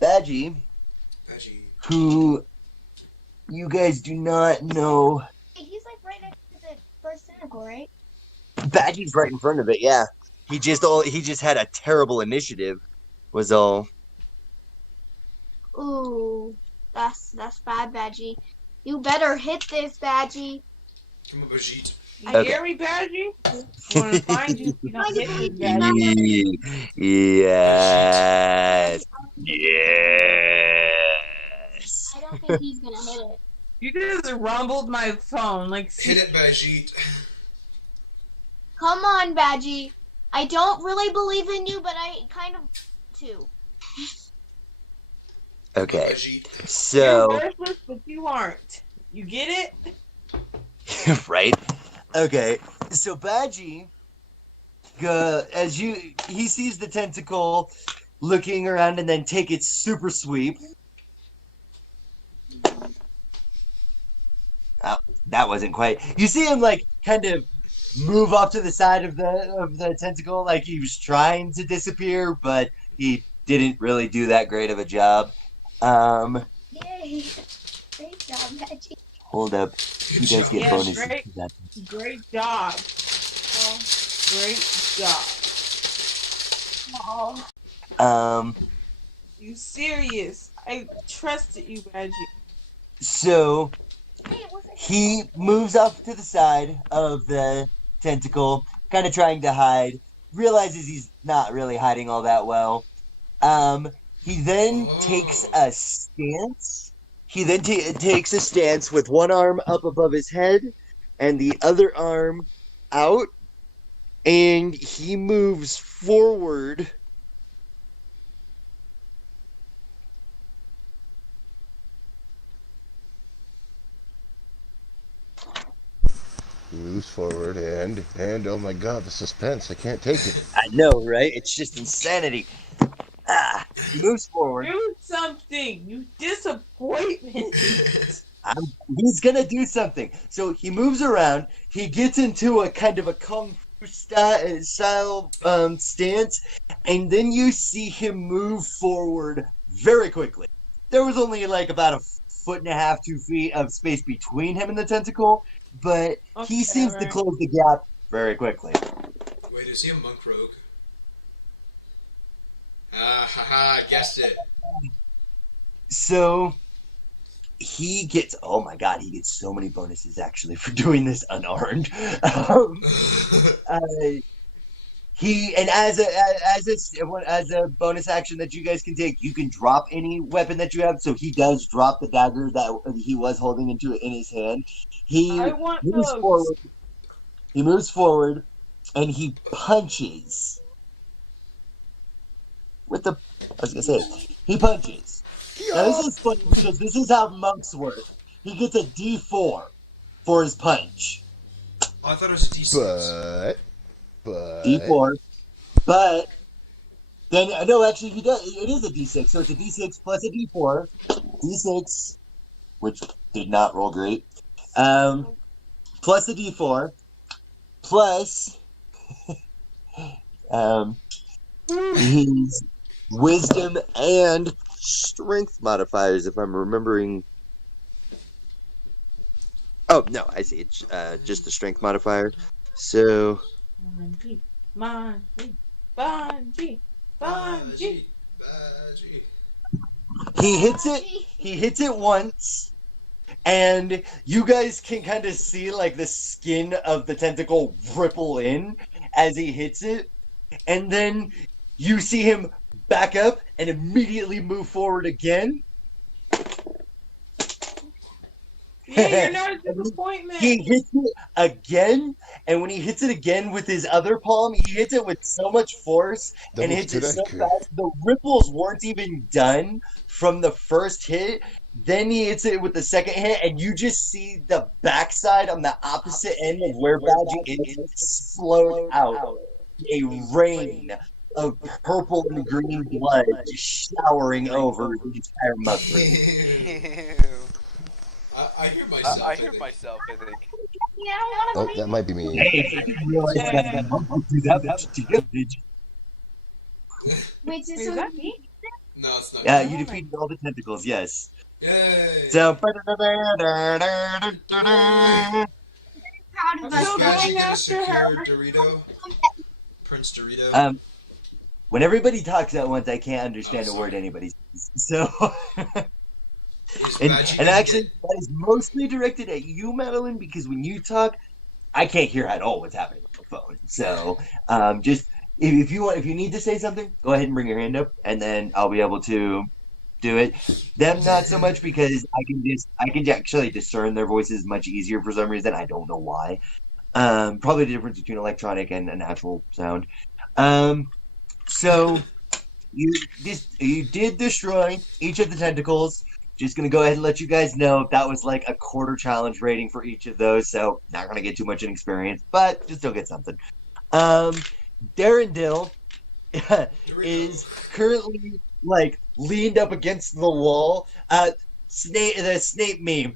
Badgie, who you guys do not know. Hey, he's like right next to the first tentacle, right? Badgie's right in front of it. Yeah, he just had a terrible initiative. Was all. Ooh, that's bad, Badgie. You better hit this, Badgie. Come on, Bajit. You Okay. hear me, Badgie? I want to find you. You don't hit me, Badgie. Yes. Yes. I don't think he's gonna hit it. You just rumbled my phone. Like, Hit it, Bajit. Come on, Badgie. I don't really believe in you, but I kind of do. Okay. Bajit. So. You're worthless, but you aren't. You get it? Right? Okay. So Badgie, he sees the tentacle looking around and then take its super sweep. Oh, that wasn't quite. You see him like kind of move off to the side of the tentacle, like he was trying to disappear, but he didn't really do that great of a job. Yay! Great job, Badgie. Hold up. He does get Yeah, bonuses. great. for that. Great job. Well, great job. Oh. You serious? I trusted you, Badgie. So Hey, it wasn't. he moves off to the side of the tentacle, kind of trying to hide. Realizes he's not really hiding all that well. He then takes a stance. He then takes a stance with one arm up above his head and the other arm out, and he moves forward. He moves forward and oh my god, the suspense! I can't take it. I know, right? It's just insanity. He moves forward. Do something. You disappointment. He's gonna do something. So he moves around. He gets into a kind of a kung fu style stance, and then you see him move forward very quickly. There was only like about 1.5 to 2 feet of space between him and the tentacle, but he seems to close the gap very quickly. Wait, is he a monk rogue? Haha, I guessed it. So he gets, oh my god, he gets so many bonuses actually for doing this unarmed. And as a bonus action that you guys can take, you can drop any weapon that you have. So he does drop the dagger that he was holding in his hand. He moves forward, and he punches. He punches. Now this is funny because this is how monks work. He gets a D4 for his punch. Oh, I thought it was a D6. But D4. But then no, actually he does. It is a D6, so it's a D6 plus a D4. D6, which did not roll great. Plus a D4, plus his wisdom and strength modifiers, if I'm remembering. Oh no, I see. It's just the strength modifier. So Bungie. he hits it. He hits it once, and you guys can kind of see like the skin of the tentacle ripple in as he hits it, and then you see him back up and immediately move forward again. Yeah, you're not a disappointment. He hits it again, and when he hits it again with his other palm, he hits it with so much force and hits it so fast. The ripples weren't even done from the first hit. Then he hits it with the second hit, and you just see the backside on the opposite end of where Badgie is explode out. A rain of purple and green blood just showering over the entire mushroom. I hear myself. I think. I don't want to Oh, leave. that might be me. Hey, I didn't realize that would do that much to you, did you? Wait, is Is this that me? No, it's not. Yeah, you defeated all the tentacles, yes. Yay! So, Proud I'm of Is us. still Gadget going gonna after secure her. Dorito? Prince Dorito? when everybody talks at once, I can't understand a sorry. word anybody says. So, Is and Badgie and gonna actually, get... that is mostly directed at you, Madeline, because when you talk, I can't hear at all what's happening on the phone. So, just if you need to say something, go ahead and bring your hand up, and then I'll be able to do it. Them not so much because I can actually discern their voices much easier for some reason. I don't know why. Probably the difference between electronic and a natural sound. So you did destroy each of the tentacles. Just gonna go ahead and let you guys know that was like a quarter challenge rating for each of those, so not gonna get too much in experience, but just still get something. Darren Dill is currently like leaned up against the wall. The Snape meme.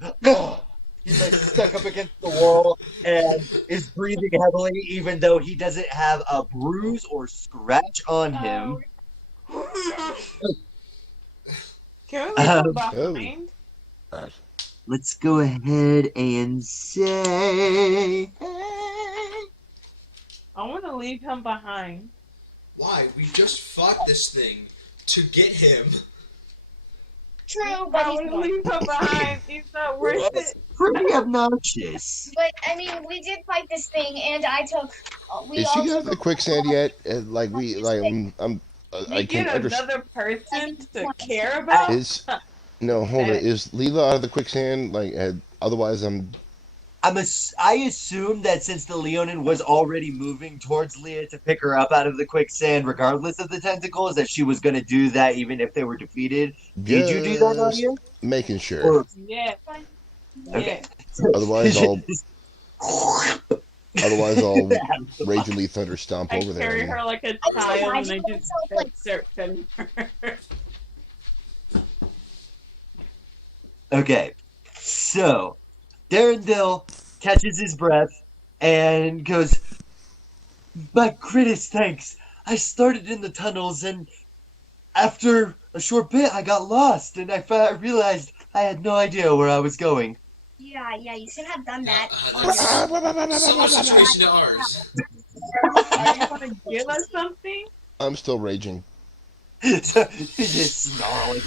He's like stuck up against the wall and is breathing heavily, even though he doesn't have a bruise or scratch on him. Can we leave him behind? Let's go ahead and say. I want to leave him behind. Why? We just fought this thing to get him. True, but I he's want to not. leave him behind. He's not worth It's it. pretty obnoxious. But I mean, we did fight this thing, and I took. We Is she also out of the quicksand yet? Like I You can get understand. another person to care about? Is no, hold it. Is Leela out of the quicksand? Like, otherwise, I assume that since the Leonin was already moving towards Leah to pick her up out of the quicksand, regardless of the tentacles, that she was going to do that even if they were defeated. Did you do that, just Nadia? making sure. Or, Yeah. okay. Otherwise, I'll ragingly thunder stomp I over there. carry her like a I child and I imagine just myself, like- start petting her. Okay, so Darren Dill catches his breath and goes, "My greatest thanks. I started in the tunnels, and after a short bit, I got lost, and I realized I had no idea where I was going." Yeah, you should have done that. That's similar situation to ours. Are you going to give us something? I'm still raging. So he's just snarling.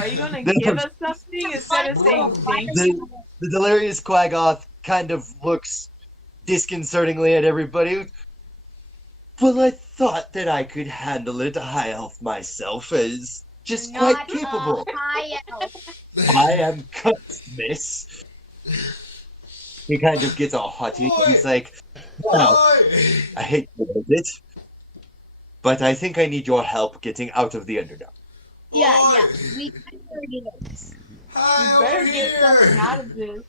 Are you going to give us something instead of saying thank you? The delirious Quaggoth kind of looks disconcertingly at everybody. Well, I thought that I could handle it high elf myself, as just quite Not capable. high elf. I am cursed, miss. He kind of gets all haughty. He's like, "Well, I hate to admit it, but I think I need your help getting out of the Underdark." Yeah. We already know this. Hi, You better over get something here. out of this.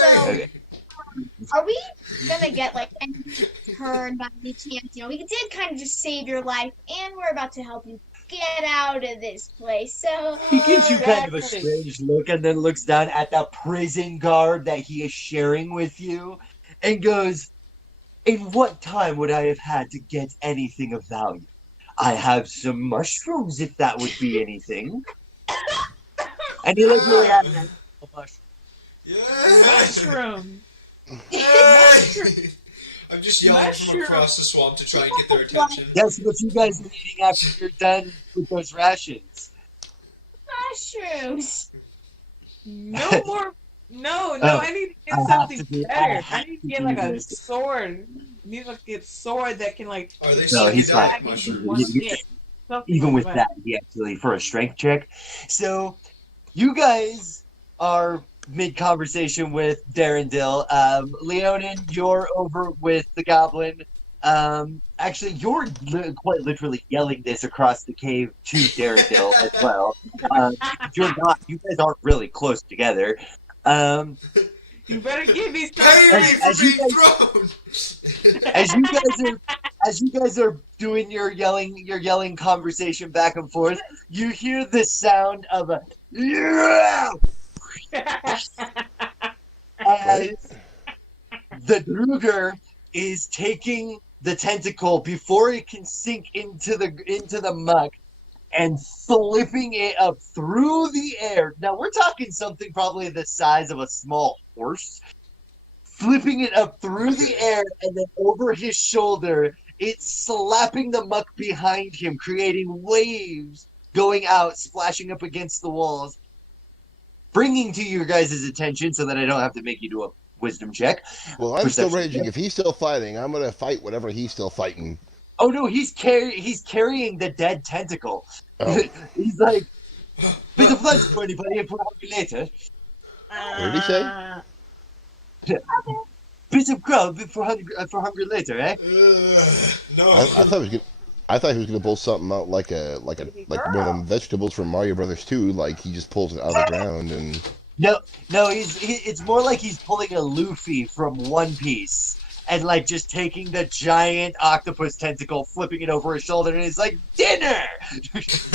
So- Okay. Are we gonna get like any turn by any chance? You know, we did kind of just save your life, and we're about to help you get out of this place. So He gives you kind of a Exactly. strange look and then looks down at the prison guard that he is sharing with you and goes, "In what time would I have had to get anything of value? I have some mushrooms if that would be anything." And he looks really at him. Yeah. Mushroom. Yay! I'm just yelling from Mushroom. across the swamp to try and get their attention. Guess what you guys are eating after you're done with those rations? mushrooms. No more. No, Oh, I need to I get have something to do- I better. have I need to to get do like a this. sword. I need to get a sword that can like. Are they No, so he's dark fine. mushrooms? One hit. Something Even like with that, he actually, for a strength check. So, you guys are mid-conversation with Darren Dill. Leonin, you're over with the goblin. Actually, you're quite literally yelling this across the cave to Darren Dill as well. You're not. You guys aren't really close together. You better give me Pay something. me for As you being guys- thrown! As you guys are doing your yelling conversation back and forth, you hear the sound of a "yeah!" Right? The Druger is taking the tentacle before it can sink into the muck and flipping it up through the air. Now we're talking something probably the size of a small horse. Flipping it up through the air and then over his shoulder, it's slapping the muck behind him, creating waves going out, splashing up against the walls, bringing to your guys' attention so that I don't have to make you do a wisdom check. Well, I'm still Perception raging. check. If he's still fighting, I'm gonna fight whatever he's still fighting. Oh no, he's carrying the dead tentacle. Oh. He's like, bit of lunch for anybody and for later. What did he say? Bit of grub for hungry later, eh? No. I thought he was gonna pull something out like one of them vegetables from Mario Brothers 2. Like he just pulls it out of the ground and. No, it's more like he's pulling a Luffy from One Piece and like just taking the giant octopus tentacle, flipping it over his shoulder, and he's like, dinner! This is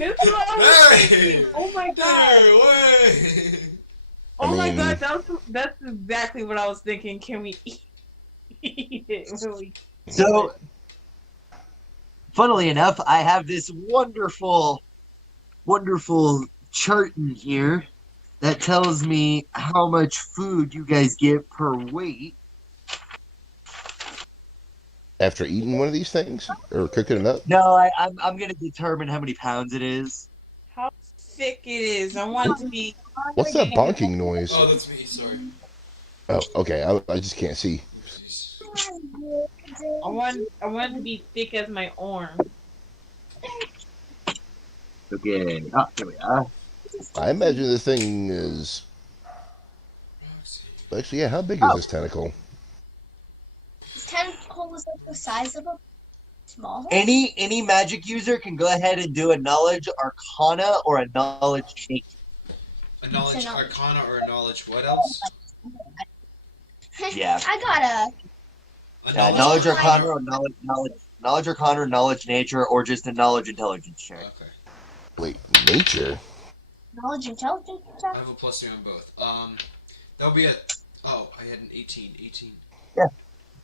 what I was thinking. Oh my god. Hey, Oh my mean- god, that's exactly what I was thinking. Can we eat it? So, funnily enough, I have this wonderful chart in here that tells me how much food you guys get per weight. After eating one of these things or cooking it up. No, I'm gonna determine how many pounds it is. How thick it is. I want it to be. What's that bonking noise? Oh, that's me. Sorry. Oh, okay. I just can't see. Oopsies. I want it to be thick as my arm. Okay. Ah, here we are. I imagine this thing is. Actually, yeah. How big is this tentacle? This tentacle is like the size of a small horse. Any magic user can go ahead and do a knowledge arcana or a knowledge nature. A knowledge So knowledge. arcana or a knowledge what else? Yeah. I got A Knowledge arcana or knowledge arcana or knowledge nature or just a knowledge intelligence check. Okay. Wait, nature? knowledge intelligence I check. have a +3 on both. That would be a. Oh, I had an 18. 18. I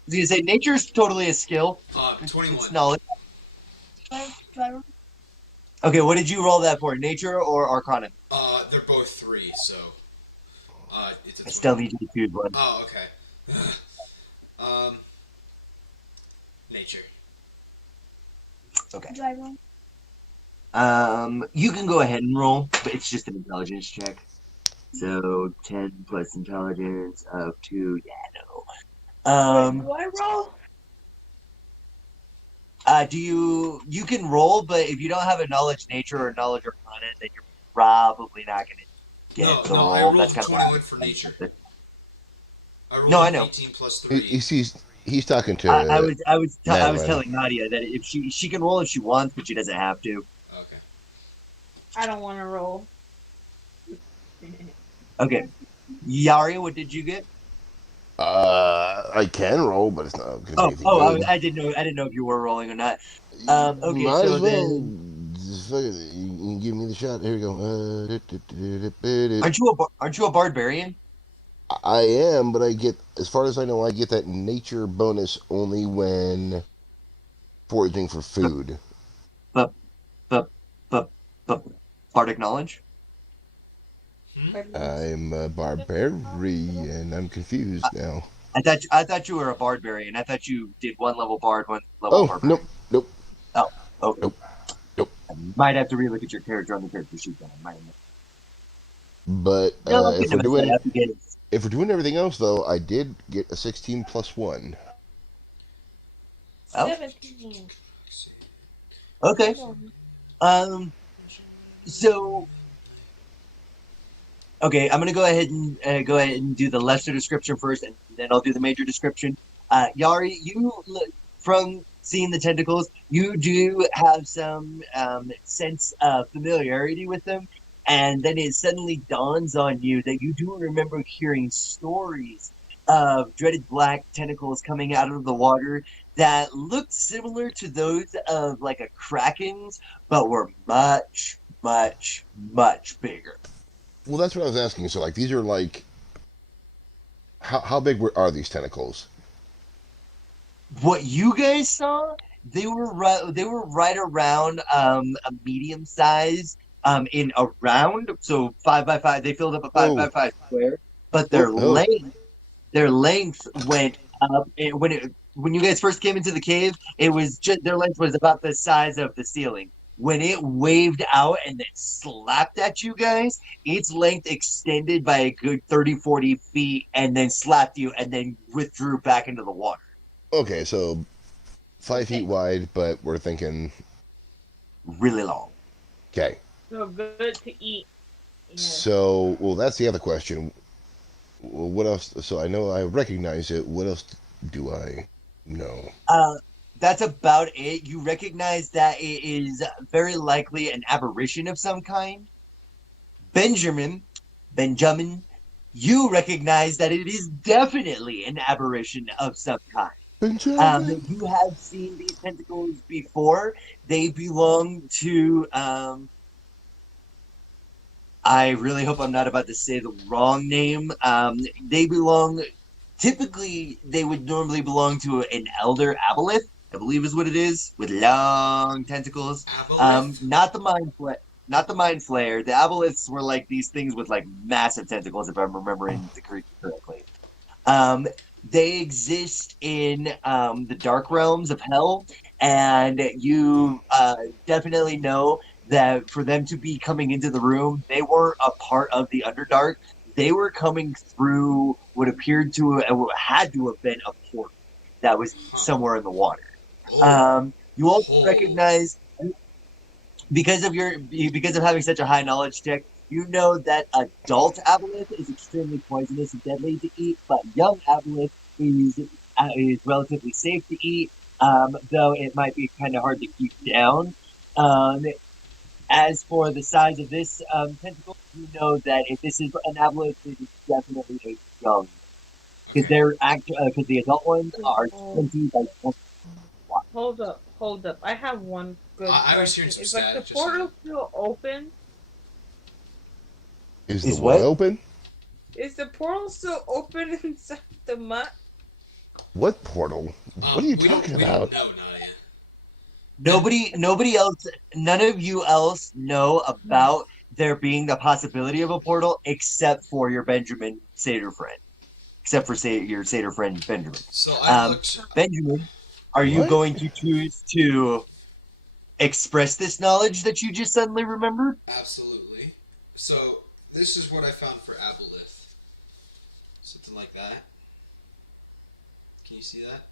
was gonna say nature's totally a skill. 21. It's knowledge. Do I Okay, what did you roll that for? Nature or arcana? They're both 3, so. It's a I still 20. need you to choose one. Oh, okay. Nature. Okay. do I roll? You can go ahead and roll, but it's just an intelligence check. So 10 plus intelligence of 2. Yeah, no. Do I roll? You can roll, but if you don't have a knowledge nature or knowledge arcana, then you're probably not gonna get the roll. I rolled That's kind 21 of for nature. I rolled No, I know. 18 plus 3. He's talking to. I was Madeline. telling Nadia that if she can roll if she wants, but she doesn't have to. Okay. I don't want to roll. Okay, Yari, what did you get? I can roll, but it's not. Gonna be anything good. I didn't know if you were rolling or not. Okay, Might so as well. then, Just fuck it. You can give me the shot. Here we go. aren't you a barbarian? I am, but I get, as far as I know, I get that nature bonus only when foraging for food. Bardic knowledge. I'm a barbarian. I'm confused now. I thought you were a barbarian. I thought you did one level bard, one level Oh, barbarian. nope. Oh, Nope. I might have to relook at your character on the character sheet. Then I might. But No, if we're doing everything else, though, I did get a 16 plus 1. Oh. 17. Okay. So. Okay, I'm gonna go ahead and do the lesser description first, and then I'll do the major description. Yari, from seeing the tentacles, you do have some sense of familiarity with them, and then it suddenly dawns on you that you do remember hearing stories of dreaded black tentacles coming out of the water that looked similar to those of like a kraken's, but were much, much, much bigger. Well, that's what I was asking. So, like, these are like, how big are these tentacles? What you guys saw, they were right around a medium size in a round, so 5 by 5. They filled up a five Oh, by five square, but oh, oh. their length went up when you guys first came into the cave. It was just their length was about the size of the ceiling. When it waved out and then slapped at you guys, its length extended by a good 30, 40 feet and then slapped you and then withdrew back into the water. Okay, so 5 feet wide, but we're thinking, Really long. okay. So good to eat. Yeah. So, well, that's the other question. Well, what else? So I know I recognize it. What else do I know? Uh, that's about it. You recognize that it is very likely an aberration of some kind. Benjamin, you recognize that it is definitely an aberration of some kind. Benjamin. You have seen these tentacles before. They belong to. I really hope I'm not about to say the wrong name. They belong. Typically, they would normally belong to an elder aboleth, I believe is what it is, with long tentacles. Aboleth? Not the not the mind flayer. The aboleths were like these things with like massive tentacles, if I'm remembering the creature correctly. Um, they exist in the dark realms of hell, and you definitely know that for them to be coming into the room, they weren't a part of the Underdark. They were coming through what appeared to had to have been a port that was somewhere in the water. Oh. You also Oh. recognize because of having such a high knowledge check, you know that adult aboleth is extremely poisonous and deadly to eat, but young aboleth is relatively safe to eat, though it might be kind of hard to keep down. Um, as for the size of this tentacle, you know that if this is an aboleth, it is definitely a young, because Okay. because the adult ones are Oh. 20 by 20. Hold up. I have one good I was question. hearing some Is like the static just now. portal still open? Is the Is what what? open? Is the portal still open inside the mud? What portal? What are you We talking don't about? know, Nadia. Nobody else, none of you else know about there being the possibility of a portal except for your Benjamin Satyr friend. Except for your Satyr friend Benjamin. So I looked. Benjamin, are you What? going to choose to express this knowledge that you just suddenly remembered? Absolutely. So this is what I found for aboleth. Something like that. Can you see that?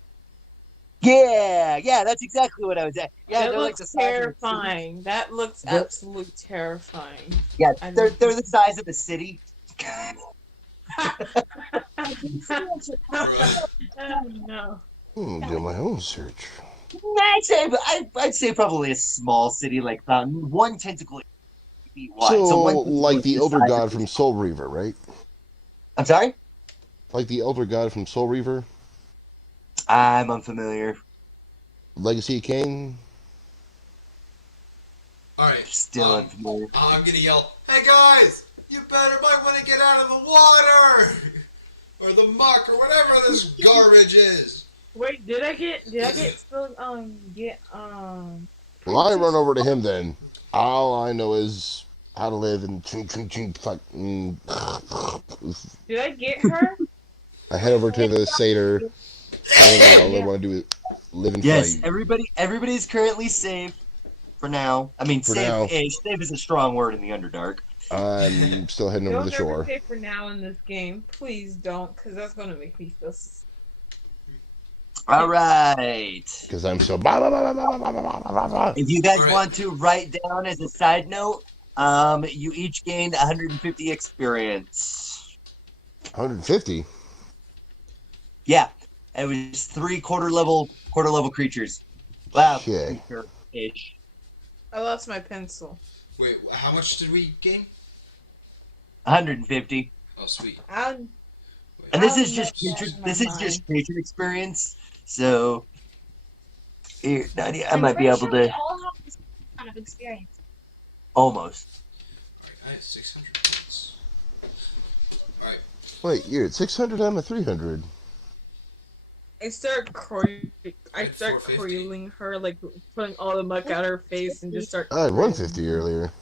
Yeah, that's exactly what I was at. Yeah, That they're like looks the size of a city. terrifying. That looks They're- absolutely terrifying. Yeah, I they're don't- the size of a city. Bruh. Oh, no. Do my own search. I'd say probably a small city like Fountain. One tentacle feet wide. So, So one tentacle like is the the Elder size of God this. from Soul Reaver, right? I'm sorry? Like the Elder God from Soul Reaver, I'm unfamiliar. Legacy King. Alright. Still unfamiliar. I'm gonna yell, "Hey guys! You might want to get out of the water! Or the muck, or whatever this garbage is!" Wait, did I get still Well, I run over to him then. All I know is how to live and ching ching ching. Like, did I get her? I head over to the satyr. And all I Yeah. want to do is live and Yes, fight. everybody's currently safe for now. I mean, For now. safe is a strong word in the Underdark. I'm still heading over Don't the ever shore. say for now in this game. Please don't, because that's gonna make me feel. All right. Because I'm so. If you guys All right. want to write down as a side note, you each gained 150 experience. 150? Yeah, it was 3 quarter level creatures. Wow, Okay. creature-ish. I lost my pencil. Wait, how much did we gain? 150. Oh, sweet. And this is just creature experience. So here, Nadia, I might be able We to all have this kind of experience. almost. Alright, I have 600 points. Wait, you're at 600. I'm at 300. I start cradling At 450. her, like putting all the muck out her face, and just start. I had cradling 150 her. earlier.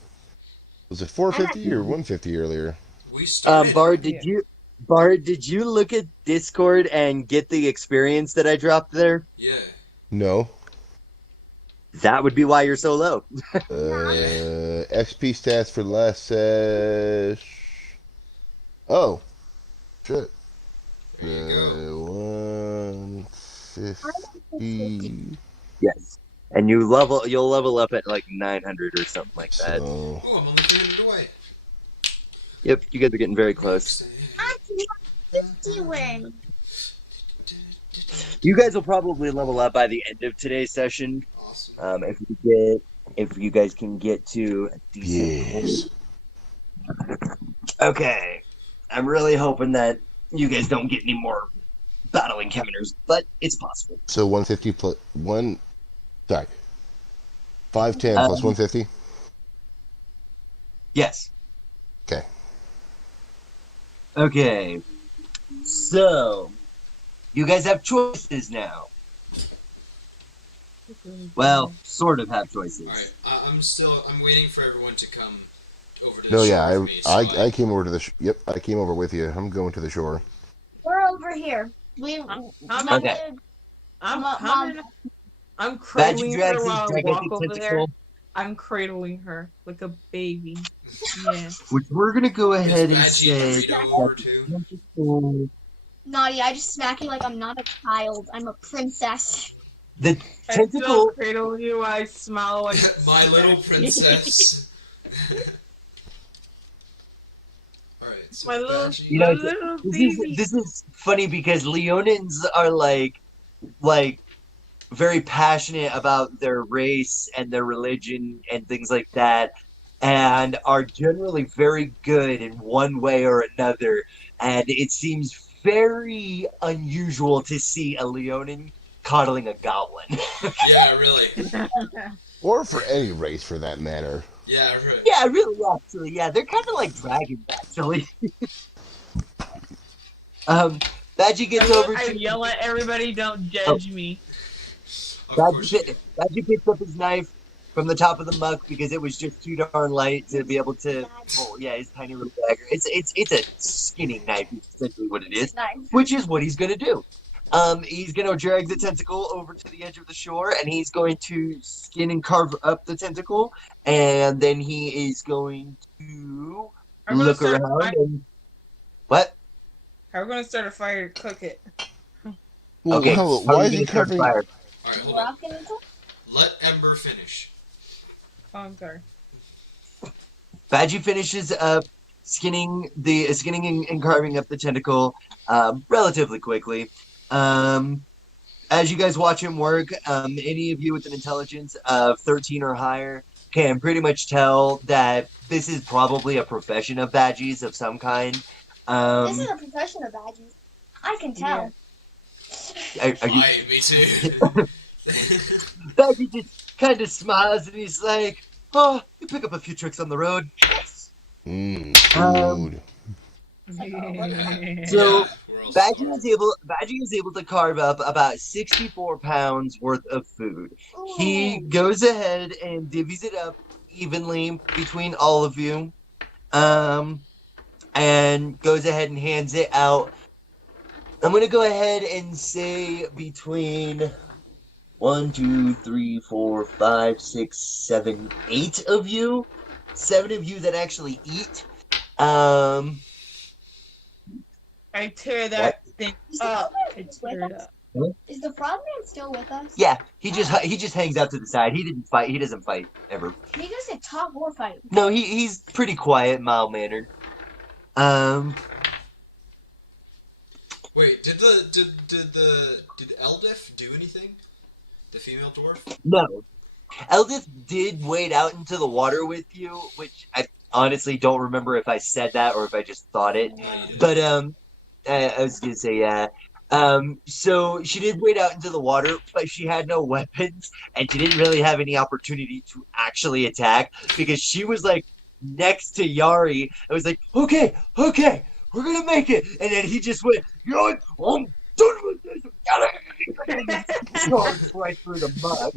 Was it I'm at 450 or 150 earlier? We started. Bard, did you look at Discord and get the experience that I dropped there? Yeah. No. That would be why you're so low. XP stats for the last sesh. Oh, shit. There you go. 150. Yes. And you'll level up at like 900 or something like that. So, Oh, I'm only 300 away. Yep, you guys are getting very close. I can have 50 win. You guys will probably level up by the end of today's session. Awesome. If you guys can get to a decent yes. Okay. I'm really hoping that you guys don't get any more battle encounters, but it's possible. So 150 plus 1. Sorry. 510 plus 150? Yes. Okay. Okay. So, you guys have choices now. Well, sort of have choices. Alright, I'm waiting for everyone to come over to the No, shore yeah, with me. I came over to the. Yep, I came over with you. I'm going to the shore. We're over here. I'm coming. I'm cradling her while I walk over there. I'm cradling her like a baby. Yeah. Which we're gonna go ahead and Is Badgie say. and Dorito over too? Naughty, I just smack you like I'm not a child. I'm a princess. The I still tentacle. cradle you. I smile like My little princess. Alright, so My little, Badgie. You know, my little baby. This is funny because Leonins are like very passionate about their race and their religion and things like that, and are generally very good in one way or another. And it seems very unusual to see a Leonin coddling a goblin. Yeah, really. Or for any race for that matter. Yeah, right. Yeah, really, actually, yeah, they're kind of like dragons, actually. Badgie gets over I to yell at everybody, don't judge me. Of course you do. Badgie picks up his knife from the top of the muck because it was just too darn light to be able to. Well, yeah, his tiny little dagger. It's a skinning knife, is essentially what it is, which is what he's gonna do. He's gonna drag the tentacle over to the edge of the shore, and he's going to skin and carve up the tentacle, and then he is going to I'm gonna look start around fire. and what? We're gonna start a fire to cook it. Well, Okay, hell, how are why you is he gonna start covering? fire? Alright, hold on. Rockin' until Let Ember finish. Oh, I'm sorry. Badgie finishes up skinning and carving up the tentacle relatively quickly. As you guys watch him work, any of you with an intelligence of 13 or higher can pretty much tell that this is probably a profession of Badgie's of some kind. this is a profession of badges. I can tell. Are you, Aye, me too. Badgie just kind of smiles and he's like, "Oh, you pick up a few tricks on the road." Food. So Yeah, we're all Badgie smart. is able to carve up about 64 pounds worth of food. He goes ahead and divvies it up evenly between all of you, and goes ahead and hands it out. I'm gonna go ahead and say between 1, 2, 3, 4, 5, 6, 7, 8 of you, 7 of you that actually eat. I tear that thing up. I tear it up. Is the frogman still with us? Yeah, he just hangs out to the side. He didn't fight. He doesn't fight ever. He doesn't talk or fight. No, he's pretty quiet, mild mannered. Wait, did Eldif do anything? The female dwarf? No, Eldith did wade out into the water with you, which I honestly don't remember if I said that or if I just thought it. But I was gonna say yeah. So she did wade out into the water, but she had no weapons, and she didn't really have any opportunity to actually attack because she was like next to Yari. I was like, okay, we're gonna make it. And then he just went, you know what? I'm done with this. Charged right through the mud.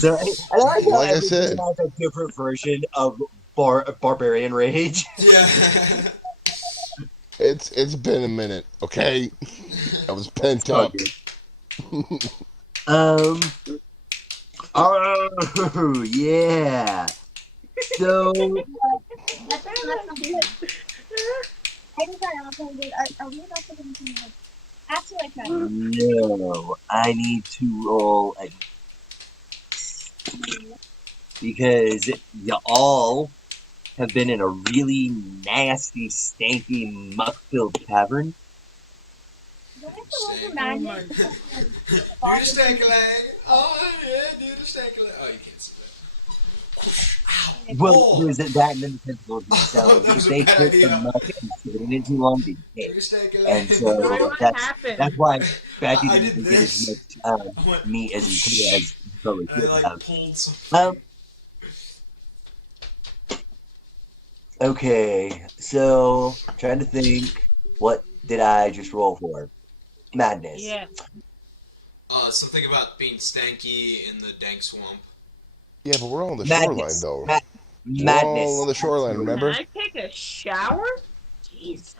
So, and I like how Like I everybody said. has a different version of barbarian rage. Yeah. It's been a minute, okay? I was pent up. Oh yeah. So That's good. I just got out there. Are we about to continue? Actually, I can. no, I need to roll because you all have been in a really nasty, stanky, muck-filled cavern. Do I have to roll for Stank. madness? Do the stank leg. Oh, yeah, do the stank leg. Oh, you can't see that. Ow. Well, Oh. there's that and then the tentacles themselves. That was If a they bad took idea. the muck and sit in it too long, they Do hit. the stank leg. And so Joey, what that's happened? why Badgy I didn't did get as this. much I went, meat as he could as he probably I could like have. pulled some. Okay, so trying to think, what did I just roll for? Madness. Yeah. Something about being stanky in the dank swamp. Yeah, but we're all on the Madness. shoreline, though. We're Madness. all on the shoreline, Can remember? I take a shower? Jeez.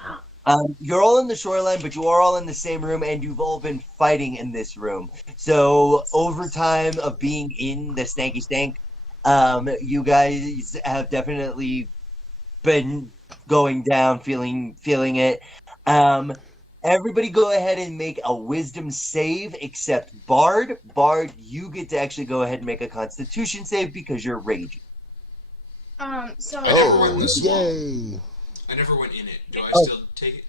You're all in the shoreline, but you are all in the same room, and you've all been fighting in this room. So over time of being in the stanky stank, you guys have definitely been going down, feeling it. Everybody go ahead and make a wisdom save, except Bard. Bard, you get to actually go ahead and make a constitution save because you're raging. So. I never went in the Oh, swamp. yay! I never went in it. Do I Oh. still take it?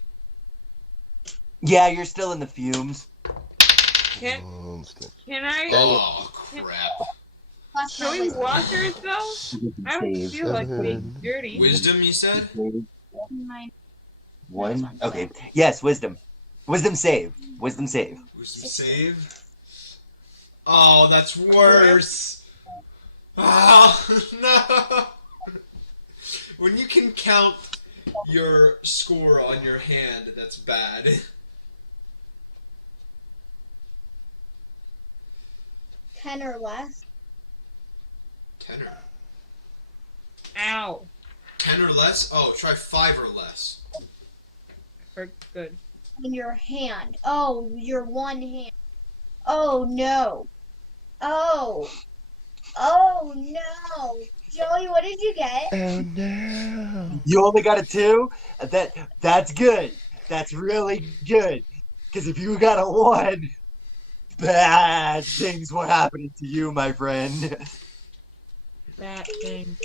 Yeah, you're still in the fumes. Can I? Oh, crap. Can we wash ourselves? I don't Save. feel like being dirty. Wisdom, you said? One. Okay. Yes, wisdom. Wisdom save. Wisdom save. Wisdom save? Oh, that's worse. Oh, no. When you can count your score on your hand, that's bad. 10 or less. 10 or... Ow. 10 or less? Oh, try 5 or less. Good. In your hand. Oh, your one hand. Oh no. Oh. Oh no. Joey, what did you get? Oh no! You only got a 2? That's good. That's really good. Because if you got a 1, bad things were happening to you, my friend. That thing.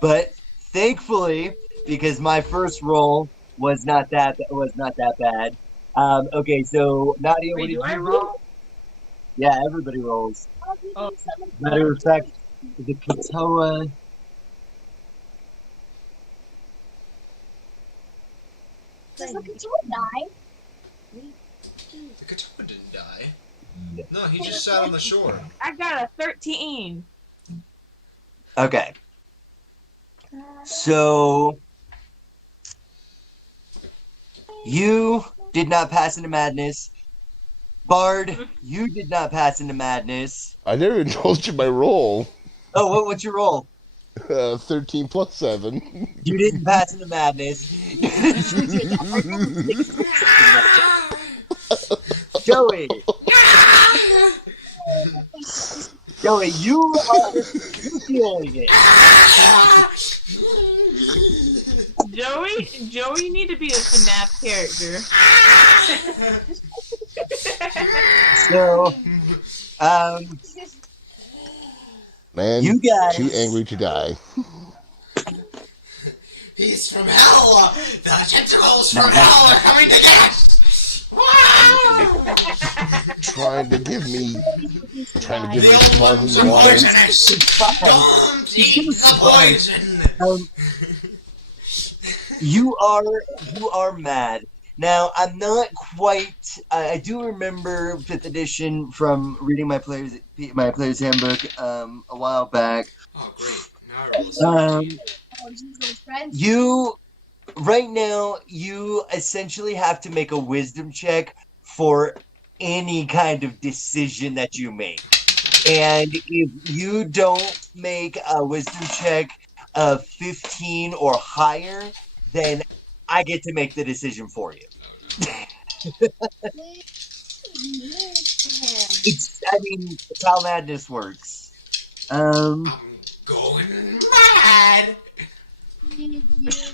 But thankfully, because my first roll was not that bad. Okay, so Nadia, what Wait, did do you I roll? roll? Yeah, everybody rolls. Oh. Matter of fact, the Katoa. Does the Katoa die? The Katoa didn't die. No, he just sat on the shore. I got a 13. Okay. So you did not pass into madness. Bard, you did not pass into madness. I never even told you my roll. Oh, what's your roll? 13 plus 7. You didn't pass into madness. Joey. Joey, you are feeling it. Joey, you need to be a FNAF character. So, Man, you guys too angry to die. He's from hell! The tentacles from hell are coming to get us! Trying to give me The old ones are sparkling wine. poisonous! Don't eat the poison! You are mad. Now, I'm not quite. I do remember 5th edition from reading my player's handbook a while back. Oh, great. You right now you essentially have to make a wisdom check for any kind of decision that you make. And if you don't make a wisdom check of 15 or higher, then I get to make the decision for you. It's how madness works. I'm going mad.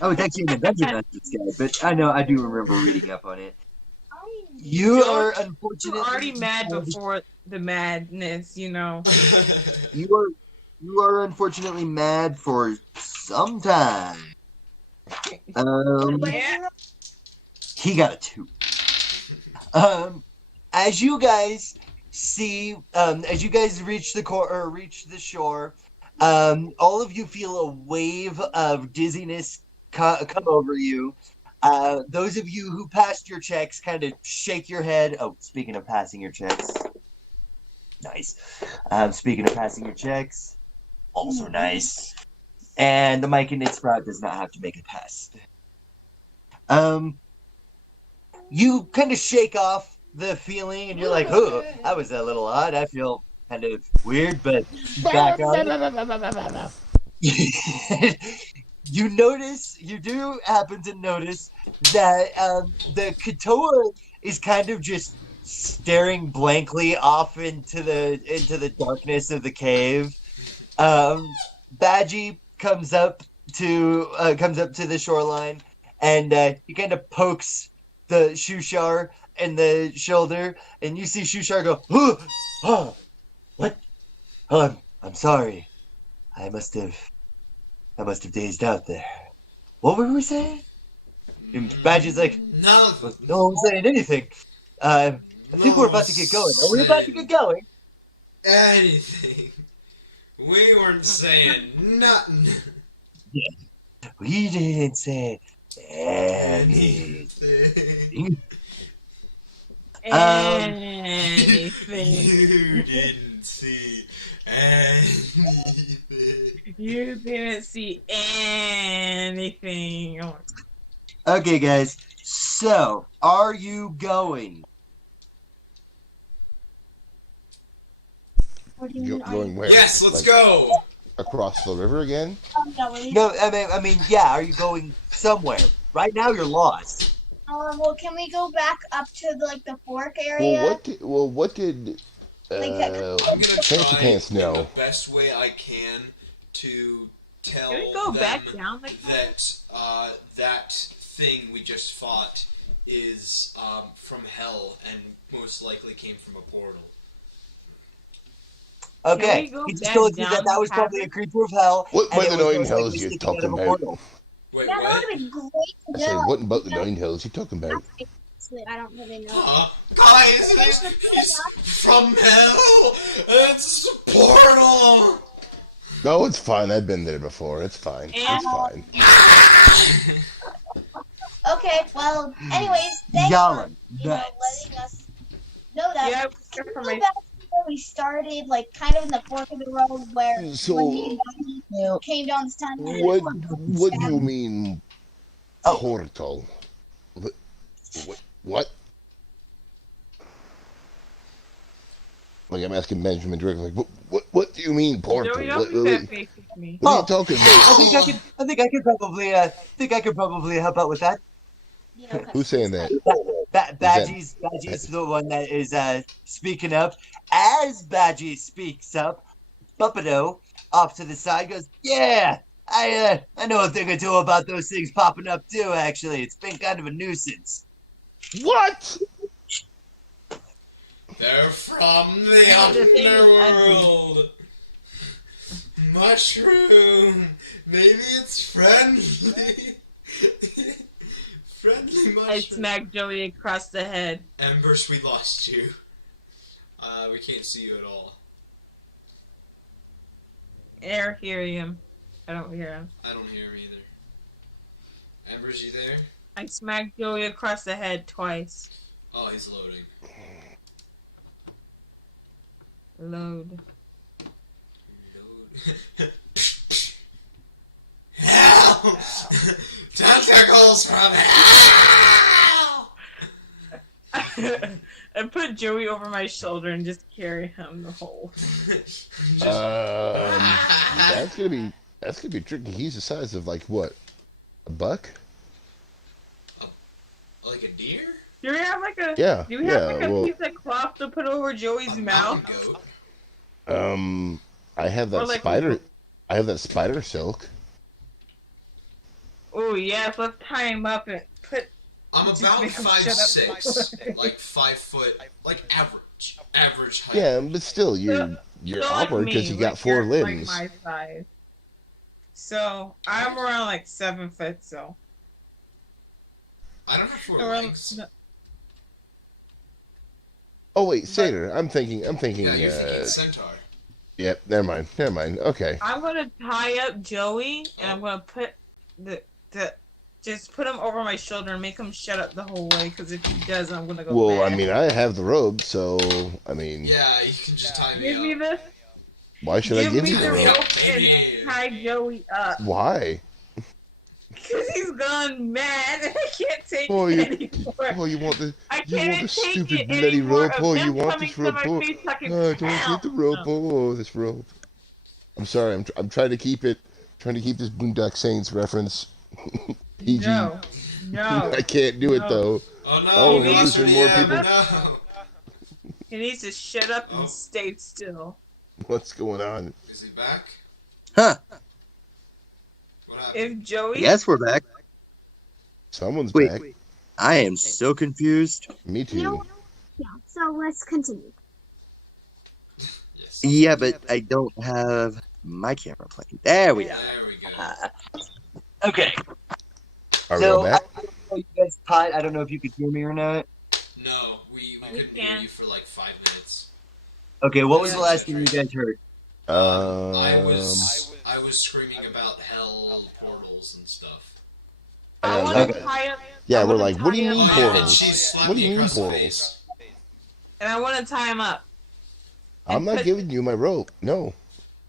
Oh, it's actually in the Dungeon Masters guide, but I do remember reading up on it. You are unfortunately already mad before the madness, you know. you are unfortunately mad for some time. Yeah. He got a 2. As you guys see, as you guys reach the shore, all of you feel a wave of dizziness come over you. Those of you who passed your checks kind of shake your head. Oh, speaking of passing your checks, nice. Speaking of passing your checks, also nice. And the Mike and Knit Sprout does not have to make a pass. You kind of shake off the feeling, and you're like, "Oh, that was a little odd. I feel kind of weird, but back on." You do happen to notice that the Katoa is kind of just staring blankly off into the darkness of the cave. Badgie comes up to the shoreline, and he kind of pokes the Shushar in the shoulder, and you see Shushar go, "Oh, what? Oh, I'm sorry. I must have dazed out there. What were we saying?" And Badgie's like, No one's saying anything. I think we're about to get going. Are we about to get going? Anything. We weren't saying nothing. We didn't say anything. Anything. You didn't see anything. You didn't see anything. Oh. Okay, guys. So, are you going? Going where? Yes, let's Like, go. across the river again? No, I mean, yeah. Are you going somewhere? Right now, you're lost. Well, can we go back up to the fork area? What did I'm gonna Fancy try Pants in the know? best way I can to tell Can we go them back down that that thing we just fought is from hell and most likely came from a portal. Okay, we go he just back told you down that that the was probably a cavern? creature of hell. What and by it the was nine most likely hells you sticking out talking of a about? portal. Wait, Yeah, that what? would have been great to I said, know. what about the nine hells you talking about? Actually, I don't really know. Guys, he's from hell! It's a portal! No, it's fine. I've been there before. It's fine. It's fine. Okay, well, anyways, thanks Y'all for are letting nuts. us know that. Yeah, Can we for go me. back to where we started, kind of in the fork of the road where So- when me and Buddy came down this time? What do you mean portal? What? Like I'm asking Benjamin directly. Like, what do you mean portal? Joey, What, don't do that face with me. what are you talking about? I think I could probably help out with that. Yeah, okay. Who's saying that? Badgie's the one that is speaking up. As Badgie speaks up, Buppido off to the side goes, "Yeah, I know a thing or two about those things popping up too. Actually, it's been kind of a nuisance." What? They're from the underworld. Mushroom. Maybe it's friendly. Friendly mushroom. I smacked Joey across the head. Embers, we lost you. We can't see you at all. Air, hear him. I don't hear him. I don't hear him either. Embers, you there? I smacked Joey across the head twice. Oh, he's loading. Load. Load. Tentacles from hell! I put Joey over my shoulder and just carry him the whole. That's gonna be tricky. He's the size of like what? A buck? Like a deer? Do we have like a well, piece of cloth to put over Joey's mouth? Goat. I have that like spider. I have that spider silk. Oh yes, let's tie him up and put. I'm about make him shut up. 5'6", like 5 foot, like average height. Yeah, but still, you're So awkward like because me, you got like 4 you're limbs. Like my size. So I'm around like 7 foot. So I don't have 4 around. legs. Oh wait, satyr. I'm thinking. Yeah, you're thinking centaur. Yep. Never mind. Okay. I'm gonna tie up Joey and I'm gonna put the just put him over my shoulder and make him shut up the whole way. Because if he doesn't, I'm gonna go. Well, mad. I mean, I have the robe, so I mean. Yeah, you can just tie me Give up. me this. Why should I give me you the the robe? rope and tie Joey up. Why? Because he's gone mad and I can't take Oh, it anymore. Oh, you want the I you can't want the take stupid it bloody anymore rope? of Oh, them you want coming this to rope? my Oh, face talking, don't get the rope. Oh, this rope. I'm sorry. I'm trying to keep it. Trying to keep this Boondock Saints reference PG. No. I can't do it though. Oh no, Oh, we lost losing her, more yeah, people. no. He needs to shut up and stay still. What's going on? Is he back? Huh. What happened? If Joey. Yes, we're back. Someone's Wait. back. I am so confused. Me too. Yeah, so let's continue. Yes. Yeah, but I don't have my camera playing. There we go. There we go. Okay. Are we So all back? I don't know you guys tied. I don't know if you could hear me or not. No, we couldn't hear can. you for like 5 minutes. Okay, what was the last thing you guys heard? I was screaming about hell portals and stuff. I want Okay. to tie up. Yeah, I we're wanna like, what do you tie mean him Oh, yeah, and portals? she slapped What do me you mean across the portals? face. And I want to tie him up. I'm not put- giving you my rope. No.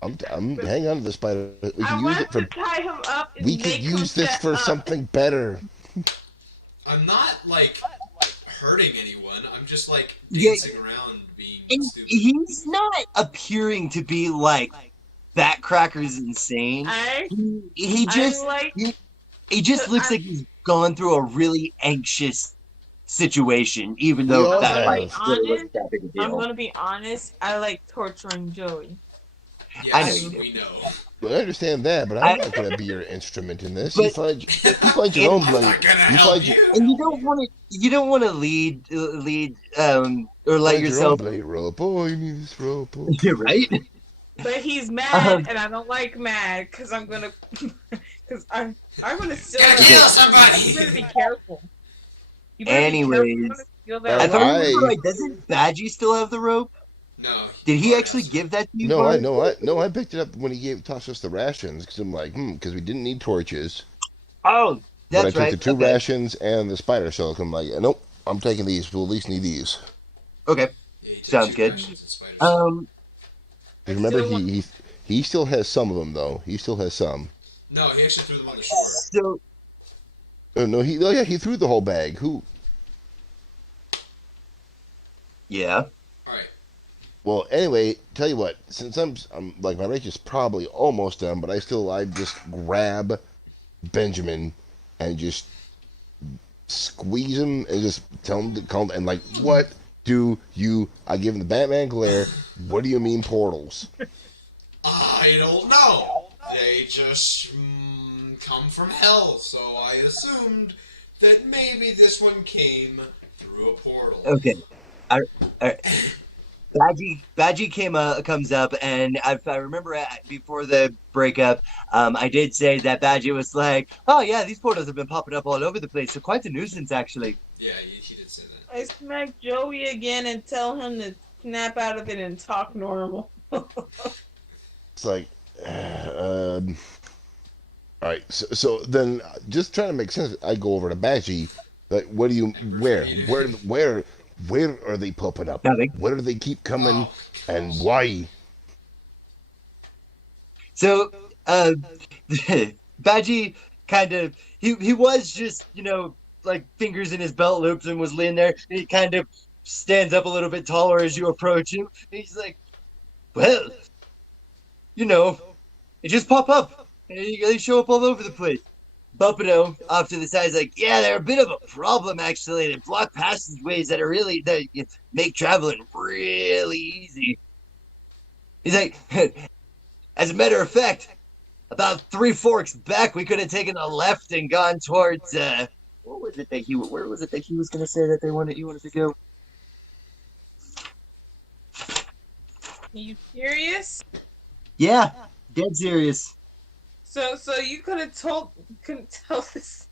I'm hang on to the spider. We I can use want it for. to tie him up. And We make could him use this shut for up. something better. I'm not like hurting anyone. I'm just like Yeah. dancing around being And stupid. he's not appearing to be like that cracker's insane. He just I like. he just but looks I- like he's gone through a really anxious situation, even We though all that have. fight really wasn't Honest, that big a I'm deal. gonna be honest. I like torturing Joey. Yes, I know you do. we know. Well, I understand that, but I'm not going to be your instrument in this. But- you find your own I'm bloody. not gonna You help find, you. And you don't want to lead or let find your own yourself. bloody rope. Oh, you need this rope. Oh. You're right. But he's mad, Um, and I don't like mad because I'm gonna, because I'm gonna steal Gotta that kill rope. somebody. You better be careful. You better be Anyways. careful. I'm gonna steal that If rope. I remember right, doesn't Badgie still have the rope? No. Did he probably actually has to. give that to you? No, Bart? I picked it up when he tossed us the rations because I'm like, because we didn't need torches. Oh, But I that's took right. the 2 Okay. rations and the spider silk. I'm like, nope, I'm taking these. We'll at least need these. Okay. Yeah, he took Sounds two good. rations and spiders. And remember, still want- he still has some of them though. He still has some. No, he actually threw them on the shore. So Oh no, he threw the whole bag. Who? yeah. Alright. Well, anyway, tell you what. Since I'm like my race is probably almost done, but I just grab Benjamin and just squeeze him and just tell him to calm and like, what do you? I give him the Batman glare. What do you mean portals? I don't know. They just come from hell, so I assumed that maybe this one came through a portal. Okay. All right. Badgie comes up, and if I remember before the breakup, I did say that Badgie was like, "Oh yeah, these portals have been popping up all over the place. So quite a nuisance, actually." Yeah, he did say that. I smack Joey again and tell him to snap out of it and talk normal. It's like, all right. So then, just trying to make sense. I go over to Badgie. Like, what do you? Where are they popping up? Nothing. Where do they keep coming? Oh. And why? So, Badgie kind of he was just, like fingers in his belt loops and was laying there. And he kind of stands up a little bit taller as you approach him. And he's like, well, they just pop up. They show up all over the place. Bumpino off to the side is like, yeah, they're a bit of a problem actually. They block passageways that make traveling really easy. He's like, as a matter of fact, about 3 forks back, we could have taken a left and gone towards where was it that he was going to say that you wanted to go? Are you serious? Yeah, dead serious. So you couldn't tell this. You couldn't tell this.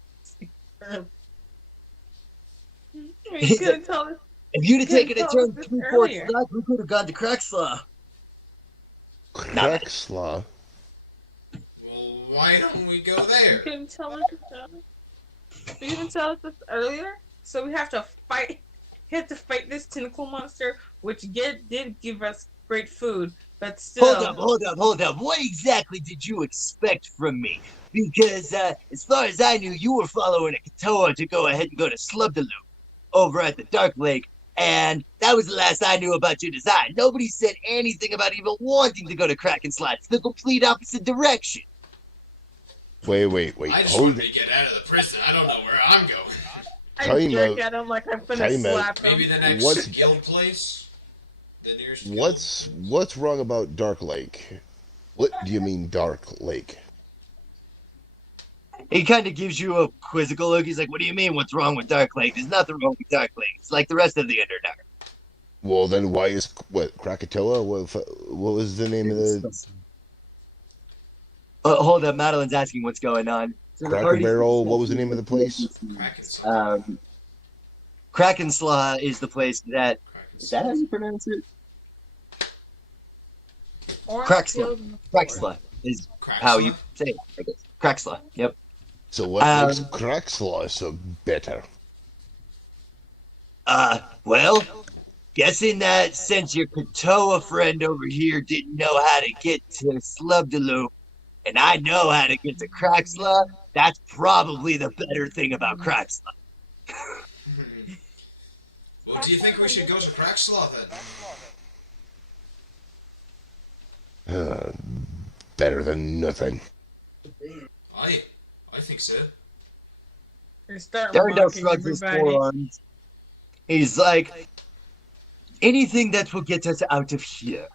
If you'd have taken a turn 3 forks back, we could have gone to Crackslaw. Crackslaw? Well, why don't we go there? You couldn't tell us this. You didn't tell us this earlier. So we have to fight. We have to fight this tentacle monster, which did give us great food, but still. Hold up. What exactly did you expect from me? Because as far as I knew, you were following a Katoa to go ahead and go to Slubdaloop over at the Dark Lake. And that was the last I knew about your design. Nobody said anything about even wanting to go to Kraken Slide. It's the complete opposite direction. Wait. I just wanted to get out of the prison. I don't know where I'm going. I jerk at him like I'm finna slap him. Maybe the next guild place? The nearest guild? What's wrong about Dark Lake? What do you mean Dark Lake? He kind of gives you a quizzical look. He's like, what do you mean, what's wrong with Dark Lake? There's nothing wrong with Dark Lake. It's like the rest of the Underdark. Well, then why is, Krakatoa? What was the name of the... Hold up, Madeline's asking what's going on. So Cracker Barrel, what was the name of the place? Krakenslaw is the place that... Is that how you pronounce it? Crackslaw is how you say it, I guess. Crackslaw, yep. So what makes Crackslaw so better? Well, guessing that since your Katoa friend over here didn't know how to get to Slubdaloop, and I know how to get to Crackslaw, that's probably the better thing about Crackslaw. Well, do you think we should go to Crackslaw then? Better than nothing. I think so. Darndale shrugs his forearms. He's like, anything that will get us out of here.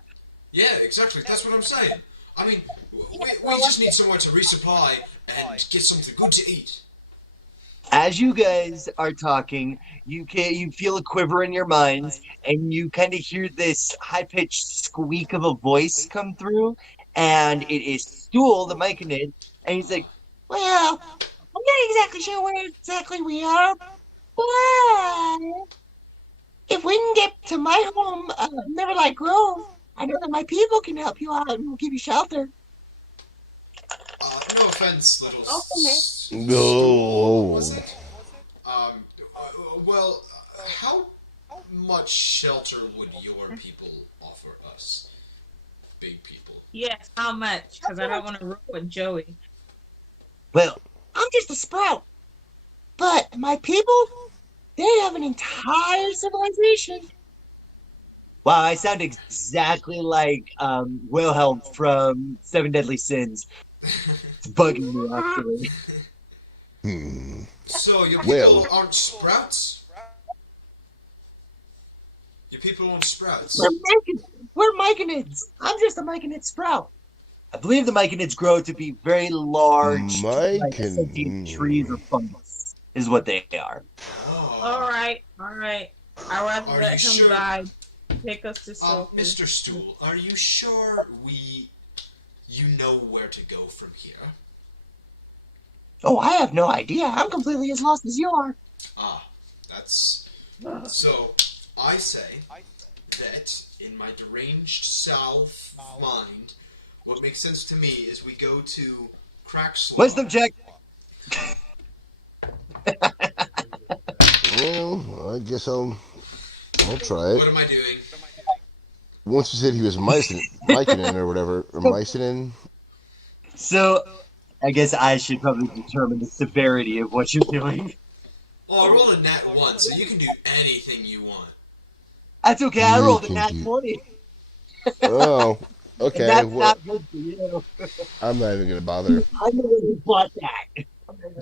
Yeah, exactly. That's what I'm saying. I mean, we just need somewhere to resupply and get something good to eat. As you guys are talking, you feel a quiver in your minds, and you kind of hear this high-pitched squeak of a voice come through, and it is Stool, the Myconid, and he's like, well, I'm not exactly sure where exactly we are, but if we can get to my home, Neverlight Grove, I know that my people can help you out and will give you shelter. No offense, little. No. Was it? Well, how much shelter would your people offer us, big people? Yes, how much? Because I don't want to roll with Joey. Well, I'm just a sprout, but my people, they have an entire civilization. Wow, I sound exactly like Wilhelm from Seven Deadly Sins. It's bugging me, actually. So, your people aren't sprouts? Your people aren't sprouts? We're Myconids. I'm just a Myconid sprout. I believe the Myconids grow to be very large trees or fungus, is what they are. Oh. All right. I'd rather let him die. Take us to Sophie. Mr. Stool, are you sure you know where to go from here? Oh, I have no idea. I'm completely as lost as you are. That's... So, I say that, in my deranged self mind, what makes sense to me is we go to Crackslaw. Wisdom check! Well, I guess I'll try it. What am I doing? Once you said he was Mycinin or whatever, or Mycinin. So, I guess I should probably determine the severity of what you're doing. Oh, I rolled a nat 1, so you can do anything you want. That's okay. I rolled a nat 20. Oh, And okay. that's Well, not good for you. I'm not even gonna bother. I'm the one who bought that. I'm gonna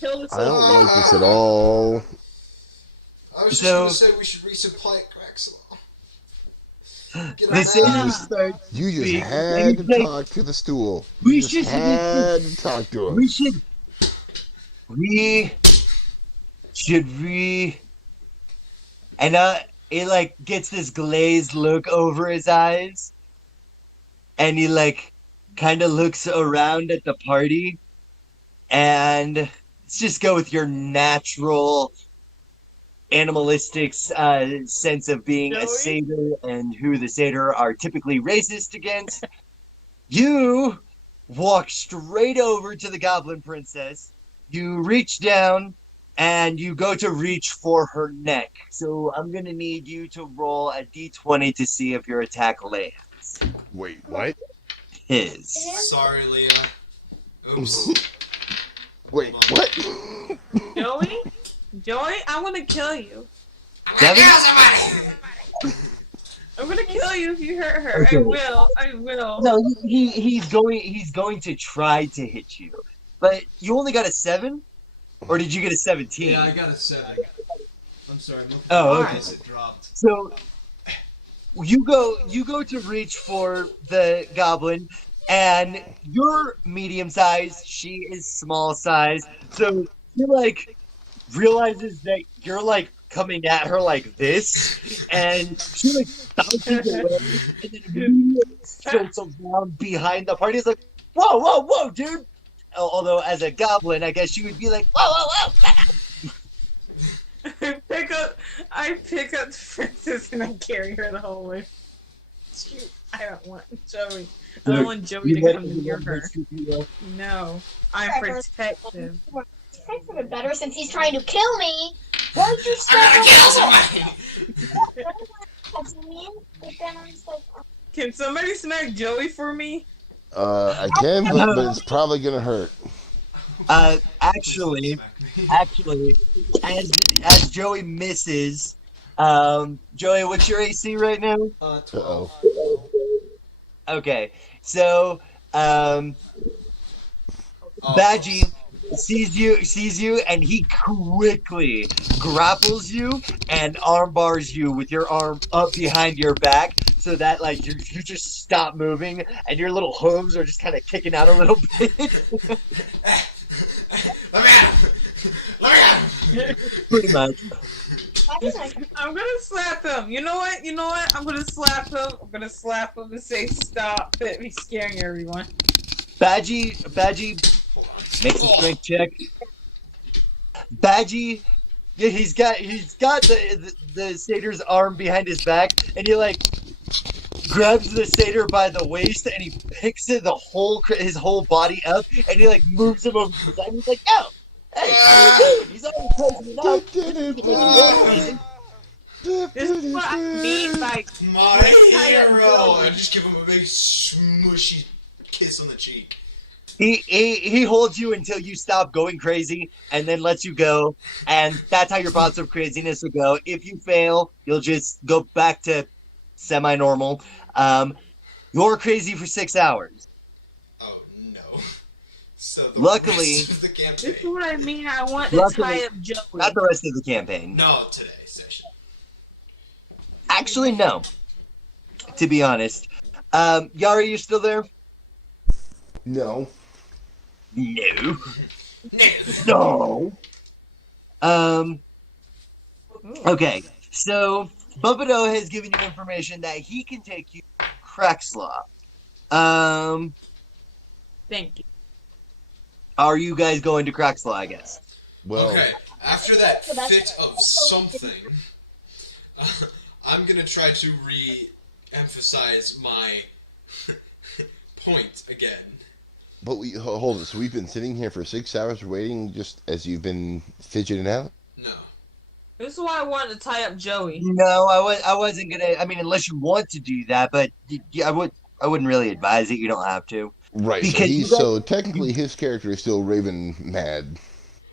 kill this I don't old like this at all. I was just So- gonna say we should resupply at Craxlaw. Get The on satyr that. starts. You just Speak. had to Anything- talk to the stool. We You just should- had to talk to him. We should. And it like gets this glazed look over his eyes, and he like kind of looks around at the party, and let's just go with your natural animalistic sense of being a Joey? satyr and who the satyr are typically racist against. You walk straight over to the goblin princess. You reach down and you go to reach for her neck. So I'm going to need you to roll a d20 to see if your attack lands. Wait, what? His. Sorry, Leah. Oops. Wait, what? Joey, I want to kill you. Devin? I'm gonna kill you if you hurt her. Okay. I will. No, he's going to try to hit you. But you only got a 7? Or did you get a 17? Yeah, I got a 7. I'm sorry. I'm looking Oh, for okay. it dropped. So you go to reach for the goblin, and you're medium sized, she is small size. So she like realizes that you're like coming at her like this, and she like bounces away and then immediately circles around behind the party. It's like, whoa, dude. Although as a goblin, I guess she would be like, whoa. I pick up the princess and I carry her the whole way. Shoot, I don't want Joey. I don't want Joey to come near her. No, I'm protective. Thanks for it better since he's trying to kill me. Why don't you I'm stop gonna kill somebody! That's mean. But then I'm just like, Can somebody smack Joey for me? I can, but it's probably gonna hurt. Actually, as Joey misses, Joey, what's your AC right now? 12. Uh-oh. Okay, so Badgie sees you, and he quickly grapples you and arm bars you with your arm up behind your back, so that like you just stop moving, and your little hooves are just kind of kicking out a little bit. Let me out! Let me out! Pretty much. I'm gonna slap him. You know what? I'm gonna slap him. I'm gonna slap him and say, "Stop it! He's scaring everyone." Badgie makes a strength check. Badgie, yeah, he's got the satyr's arm behind his back, and he like grabs the satyr by the waist, and he picks his whole body up, and he like moves him over to the side. And he's like, "No, hey, what are you doing? He's already crazy enough." This is what I mean by My hero! I just give him a big smushy kiss on the cheek. He holds you until you stop going crazy, and then lets you go, and that's how your bouts of craziness will go. If you fail, you'll just go back to semi-normal. You're crazy for 6 hours. Oh no. So the Luckily- rest of the campaign. this is what I mean. I want to Luckily- tie up Joey. Not the rest of the campaign. No, today's session. Actually, no. To be honest. Yari, you still there? No. No. No. No. Okay, so Bumpito has given you information that he can take you to Craxlaw. Thank you. Are you guys going to Craxlaw, I guess? Well, Okay, after that fit of something, I'm gonna try to re-emphasize my point again. but hold it. So we've been sitting here for 6 hours waiting, just as you've been fidgeting out. No. This is why I wanted to tie up Joey. No, I wasn't gonna. I mean, unless you want to do that, but I wouldn't really advise it. You don't have to. Right. Because So technically his character is still Raven mad.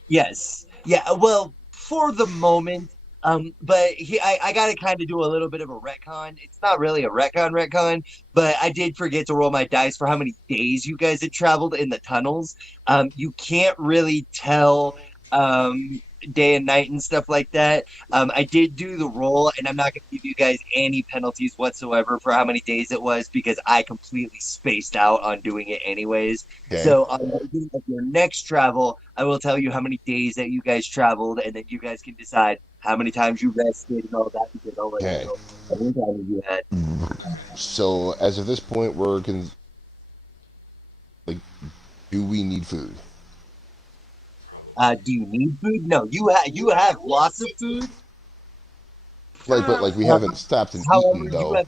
Yes. Yeah. Well, for the moment, but I got to kind of do a little bit of a retcon. It's not really a retcon, but I did forget to roll my dice for how many days you guys had traveled in the tunnels. You can't really tell, day and night and stuff like that. I did do the roll, and I'm not going to give you guys any penalties whatsoever for how many days it was because I completely spaced out on doing it anyways. Okay. So on your next travel, I will tell you how many days that you guys traveled, and then you guys can decide how many times you rested and all that because I'll let you know how many times you had. So as of this point, like, do we need food? Do you need food? No, you have lots of food. But we haven't stopped and However, eaten though.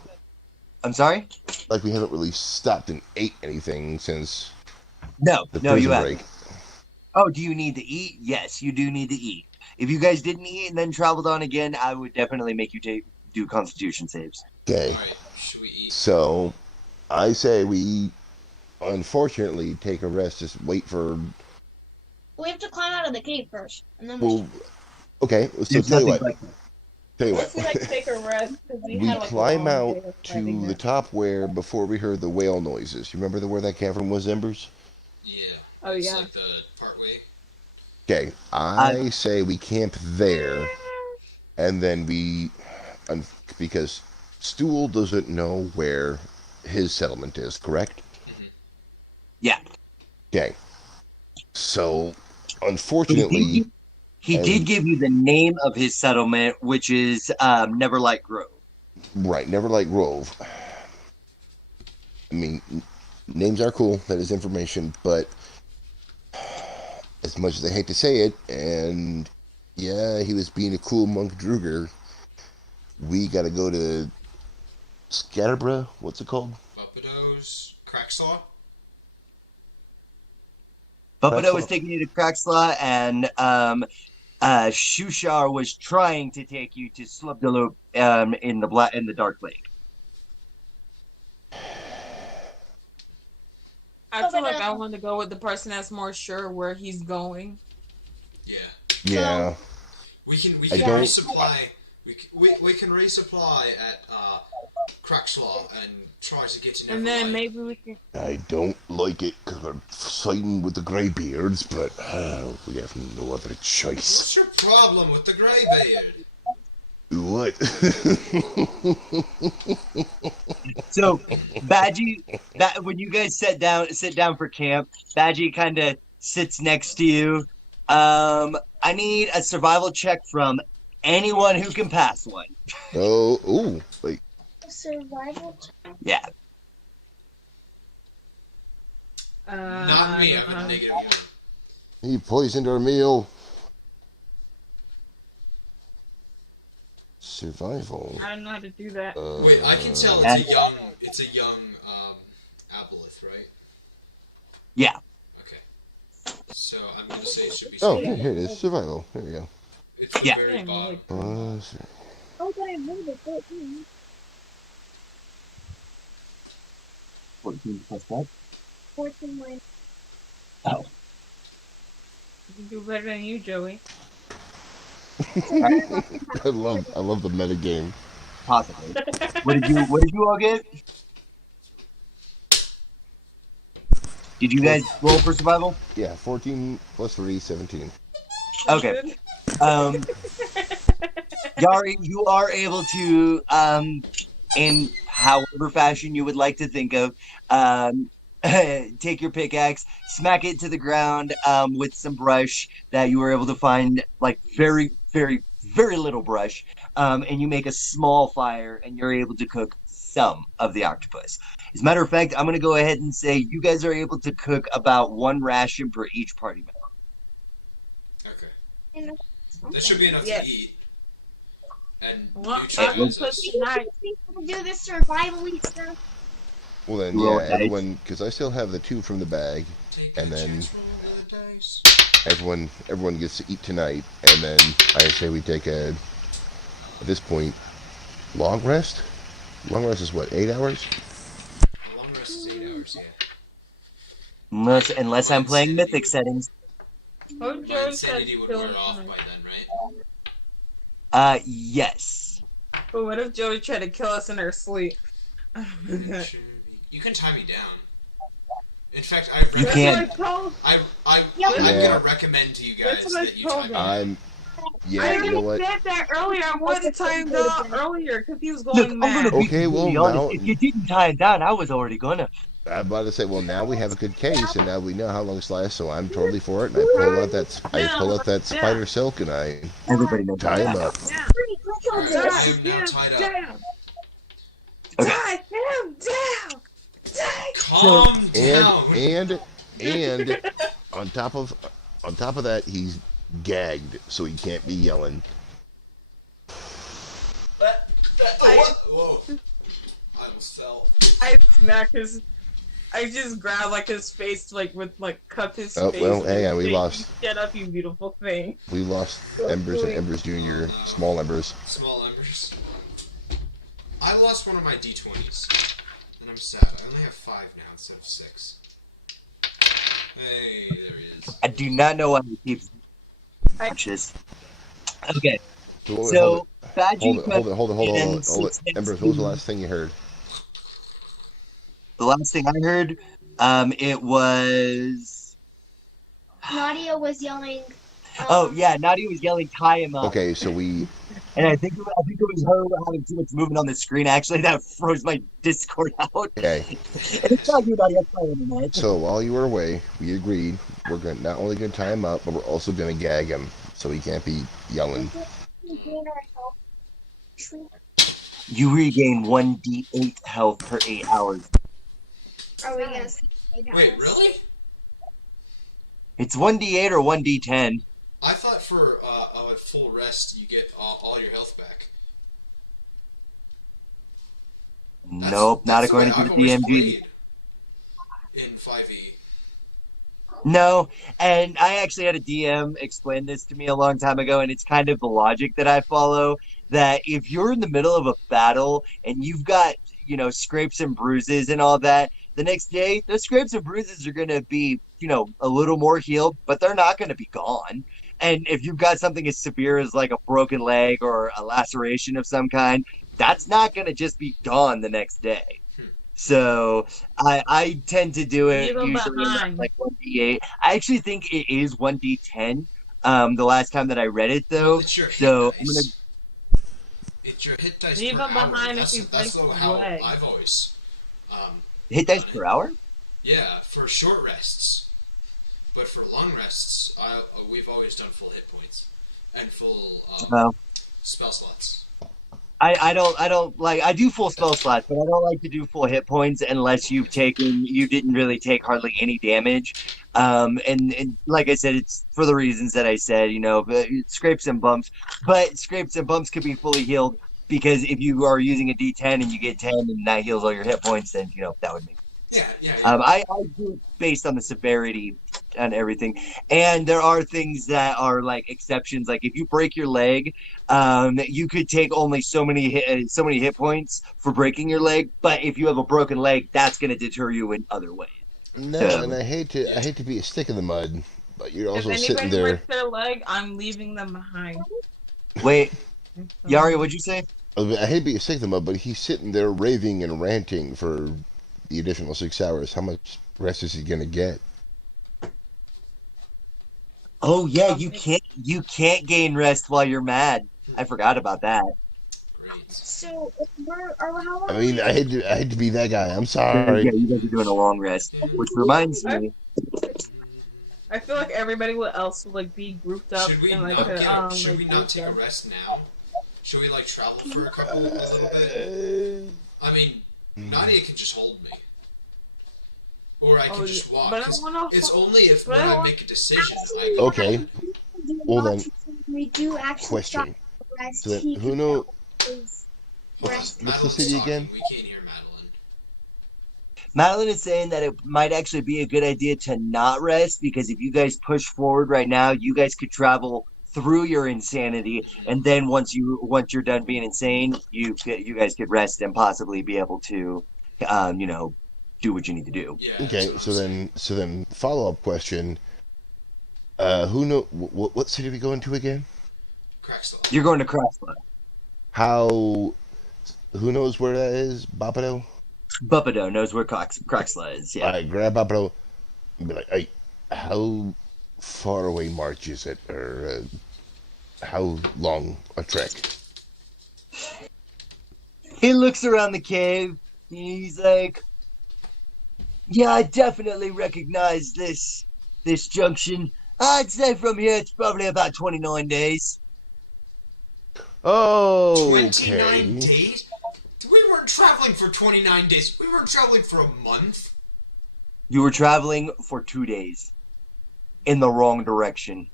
I'm sorry. Like we haven't really stopped and ate anything since No, the you prison haven't. break. Oh, do you need to eat? Yes, you do need to eat. If you guys didn't eat and then traveled on again, I would definitely make you do Constitution saves. Okay. All right, should we eat? So I say we unfortunately take a rest. Just wait for. We have to climb out of the cave first, and then Well, okay. So There's tell you nothing what. like that. Tell you Let's what. like take a rest because we We had like climb a long out day of to fighting the that. top where before we heard the whale noises. You remember where that cavern was, Embers? Yeah. Oh It's yeah. like the part way. Okay, I say we camp there, and then because Stool doesn't know where his settlement is, correct? Yeah. Okay, so unfortunately, He did give you the name of his settlement, which is Neverlight Grove. right, Neverlight Grove. I mean, names are cool. That is information, but as much as I hate to say it, and yeah, he was being a cool monk Druger. We got to go to Scatterbra. What's it called? Buppado's Cracksaw. Buppadow was taking you to Crackslaw, and Shushar was trying to take you to Slubdaloop in the Dark Lake. I feel like I want to go with the person that's more sure where he's going. Yeah. Yeah. We can resupply. We can resupply at Crackslaw and try to get to Neverlight. And then maybe we can. I don't like it because we're fighting with the Greybeards, but we have no other choice. What's your problem with the Greybeard? What? So, Badgie, when you guys sit down for camp, Badgie kind of sits next to you. I need a survival check from anyone who can pass one. Oh, ooh, wait. Survival check? Yeah. Not me. I have a negative 1. He poisoned our meal. Survival. I don't know how to do that. Wait, I can tell it's a young aboleth, right? Yeah. Okay. So I'm gonna say it should be. Oh, here it is. Survival. There we go. It's the very bottom. Oh, I moved it. 14. 14 plus what? 14 minus. Oh. You can do better than you, Joey. I love the meta game. Possibly. What did you all get? Did you guys roll for survival? Yeah, 14 plus 3, 17. Okay. Yari, you are able to, in however fashion you would like to think of, take your pickaxe, smack it to the ground with some brush that you were able to find, like very, very, very little brush, and you make a small fire, and you're able to cook some of the octopus. As a matter of fact, I'm going to go ahead and say you guys are able to cook about 1 ration per each party member. Okay. That should be enough to eat. And I will put tonight. Do this survival stuff. Well then, yeah, everyone, because I still have the 2 from the bag, and then everyone gets to eat tonight, and then I say we take at this point, long rest. Long rest is what, 8 hours? Long rest is 8 hours, yeah. Unless I'm playing Mythic settings. Oh, My Joey insanity would wear off by then, right? Yes. But what if Joey tried to kill us in our sleep? You can tie me down. In fact, You can't. I'm gonna recommend to you guys that you tie me down. Yeah, you know what? I said that earlier. I wanted to tie him down earlier because he was going mad. I'm gonna be Okay, honest. If you didn't tie him down, I was already gonna. I'm about to say, well, now we have a good case, and now we know how long it's lasts, so I'm totally for it. And I pull out that spider silk, and I tie him up. I am now tied up. Tie him down. Calm down. And on top of that, he's gagged, so he can't be yelling. Whoa! I almost fell. I smack his. I just grab like his face, with cup his face. Oh well, hang on, we lost. Shut up, you beautiful thing. We lost Embers and Embers Junior, small Embers. Small Embers. I lost one of my D20s, and I'm sad. I only have 5 now instead of 6. Hey, there he is. I do not know why he keeps watches. Okay. So hold it. Embers, what was the Mm-hmm. last thing you heard? The last thing I heard, it was. Nadia was yelling. Nadia was yelling, "Tie him up." Okay, so we. And I think it was her having too much movement on the screen. Actually, that froze my Discord out. Okay. And it's not you, Nadia. So while you were away, we agreed we're not only going to tie him up, but we're also going to gag him so he can't be yelling. You regain 1d8 health per 8 hours. Are we gonna see? Wait, really? It's 1d8 or 1d10. I thought for a full rest you get all your health back. Nope, not according to the DMG. In 5e. No, and I actually had a DM explain this to me a long time ago, and it's kind of the logic that I follow, that if you're in the middle of a battle and you've got, scrapes and bruises and all that, the next day, those scrapes and bruises are going to be, a little more healed, but they're not going to be gone. And if you've got something as severe as like a broken leg or a laceration of some kind, that's not going to just be gone the next day. So I tend to do it usually like 1d8. I actually think it is 1d10. The last time that I read it, though. It's your hit dice. It's your hit dice. Leave him behind if you that's how I've always. Hit dice per hour? Yeah, for short rests. But for long rests, we've always done full hit points and full spell slots. I don't like. I do full spell slots, but I don't like to do full hit points unless you didn't really take hardly any damage. And like I said, it's for the reasons that I said. Scrapes and bumps, but scrapes and bumps could be fully healed because if you are using a D10 and you get 10 and that heals all your hit points, then that would make. Yeah. I do it based on the severity and everything. And there are things that are like exceptions. Like if you break your leg, you could take only so many hit points for breaking your leg. But if you have a broken leg, that's going to deter you in other ways. No, and I hate to be a stick in the mud, but you're also sitting there. If anybody breaks their leg, I'm leaving them behind. Wait, Yari, what'd you say? I hate to be a stick in the mud, but he's sitting there raving and ranting for the additional 6 hours. How much rest is he going to get? Oh yeah, you can't gain rest while you're mad. I forgot about that. Great. So how long? I mean, I hate to be that guy. I'm sorry. Yeah, you guys are doing a long rest, which reminds me. I feel like everybody else would be grouped up. Should we in should we not take a rest now? Should we travel for a little bit? I mean, Nadia can just hold me. Or I can just walk. It's only if when I make a decision I go. Okay. Well then, We do actually question. rest. So then, who knows? Rest. What's the city again? We can't hear Madeline. Madeline is saying that it might actually be a good idea to not rest because if you guys push forward right now, you guys could travel through your insanity, and then once you're done being insane, you guys could rest and possibly be able to, do what you need to do. Yeah. Okay, so then follow-up question. Who know what city are we going to again? Crackslaw. You're going to Crackslaw. How? Who knows where that is? Bapado? Buppido knows where Crackslaw is, yeah. All right, grab Bapado and be like, hey, how far away march is it? Or how long a trek? He looks around the cave. He's like, yeah, I definitely recognize this junction. I'd say from here it's probably about 29 days. Oh, 29 days? We weren't traveling for 29 days. We weren't traveling for a month. You were traveling for 2 days in the wrong direction.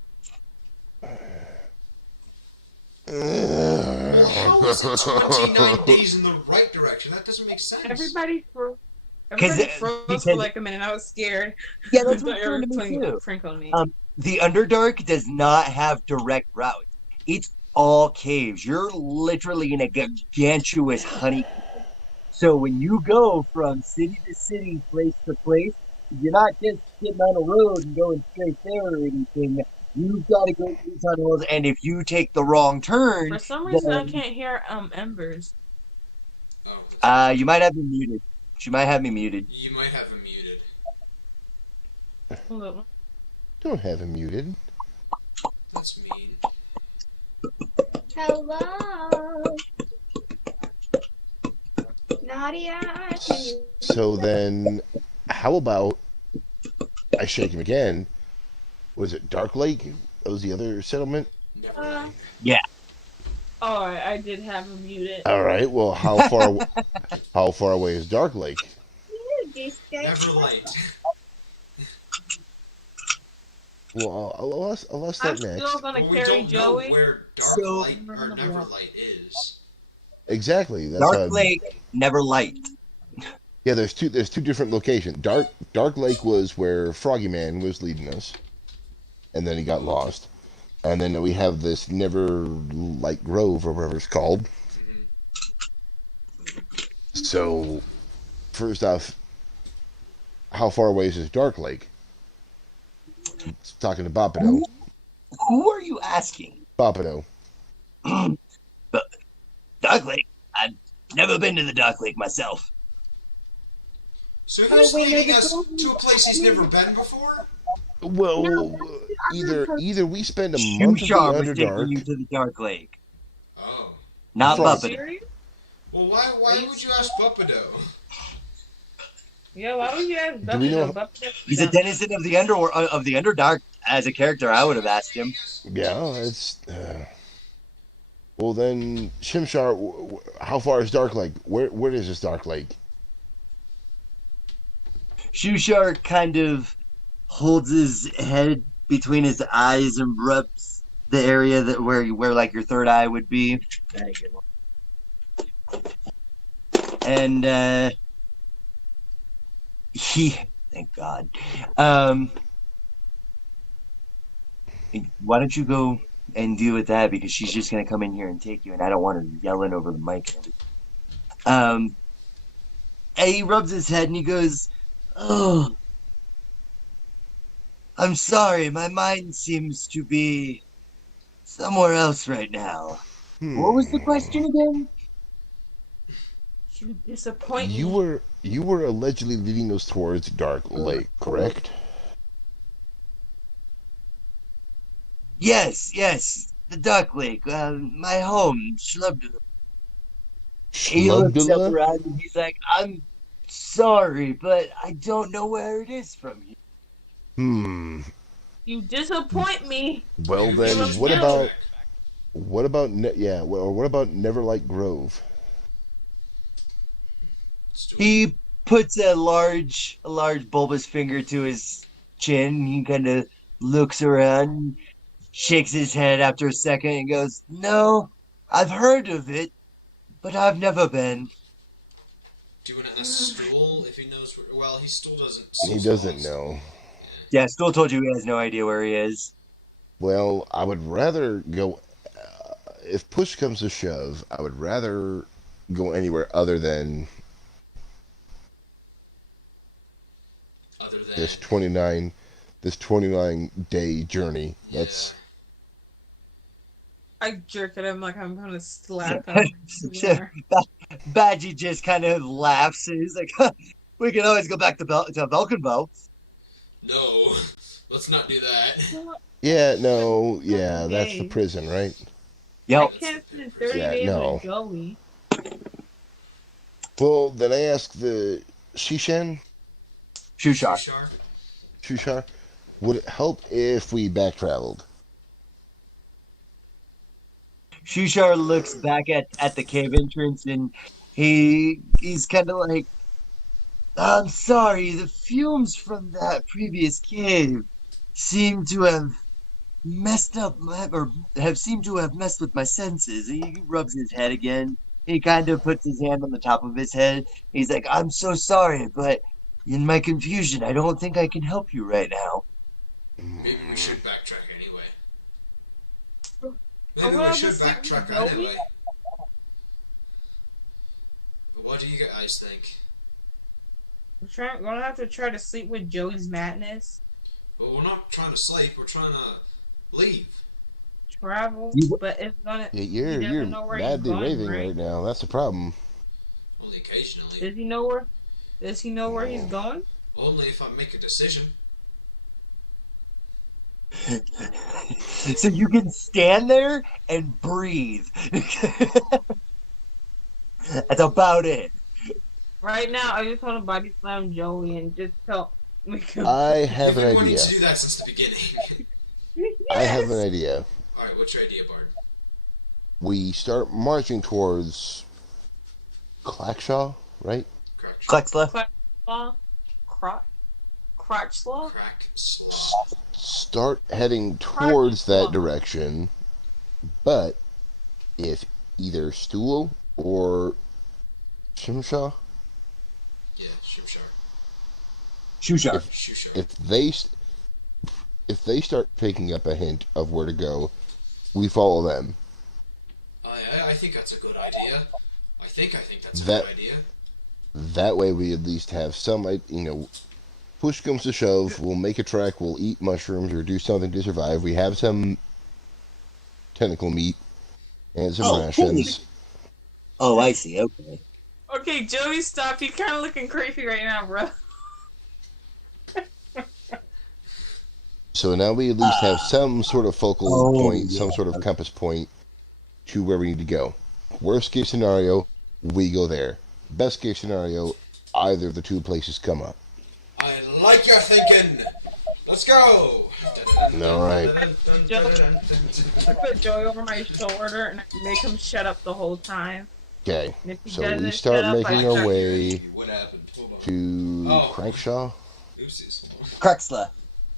Well, how is it 29 days in the right direction? That doesn't make sense. Everybody froze for like a minute. I was scared. Yeah, that's what happened to me too. Prank on me. The Underdark does not have direct routes. It's all caves. You're literally in a gargantuous honeycomb. So when you go from city to city, place to place, you're not just getting on a road and going straight there or anything. You've got to go through tunnels, and if you take the wrong turn, for some reason I can't hear Embers. Oh, you might have me muted. She might have me muted. You might have him muted. Hello. Don't have him muted. That's mean. Hello. Nadia. So then, how about I shake him again? Was it Dark Lake? That was the other settlement? Yeah. Oh, I did have him muted. All right. Well, how far away is Dark Lake? Never light. Well, I'll ask I'm that next. still gonna carry Joey. Know where Dark Light or Neverlight is. Exactly. That's Dark Lake, Neverlight. Yeah, there's two different locations. Dark Lake was where Froggy Man was leading us, and then he got lost. And then we have this Neverlight Grove or whatever it's called. So, first off, how far away is Dark Lake? It's talking to Bapado. Who are you asking? Bapado. But Dark Lake? I've never been to the Dark Lake myself. So who's leading us to a place he's never been before? Well, either we spend a month in the Underdark. You to the Dark Lake. Oh. Not Buppido. Well, why would you ask Buppido? Yeah, why would you ask Buppido? He's a denizen of the Underdark. As a character, I would have asked him. Yeah, it's. Well then, Shimshar, how far is Dark Lake? Where is this Dark Lake? Shimshar kind of holds his head between his eyes and rubs the area where like your third eye would be. And thank God. Why don't you go and deal with that, because she's just gonna come in here and take you, and I don't want her yelling over the mic. And he rubs his head and he goes, "Oh, I'm sorry, my mind seems to be somewhere else right now." What was the question again? You disappoint me. You were allegedly leading us towards Dark Lake, correct? Yes, the Dark Lake, my home, Schlubdula. He looks up around and he's like, "I'm sorry, but I don't know where it is from here." You disappoint me. Well then, what about Neverlight Grove? He puts a large bulbous finger to his chin. He kind of looks around, shakes his head after a second, and goes, "No, I've heard of it, but I've never been." Do you want to ask Stool if he knows where? Well, he still doesn't. He doesn't know. Yeah, Stool told you he has no idea where he is. Well, I would rather go. If push comes to shove, I would rather go anywhere other than this 29-day journey. Yeah. That's I jerk at him like I'm gonna slap him. Badgie just kind of laughs. And he's like, "We can always go back to Belkenbo." No, let's not do that. yeah, no, yeah, that's the prison, right? I Yep. can't spend 30 Yeah, days no. with Joey. Well, then I ask the Shishan, Shushar, would it help if we back traveled? Shushar looks back at the cave entrance and he's kind of like, "I'm sorry, the fumes from that previous cave seem to have messed up seemed to have messed with my senses." He rubs his head again. He kind of puts his hand on the top of his head. He's like, "I'm so sorry, but in my confusion, I don't think I can help you right now." Maybe we should backtrack anyway. I Maybe we wanted should to see backtrack Joey. anyway. But what do you guys think? We're gonna have to try to sleep with Joey's madness. Well, we're not trying to sleep. We're trying to leave. Travel, but it's gonna. Yeah, he you're doesn't know where he's madly going, raving right? right now. That's the problem. Only occasionally. Does he know where? Does he know where he's going? Only if I make a decision. So you can stand there and breathe. That's about it. Right now, I just want to body slam Joey and just tell. I have You've an been wanting idea. to do that since the beginning. I have an idea. Alright, what's your idea, Bard? We start marching towards Clackshaw, right? Correct. Klexla. Crotch slaw? Crack slaw. Start heading towards that direction, but if either Stool or Shimshaw, Yeah, Shimshar. Shushar. Shushar. if they start picking up a hint of where to go, we follow them. I think that's a good idea. I think that's a That- good idea. That way, we at least have some, push comes to shove, we'll make a trek, we'll eat mushrooms or do something to survive. We have some tentacle meat and some rations. Oh, I see. Okay. Okay, Joey, stop. You're kind of looking creepy right now, bro. So now we at least have some sort of focal point, some sort of compass point to where we need to go. Worst case scenario, we go there. Best case scenario, either of the two places come up. I like your thinking. Let's go. All right. I put Joey over my shoulder and I make him shut up the whole time. Okay, And if he so doesn't we start shut up, making I our start way What happened? Hold on. to Oh. Crankshaw, Oopsies. Krexla.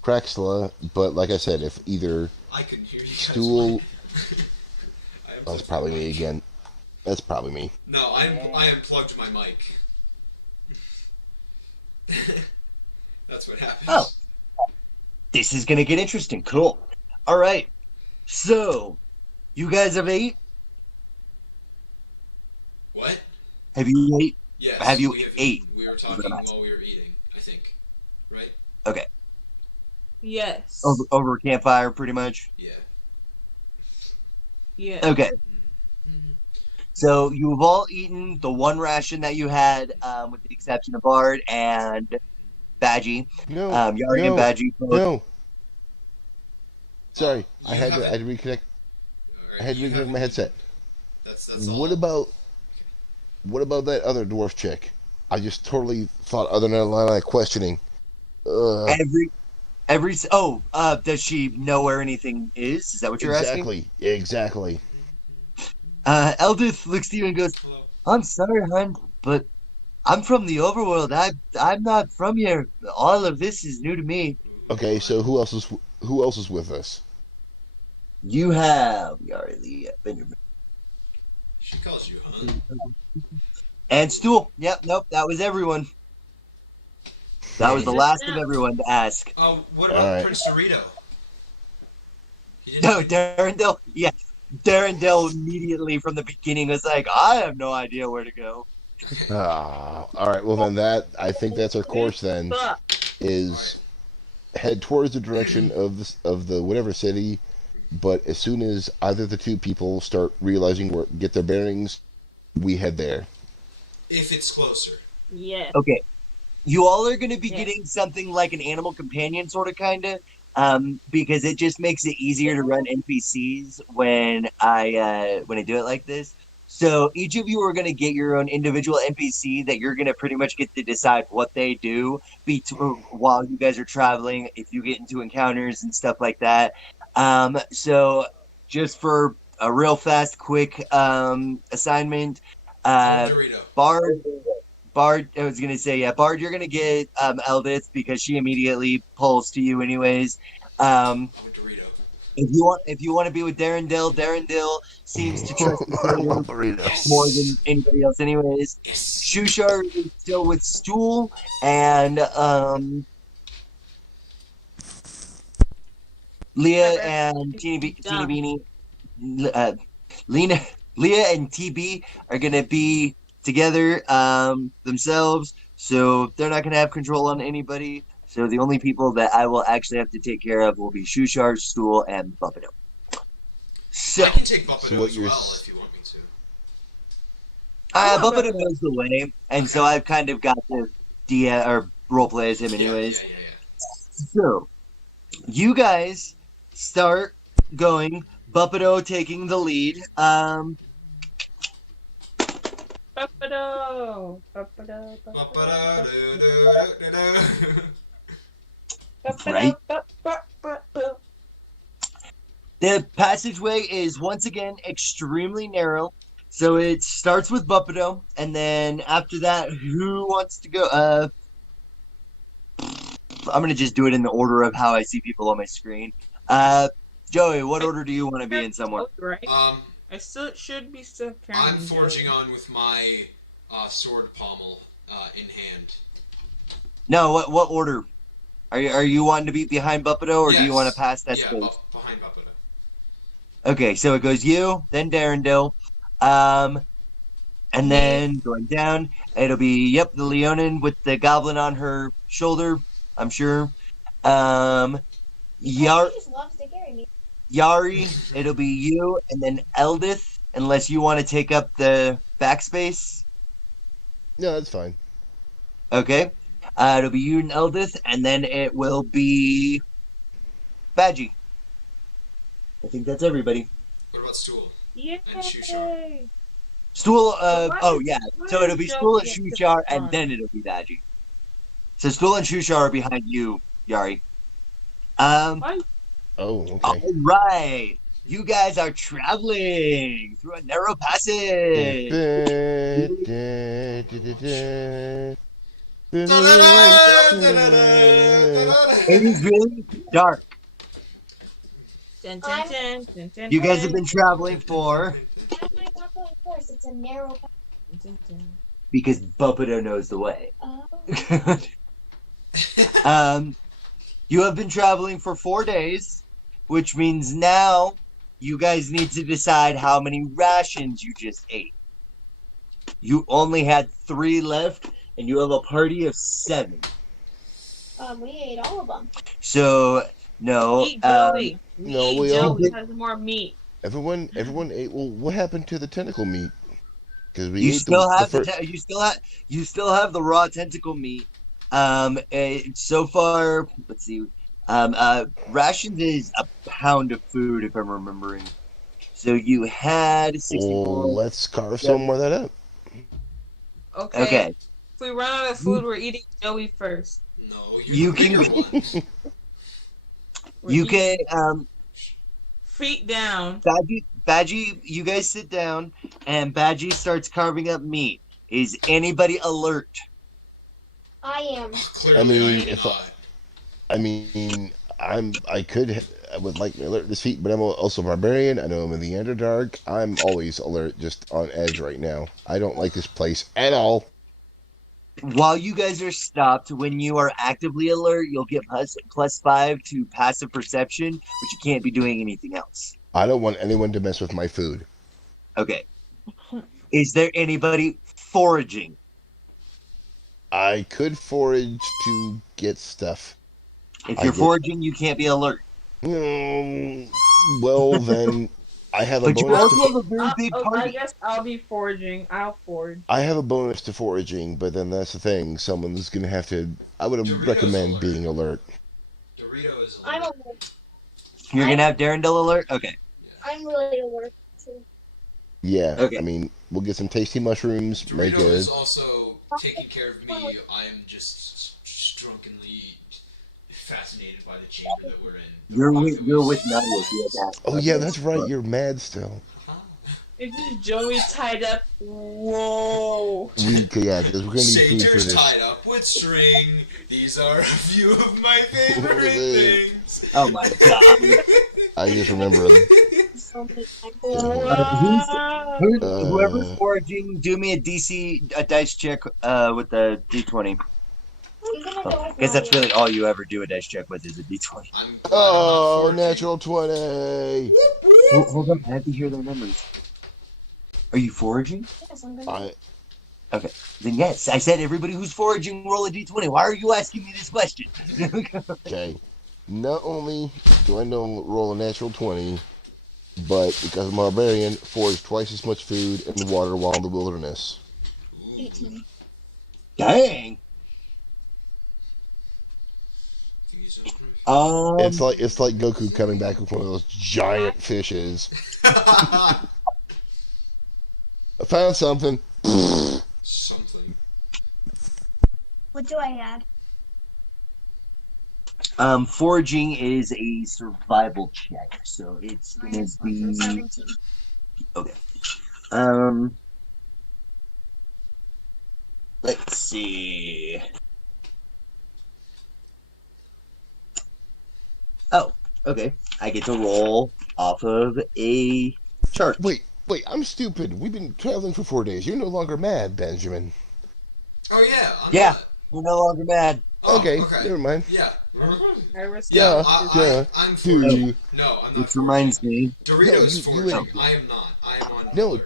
Craxla, but like I said, if either I couldn't hear you guys. Stool, I unplugged that's probably my me mic. again. That's probably me. No, I unplugged my mic. That's what happened. Oh. This is gonna get interesting. Cool. All right. So, you guys have ate? What? Have you ate? Yes. Have you we ate? We were talking while we were eating, I think. Right? Okay. Yes. Over a campfire, pretty much. Yeah. Yeah. Okay. So you've all eaten the one ration that you had, with the exception of Bard and Badgie. No, Yari and Badgie. no. Sorry, I You had to haven't- reconnect. Alright, I had to you reconnect haven't- my headset. That's What all. about that other dwarf chick? I just totally thought other than a line of questioning. Does she know where anything is? Is that what you're asking? Exactly. Eldith looks to you and goes, Hello. "I'm sorry, hon, but I'm from the overworld. I'm not from here. All of this is new to me." Okay, so who else is with us? You have Yari Lee, Benjamin, She calls you, huh? and Stool. Yep, nope, that was everyone. That was the last of everyone to ask. Oh, what about Alright. Prince Dorito? He didn't No, Darendelle. Yeah, Darendelle immediately from the beginning was like, "I have no idea where to go." All right. Well, then I think that's our course. Then Fuck. is head towards the direction of the whatever city. But as soon as either the two people start realizing where get their bearings, we head there. If it's closer. Yeah. Okay. You all are going to be getting something like an animal companion, sort of, kind of, because it just makes it easier to run NPCs when I do it like this. So each of you are going to get your own individual NPC that you're going to pretty much get to decide what they do while you guys are traveling, if you get into encounters and stuff like that. So just for a real fast, quick assignment, Bard, I was gonna say, yeah, Bard, you're gonna get Eldith because she immediately pulls to you, anyways. If you want to be with Darren seems to trust more than anybody else, anyways. Shushar is still with Stool, and Leah and Teeny Beanie, Leah and TB are gonna be together themselves, so they're not going to have control on anybody. So the only people that I will actually have to take care of will be Shushar, Stool, and Buffeto. So I can take Buffeto as well if you want me to. Buffeto knows the way, and so I've kind of got to roleplay as him anyways. So you guys start going, Buffeto taking the lead. Right. The passageway is once again extremely narrow, so it starts with Buffeto, and then after that, who wants to go? I'm gonna just do it in the order of how I see people on my screen. Joey, what order do you want to be in somewhere? I should be still I'm forging on with my sword pommel in hand. No, what order? Are you wanting to be behind Buffeto, or do you want to pass that space? Behind Buffeto. Okay, so it goes you, then Darren, and then going down, it'll be the Leonin with the goblin on her shoulder, I'm sure. She just loves to carry me. Yari, it'll be you, and then Eldith, unless you want to take up the backspace. No, that's fine. Okay. It'll be you and Eldith, and then it will be Badgie. I think that's everybody. What about Stool? Yay! And Shushar? Stool, so it'll be Stool and Shushar, and then it'll be Badgie. So Stool and Shushar are behind you, Yari. Oh, okay. All right. You guys are traveling through a narrow passage. It is really dark. You guys have been traveling for... It's a narrow because Buffeto knows the way. You have been traveling for 4 days, which means now you guys need to decide how many rations you just ate. You only had 3 left, and you have a party of 7. We ate all of them. So no, Eat Joey. Joey has more meat. Everyone ate. Well, what happened to the tentacle meat? Because you still have the raw tentacle meat. So far, let's see. Rations is a pound of food, if I'm remembering. So you had 64. Let's carve some more of that up. Okay. If we run out of food, we're eating Joey first. No, you can. You can. Feet down. Badgie, you guys sit down, and Badgie starts carving up meat. Is anybody alert? I am. I would like my alert this feat, but I'm also barbarian. I know I'm in the Underdark. I'm always alert, just on edge right now. I don't like this place at all. While you guys are stopped, when you are actively alert, you'll get +5 to passive perception, but you can't be doing anything else. I don't want anyone to mess with my food. Okay. Is there anybody foraging? I could forage to get stuff. If you're foraging, you can't be alert. Well, then I have a But you bonus. also have a very big I party. guess I'll be foraging. I'll forage. I have a bonus to foraging, but then that's the thing. Someone's gonna have to. I would recommend being alert. Dorito is alert. I'm alert. You're gonna have Darendelle alert? Okay. I'm really alert too. Yeah. Okay. I mean, we'll get some tasty mushrooms. Dorito is also taking care of me. I am just drunkenly fascinated by the chamber that we're in. You're with Nadia. Oh yeah, that's right. You're mad still. Is this Joey tied up? Whoa. Yeah, because we're gonna need food for Satyrs this. tied up with string. These are a few of my favorite things. Oh my god. I just remember them. Whoever's foraging, do me a dice check with the D20. I guess that's really all you ever do a dice check with is a D20. Oh, natural 20. Hold on, I have to hear their numbers. Are you foraging? Okay, then yes. I said everybody who's foraging roll a D20. Why are you asking me this question? Okay. Not only do I know roll a natural 20, but because I'm a barbarian, forage twice as much food and water while in the wilderness. 18. Dang. It's like Goku coming back with one of those giant fishes. I found something. Something. What do I add? Foraging is a survival check, so it's gonna be 17. okay. Let's see. Oh, okay. I get to roll off of a chart. Wait, I'm stupid. We've been traveling for 4 days. You're no longer mad, Benjamin. Oh yeah. Yeah, we're no longer mad. Oh, okay, never mind. Yeah. Yeah, I'm dude. No, I'm not. Which reminds me. Doritos foraging. I am not. I am on. No.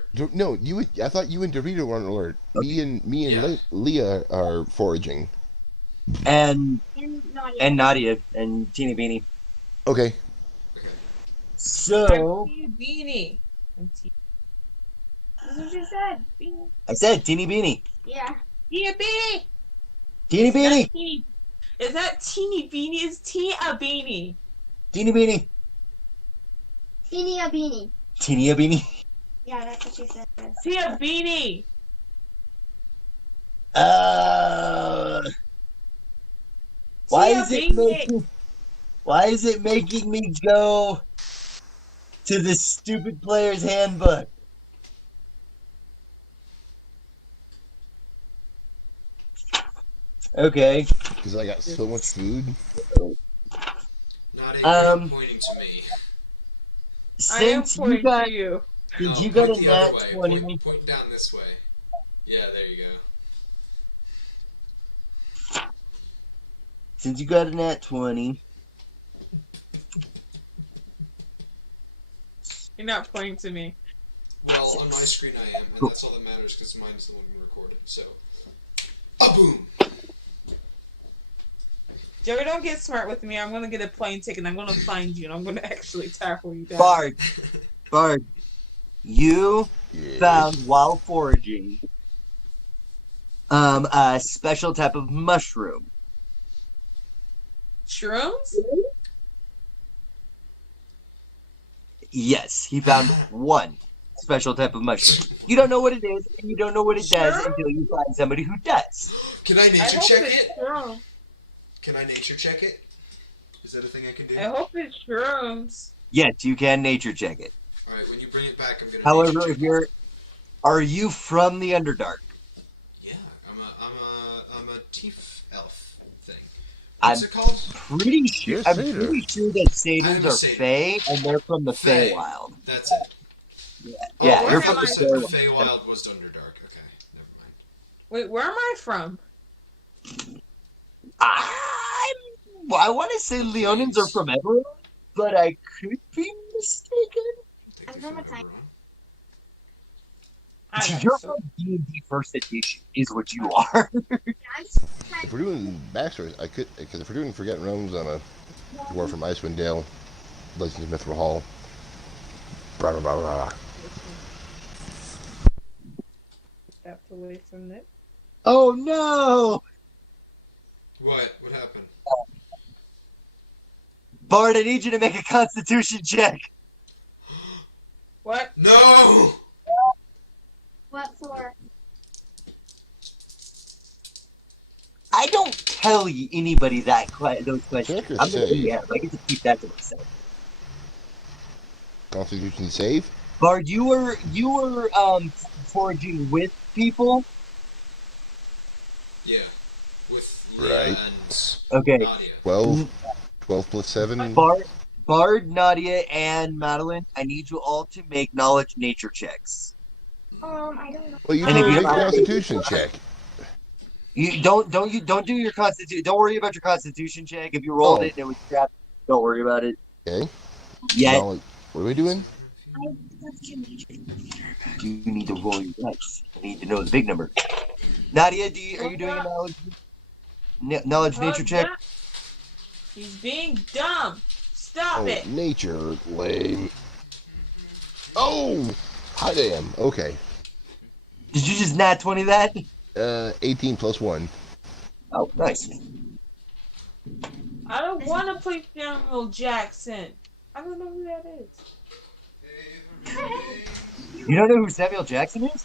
I thought you and Dorito were on alert. Okay. Me and Leah are foraging. And Nadia and Teeny Beanie. Okay. So. Teeny Beanie. That's what you said. Beanie. I said Teeny Beanie. Yeah. Teeny Beanie. Teeny Beanie. Is that Teeny Beanie? Is Teeny a Beanie? Teeny Beanie. Teeny a Beanie. Teeny a Beanie. Yeah, that's what she said. Teeny a Beanie. Why is it making me go to the stupid player's handbook? Okay. Because I got so much food. Not a pointing to me. Since you got a nat 20. Point down this way. Yeah, there you go. Since you got a nat 20. You're not pointing to me. Well, on my screen I am, and that's all that matters because mine's the one recorded. So, boom. Joey, don't get smart with me. I'm gonna get a plane ticket. And I'm gonna find you, and I'm gonna actually tackle you down. Bard, you found while foraging a special type of mushroom. Shrooms? Yes, he found one special type of mushroom. You don't know what it is, and you don't know what it does until you find somebody who does. Can I nature check it? Can I nature check it? Is that a thing I can do? I hope it's shrooms. Yes, you can nature check it. Alright, when you bring it back, I'm gonna. However, are you from the Underdark? Yeah, I'm a teeth elf thing. What's it called? I'm pretty sure that satyrs are Fey, and they're from the Feywild. That's it. Yeah, you're from the Feywild. Feywild was Underdark. Okay, never mind. Wait, where am I from? I want to say Leonins are from Eberron, but I could be mistaken. I'm from a time. You're from D&D First Edition, is what you are. If we're doing backstories, I could, because if we're doing Forgotten Realms, I'm a dwarf from Icewind Dale, Legends of Mithril Hall. Blah, blah, blah, blah. Stepped away from it. Oh no! What? What happened? Bard, I need you to make a Constitution check. What? No! What for? I don't tell anybody those questions. Check or I'm gonna save? I get to keep that to myself. Constitution save? Bard, you were foraging with people. Yeah. With Leah Right. and Okay. Nadia. 12 plus 7. Bard, Nadia, and Madeline, I need you all to make knowledge nature checks. I don't know. Well, you And can if you make a don't- Constitution check. You don't do your constitution. Don't worry about your constitution check. If you rolled it and it was crap, don't worry about it. Okay. Yeah. Knowledge. What are we doing? You need to roll your dice. I need to know the big number. Nadia, are you doing a knowledge nature check? Yeah. He's being dumb. Stop it. Nature, lame. Oh, hot damn. Okay. Did you just nat 20 that? 18 plus 1. Oh, nice. I don't want to play Samuel Jackson. I don't know who that is. You don't know who Samuel Jackson is?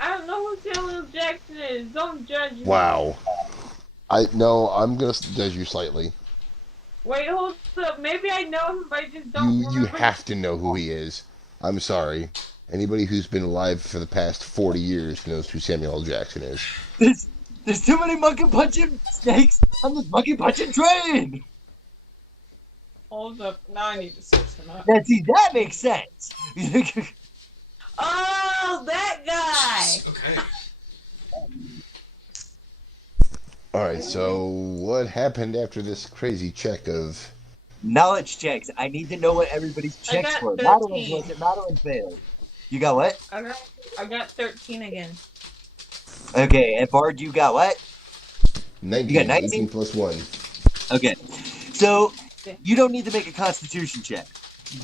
I don't know who Samuel Jackson is. Don't judge me. Wow. I'm gonna judge you slightly. Wait, hold up. Maybe I know him, but I just don't You remember. have to know who he is. I'm sorry. Anybody who's been alive for the past 40 years knows who Samuel L. Jackson is. There's too many monkey punching snakes on this monkey punching train. Hold up. Now I need to search him up. Now, see, that makes sense. Oh, that guy. Okay. Alright, so what happened after this crazy check of... Knowledge checks. I need to know what everybody's I checks got were. 13. Madeline failed. You got what? I got 13 again. Okay, and Bard, you got what? 19, You got 19? 18 plus 1. Okay. So, you don't need to make a constitution check.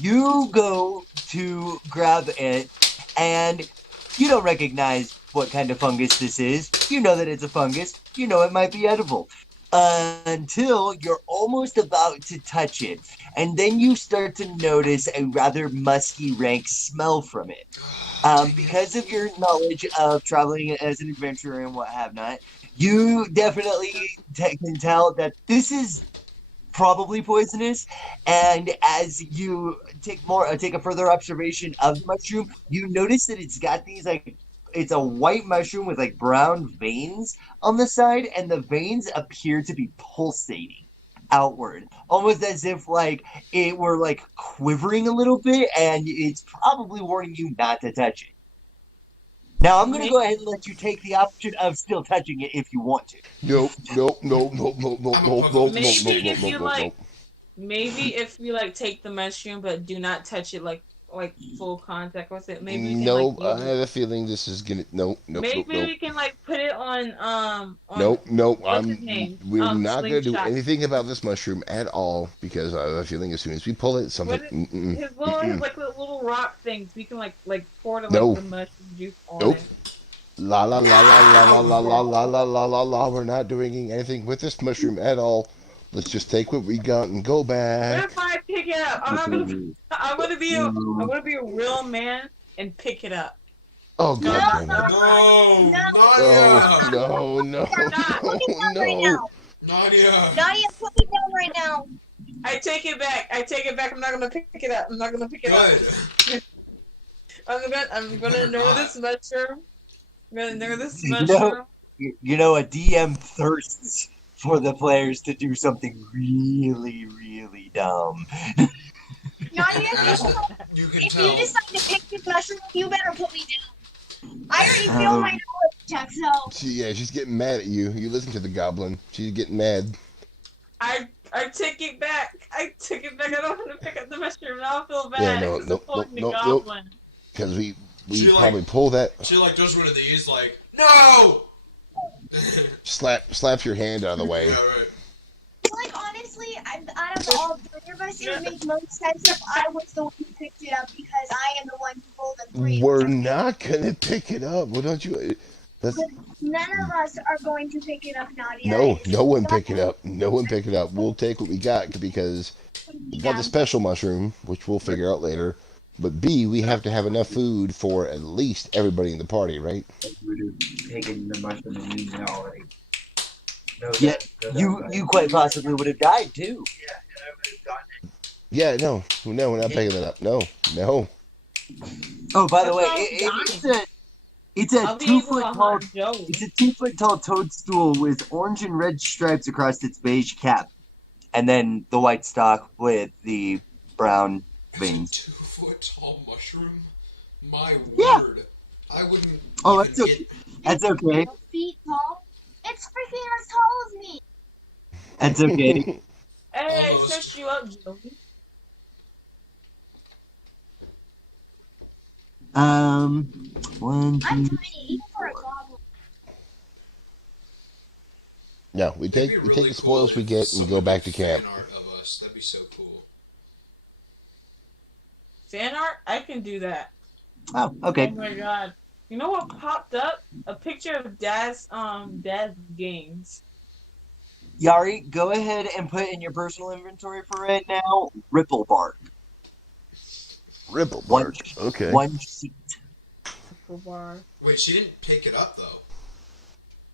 You go to grab it, and you don't recognize what kind of fungus this is. You know that it's a fungus. You know it might be edible. Until you're almost about to touch it. And then you start to notice a rather musky, rank smell from it. Because of your knowledge of traveling as an adventurer and what have not, you definitely can tell that this is probably poisonous. And as you take a further observation of the mushroom, you notice that it's got these it's a white mushroom with brown veins on the side, and the veins appear to be pulsating outward, almost as if it were quivering a little bit, and it's probably warning you not to touch it. Now I'm going to go ahead and let you take the option of still touching it if you want to. Nope. Maybe if you take the mushroom but do not touch it like full contact with it, maybe you can Nope, I have a feeling this is gonna... Nope. Maybe we can put it on Nope. what's his name? We're not going to do Slingshot. anything about this mushroom at all, because I have a feeling as soon as we pull it, something... His little rock things. We can pour the No. the mushroom juice on Nope. it. La la la la la la la la la la la la. We're not doing anything with this mushroom at all. Let's just take what we got and go What back. if I pick it up? I'm gonna be a real man and pick it up. Oh god damn it. No, Oh, Nadia. no. Right now. Nadia. Nadia, put me down right now. I take it back. I'm not gonna pick it up. I'm not gonna pick it Good. up. I'm gonna ignore this mushroom. I'm gonna ignore this mushroom. You know, a DM thirsts for the players to do something really, really dumb. Nadia, You can if tell. you decide to pick this mushroom, you better put me down. I already failed my knowledge check, so. She's getting mad at you. You listen to the goblin. She's getting mad. I take it back. I take it back. I don't want to pick up the mushroom. Now I feel bad. Yeah, no, It's disappointing the nope. goblin. Because we we probably pull that. She like does one of these, like no. Slaps your hand out of the way. Yeah, right. Like, honestly, out of all three of us, it would make most sense if I was the one who picked it up because I am the one who pulled the three. We're not gonna pick it up. Well, don't you? None of us are going to pick it up, Nadia. No one pick it up. No one pick it up. We'll take what we got because we got the special mushroom, which we'll figure out later. But B, we have to have enough food for at least everybody in the party, right? We would have taken the mushroom and eaten it already. Yeah, you quite possibly would have died too. Yeah, and I would have gotten it. Yeah, no, we're not picking that up. No. Oh, by the way, it's a I'll be 2 able foot to tall. hunt Joey. It's a 2 foot tall toadstool with orange and red stripes across its beige cap, and then the white stalk with the brown veins. 2 foot tall mushroom. My Yeah. word, I wouldn't. Oh, that's okay. That's okay. Feet tall. It's freaking as tall as me. That's okay. Hey, Almost. search you up, Joey. One, I'm two. tiny, even for a goblin. No, we take It'd we be take really the spoils cool we if get and go someone back did to camp. fan art of us. That'd be so cool. Fan art? I can do that. Oh, Oh okay. my god. You know what popped up? A picture of Dad's games. Yari, go ahead and put in your personal inventory for right now. Ripple bark. Ripple One- bark. Okay. One sheet. Bar. Wait, she didn't pick it up though.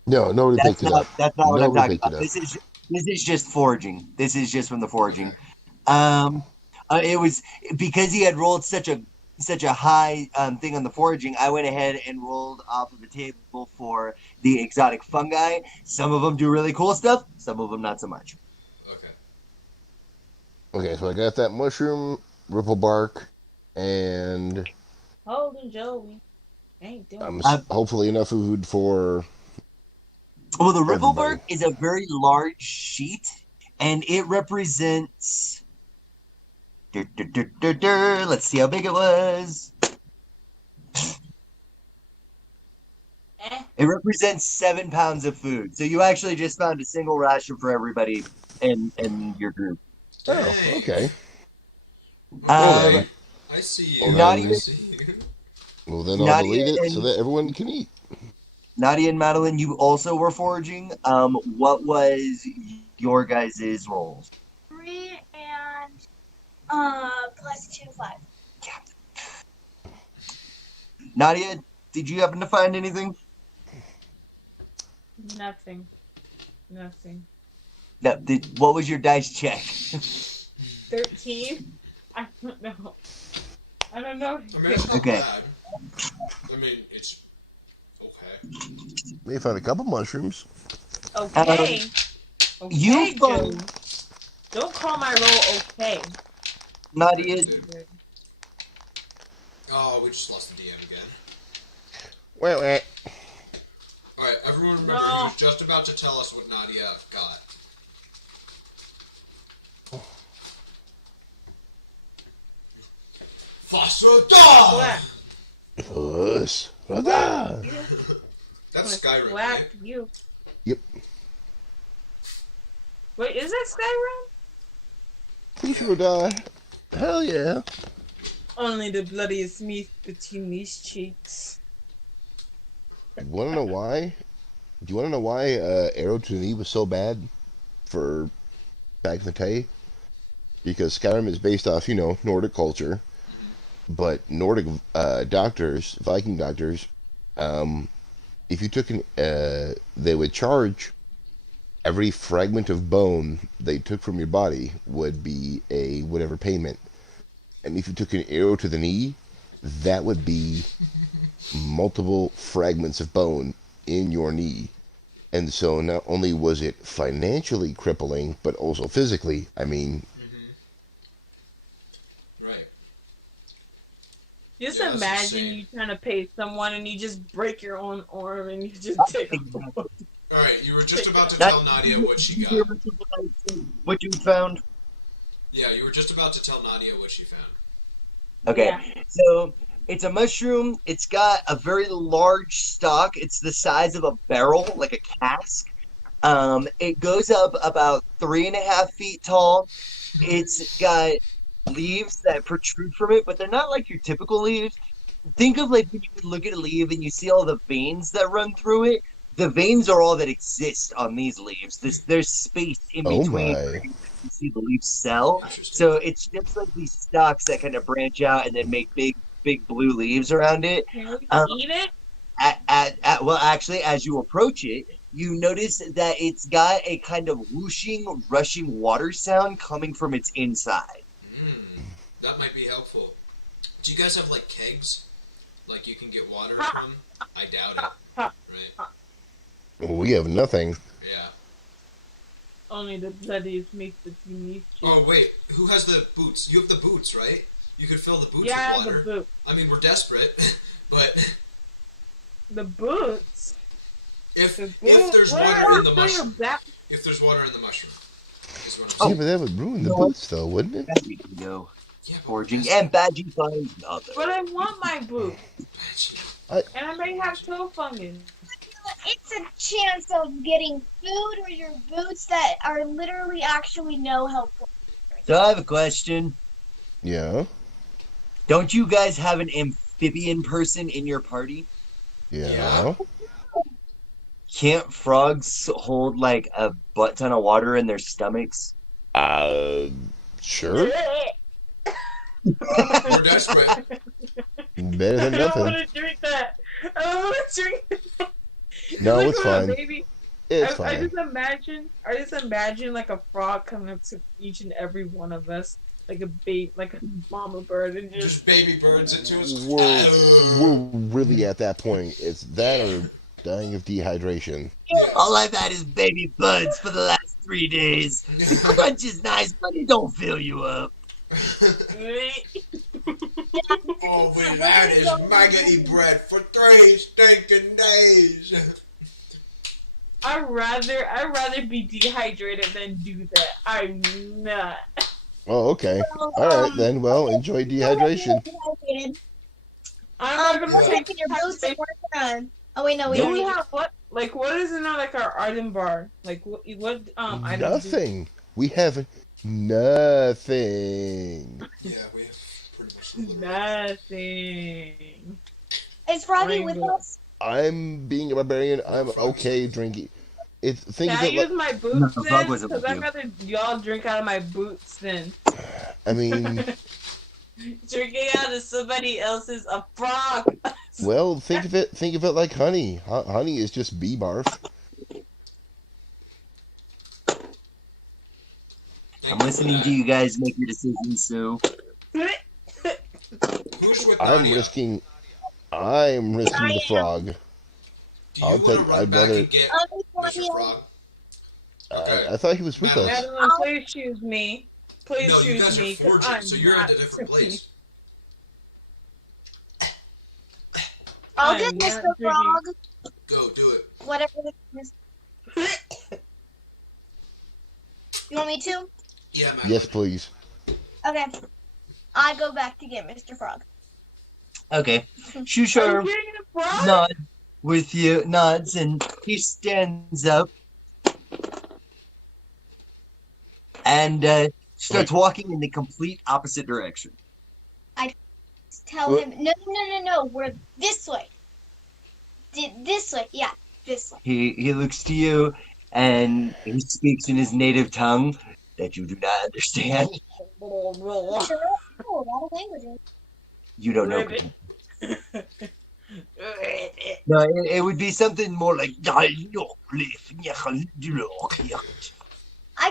No, nobody picked it up. That's not what I'm Nobody talking picked it about. up. This is just foraging. This is just from the foraging. Okay. It was because he had rolled such a high thing on the foraging. I went ahead and rolled off of the table for the exotic fungi. Some of them do really cool stuff. Some of them not so much. Okay. Okay, so I got that mushroom, ripple bark, and Holding Joey. Ain't doing hopefully enough food for. Well, the ripple Everybody. bark is a very large sheet, and it represents. Let's see how big it was. It represents 7 pounds of food. So you actually just found a single ration for everybody in your group. Oh, Dang. okay. I see you. Well, Not I even- see you. Well, then I'll Nadia delete it so and- that everyone can eat. Nadia and Madeline, you also were foraging. What was your guys' roles? 3 and plus 2, 5. Nadia, did you happen to find anything? Nothing. No. What was your dice check? 13? I don't know. I don't know. I mean, it's not Okay. bad. I mean, it's okay. We found a couple mushrooms. Okay. you Okay, found- Joe. Don't call my roll okay. Nadia, Oh, we just lost the DM again. Wait. Alright, everyone remember, No. he was just about to tell us what Nadia got. Foster dog! Whack. Us. Ah. That's Skyrim, Whack right? you. Yep. Wait, is that Skyrim? Who should die? Hell yeah. Only the bloodiest meat between these cheeks. You want to know why? Do you want to know why Arrow to the Knee was so bad for back in the day? Because Skyrim is based off, Nordic culture. But Nordic doctors, Viking doctors, if you took they would charge every fragment of bone they took from your body would be a whatever payment. And if you took an arrow to the knee, that would be multiple fragments of bone in your knee. And so not only was it financially crippling, but also physically. I mean, Right. Just Yeah, that's imagine insane. you trying to pay someone and you just break your own arm and you just take a Alright, you were just about to tell Nadia what she got. what you found? Yeah, you were just about to tell Nadia what she found. Okay, Yeah. so It's a mushroom. It's got a very large stalk. It's the size of a barrel, like a cask. It goes up about 3.5 feet tall. It's got leaves that protrude from it, but they're not like your typical leaves. Think of like when you would look at a leaf and you see all the veins that run through it. The veins are all that exist on these leaves. There's space in Oh between my. where you see the leaf cell. Interesting. So it's just like these stalks that kind of branch out and then make big blue leaves around it. Can we Um, eat it? well, actually, as you approach it, you notice that it's got a kind of whooshing, rushing water sound coming from its inside. That might be helpful. Do you guys have like kegs? Like you can get water from? I doubt it. Right? We have nothing. Yeah. Only the bloodiest meat that you need to. Oh wait, who has the boots? You have the boots, right? You could fill the boots Yeah, with water. the boot. I mean, we're desperate, but The boots? if The there's boots? water in the Where are mushroom, that- if there's water in the mushroom, is what Yeah, I'm but that would ruin the No. boots, though, wouldn't it? That's where you can go. Yeah, but Foraging, that's- and Badgie finds nothing. But I want my boots. I- And I may have toe fungus. It's a chance of getting food or your boots that are literally actually no helpful. So I have a question. Yeah. Don't you guys have an amphibian person in your party? Yeah. Can't frogs hold like a butt ton of water in their stomachs? Sure. We're desperate. Better than I don't want nothing. to drink that. I don't want to drink that. No, Like it's when a fine. baby- It's I fine. just imagine like a frog coming up to each and every one of us, like a mama bird, and just Just baby birds into us. We're really at that point. It's that or dying of dehydration. All I've had is baby buds for the last 3 days. Crunch is nice, but it don't fill you up. All we had is maggoty bread for 3 stinking days. I'd rather be dehydrated than do that. I'm not. Oh, okay. All right then. Well, enjoy dehydration. I'm not gonna take Taking your boots and working on. Oh wait, no, we Do don't we need have what? Like, what is in like our item bar? Like, what items? Nothing. We have nothing. Yeah, we have pretty much little. Nothing. Is Froggy with Rainbow. us? I'm being a barbarian. I'm okay drinking. Think Can of I it use like, my No, boots Frog then? wasn't Because with I'd you. rather y'all drink out of my boots than I mean, drinking out of somebody else's a frog. well, think of it like honey. Honey is just bee barf. I'm listening to you guys make your decisions, so Who's with I'm Nadia? risking the frog. Do you I'll want to take- run I'd back rather- and get Mr. Nadia. Frog? Okay. I thought he was with us. Madeline, please choose me. Please No, you choose guys me. are 'cause forging, I'm so you're not at a different place. I'll I'm get not Mr. drinking. Frog. Go, do it. Whatever the is. You want me to? Yeah, Matt. Yes, please. Okay. I go back to get Mr. Frog. okay. Are you Shushar getting the frog? nods with you, nods, and he stands up and starts walking in the complete opposite direction. Tell What? him, no, we're this way. This way, yeah, this way. He looks to you and he speaks in his native tongue that you do not understand. Sure, a lot of languages. You don't know. Ribbit. No, it would be something more like. I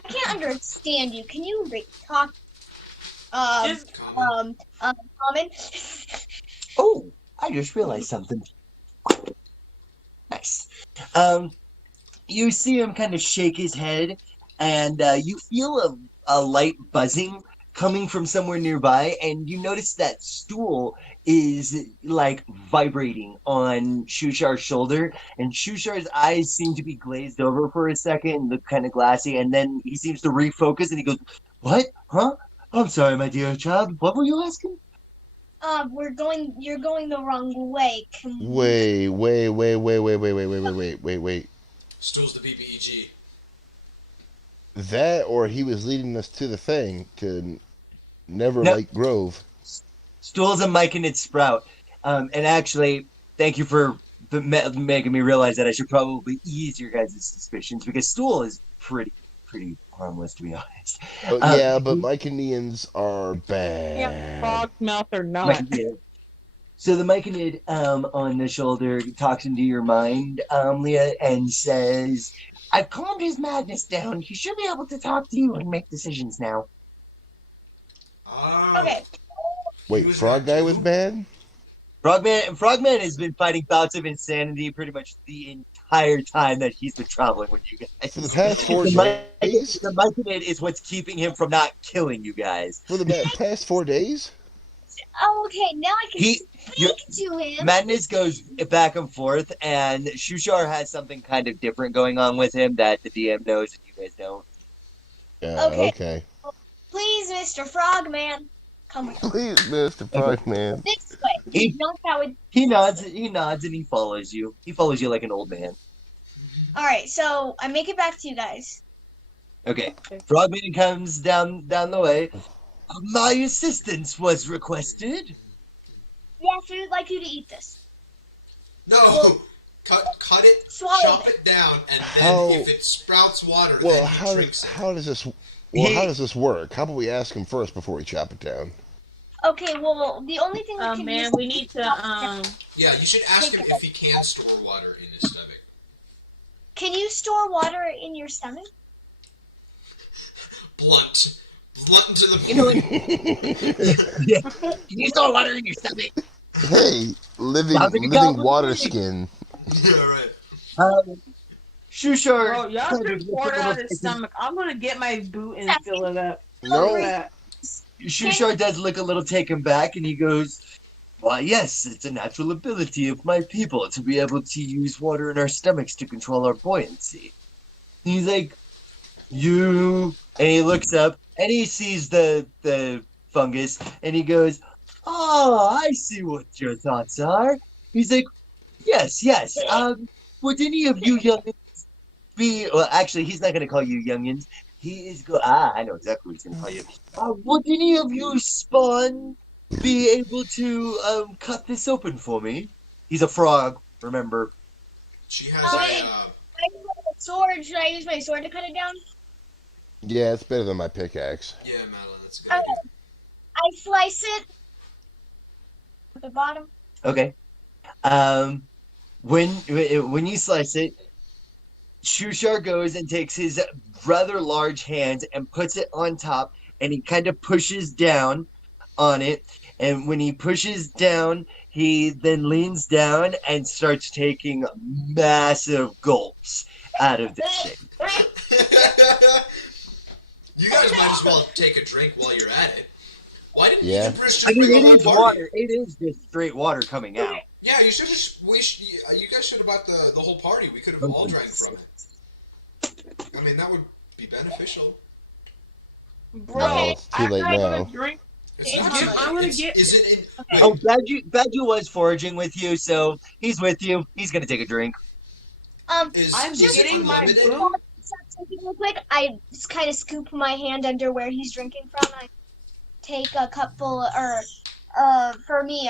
can't understand you. Can you talk? Just Common. Common. Oh, I just realized something. Nice. You see him kind of shake his head, and you feel a light buzzing coming from somewhere nearby, and you notice that stool is like vibrating on Shushar's shoulder, and Shushar's eyes seem to be glazed over for a second and look kind of glassy, and then he seems to refocus and he goes, "What? Huh? I'm sorry, my dear child. What were you asking?" You're going the wrong way. Wait. Stool's the BBEG. That or he was leading us to the thing to Never No. Lake Grove. Stool's a myconid sprout. And actually, thank you for making me realize that I should probably ease your guys' suspicions because Stool is pretty harmless, to be honest. Oh, yeah, but Myconians are bad. Yeah, frog mouth or not. So the myconid on the shoulder talks into your mind, Leah, and says, I've calmed his madness down. He should be able to talk to you and make decisions now. Okay. Wait, Frog Guy was bad? Frogman has been fighting bouts of insanity pretty much the entire time that he's been traveling with you guys. For the past 4 days? The myconid is what's keeping him from not killing you guys. For the past 4 days? Oh, okay. Now I can speak to him. Madness goes back and forth, and Shushar has something kind of different going on with him that the DM knows and you guys don't. Okay. Please, Mr. Frogman, come here. Please, Mr. Frogman. This way. He nods and he follows you. He follows you like an old man. All right, so I make it back to you guys. Okay. Frogman comes down the way. My assistance was requested. Yes, we would like you to eat this. No! Cut it, chop it down, and then if it sprouts water, then he drinks it. How does this work? How about we ask him first before we chop it down? Okay, well, the only thing we can do... we need to, Yeah, you should ask him if he can store water in his stomach. Can you store water in your stomach? Blunt to the point. Yeah. Can you store water in your stomach? Hey, living water skin. Yeah, right. Shushar. Bro, y'all just poured out his stomach. I'm gonna get my boot and fill it up. No. Shushar does look a little taken back, and he goes, why, yes, it's a natural ability of my people to be able to use water in our stomachs to control our buoyancy. And he's like, and he looks up, and he sees the fungus, and he goes, oh, I see what your thoughts are. He's like, yes. Would any of you youngins be... Well, actually, he's not going to call you youngins. He is I know exactly what he's going to call you. Would any of you spawn be able to cut this open for me? He's a frog, remember. She has I have a sword. Should I use my sword to cut it down? Yeah, it's better than my pickaxe. Yeah, Madeline, that's a good idea. I slice it at the bottom. Okay. When you slice it, Shushar goes and takes his rather large hand and puts it on top, and he kind of pushes down on it. And when he pushes down, he then leans down and starts taking massive gulps out of this thing. You guys might as well take a drink while you're at it. Why didn't you just I mean, bring it a is whole party? water. It is just straight water coming out. Yeah, you should just. You guys should have bought the whole party. We could have all drank from it. I mean, that would be beneficial. Bro, No, it's too late now. Drink. It's not too late. I'm gonna get. Is it in? Okay. Oh, Badju was foraging with you, so he's with you. He's gonna take a drink. I'm Is getting it my unlimited? boot. Real quick, I just kind of scoop my hand under where he's drinking from. I take a cupful, for me,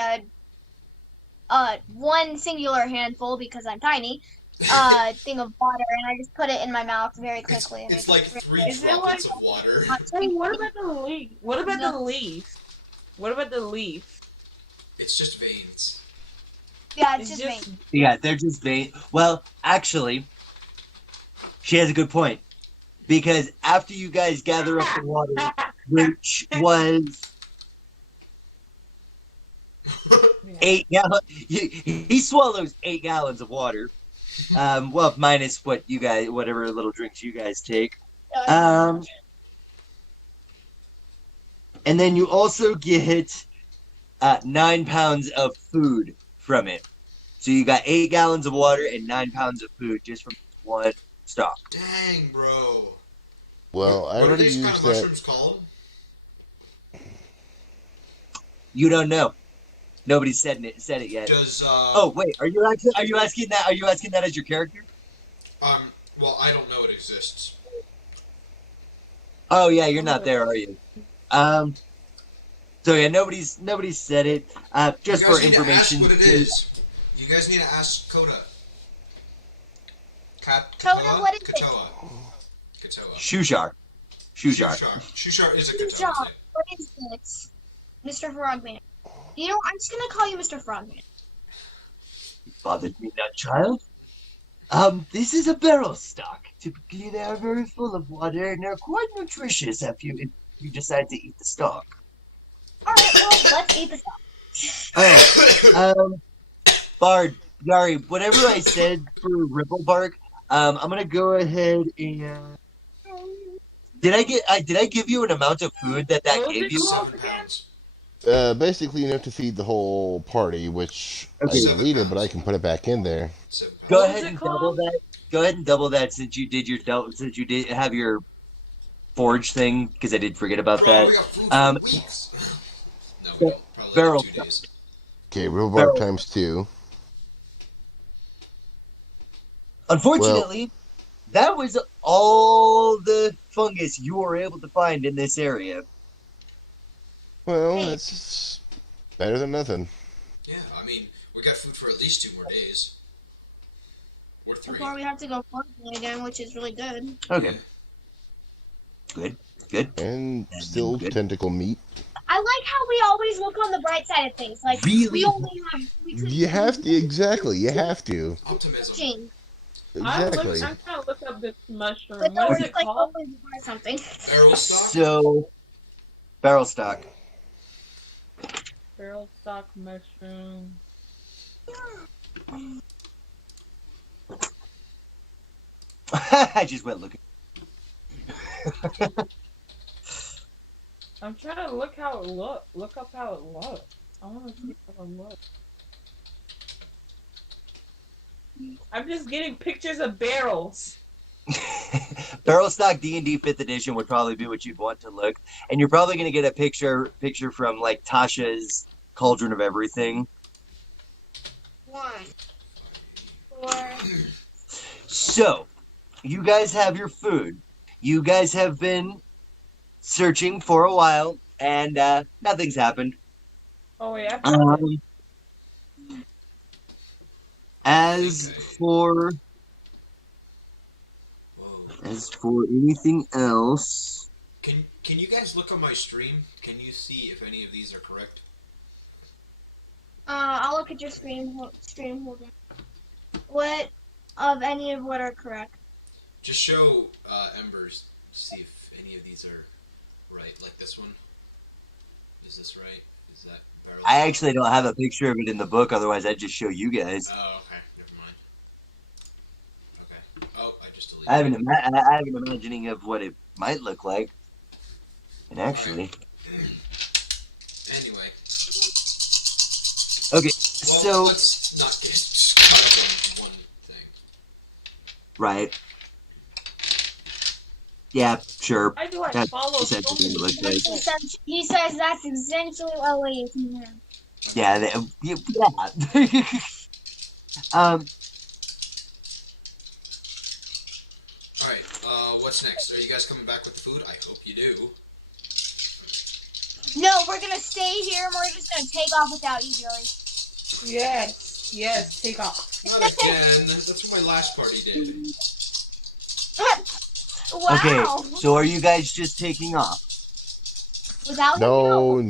one singular handful because I'm tiny, thing of water, and I just put it in my mouth very quickly. It's like 3 droplets of water. Hey, what about the leaf? What about the leaf? What about the leaf? It's just veins. Yeah, it's just veins. Yeah, they're just veins. Well, actually, she has a good point. Because after you guys gather up the water, which was 8 gallons, he swallows 8 gallons of water. Well, minus whatever little drinks you guys take. And then you also get 9 pounds of food from it. So you got 8 gallons of water and 9 pounds of food just from one stock. Dang, bro. Well, I already What are these used kind of that. mushrooms called? You don't know. Nobody said it yet. Does Oh wait, are you asking that? Are you asking that as your character? well, I don't know it exists. Oh yeah, you're not there, are you? So yeah, nobody's said it. Just for information. You guys need to ask what it is. You guys need to ask Coda. Coda, what is it? Katoa. Shushar. Shushar is a Katoa. What is this? Mr. Frogman. You know, I'm just gonna call you Mr. Frogman. You bothered me, not child. This is a barrel stock. Typically, they are very full of water and they're quite nutritious if you decide to eat the stalk. All right, well, let's eat the stalk. Alright. Bard, Yari, whatever I said for Ripplebark, I'm gonna go ahead and. Did I give you an amount of food that gave you? 7 pounds. Basically enough to feed the whole party, which I deleted, but I can put it back in there. Go ahead and double that. Go ahead and double that since you did have your forge thing, because I did forget about that. We got food for weeks. No, we don't. Probably barrel like 2 days. Okay, real bark times 2. Unfortunately, that was all the fungus you were able to find in this area. Well, that's better than nothing. Yeah, I mean, we got food for at least 2 more days. Or 3. Before we have to go farming again, which is really good. Okay. Good. And still tentacle meat. I like how we always look on the bright side of things. Like, really? we only have... You have to, exactly. You have to. Optimism. Exactly. I'm trying to look up this mushroom. But What is like, it called? always buy something. Barrel stock? So, barrel stock. Barrel stock mushroom. I just went looking. I'm trying to look how it looks. Look up how it looks. I want to see how it looks. I'm just getting pictures of barrels. Barrel stock D&D 5th edition would probably be what you'd want to look, and you're probably going to get a picture from like Tasha's Cauldron of Everything. 1, 4. So, you guys have your food. You guys have been searching for a while, and nothing's happened. Oh yeah. As for anything else, can you guys look on my stream? Can you see if any of these are correct? I'll look at your stream holder. What of any of what are correct? Just show Embers to see if any of these are right. Like this one. Is this right? Is that barrel? I actually don't have a picture of it in the book. Otherwise, I'd just show you guys. Oh, okay. Never mind. Okay. Oh, I just deleted. I have an imagining of what it might look like. And actually, anyway. Okay, well, so let's not get caught up on one thing. Right. Yeah, sure. Why do I That's follow essentially what it looks like. He says that's essentially what we do. Yeah. Alright, what's next? Are you guys coming back with the food? I hope you do. No, we're gonna stay here and we're just gonna take off without you, Joey. Yes, take off. Not again. That's what my last party did. Wow. Okay, so are you guys just taking off? Without No.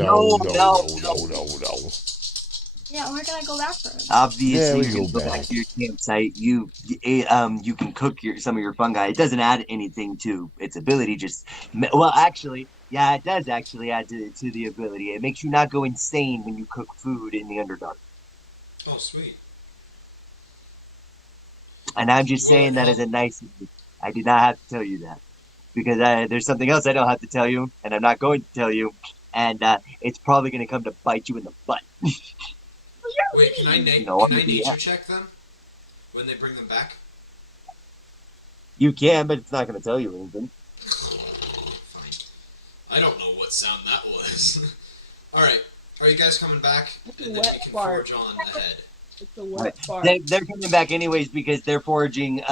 Yeah, we're gonna go back for it. Obviously, Yeah, you can go back to your campsite. You can cook some of your fungi. It doesn't add anything to its ability. Actually, yeah, it does actually add to the ability. It makes you not go insane when you cook food in the Underdark. Oh, sweet. And I'm just saying that as a nice. I did not have to tell you that because there's something else I don't have to tell you, and I'm not going to tell you, and it's probably going to come to bite you in the butt. Wait, can I nature check them when they bring them back? You can, but it's not going to tell you anything. Fine. I don't know what sound that was. Alright, Are you guys coming back? It's a And then we wet can fart. forge on ahead. It's a wet fart. They're coming back anyways because they're foraging.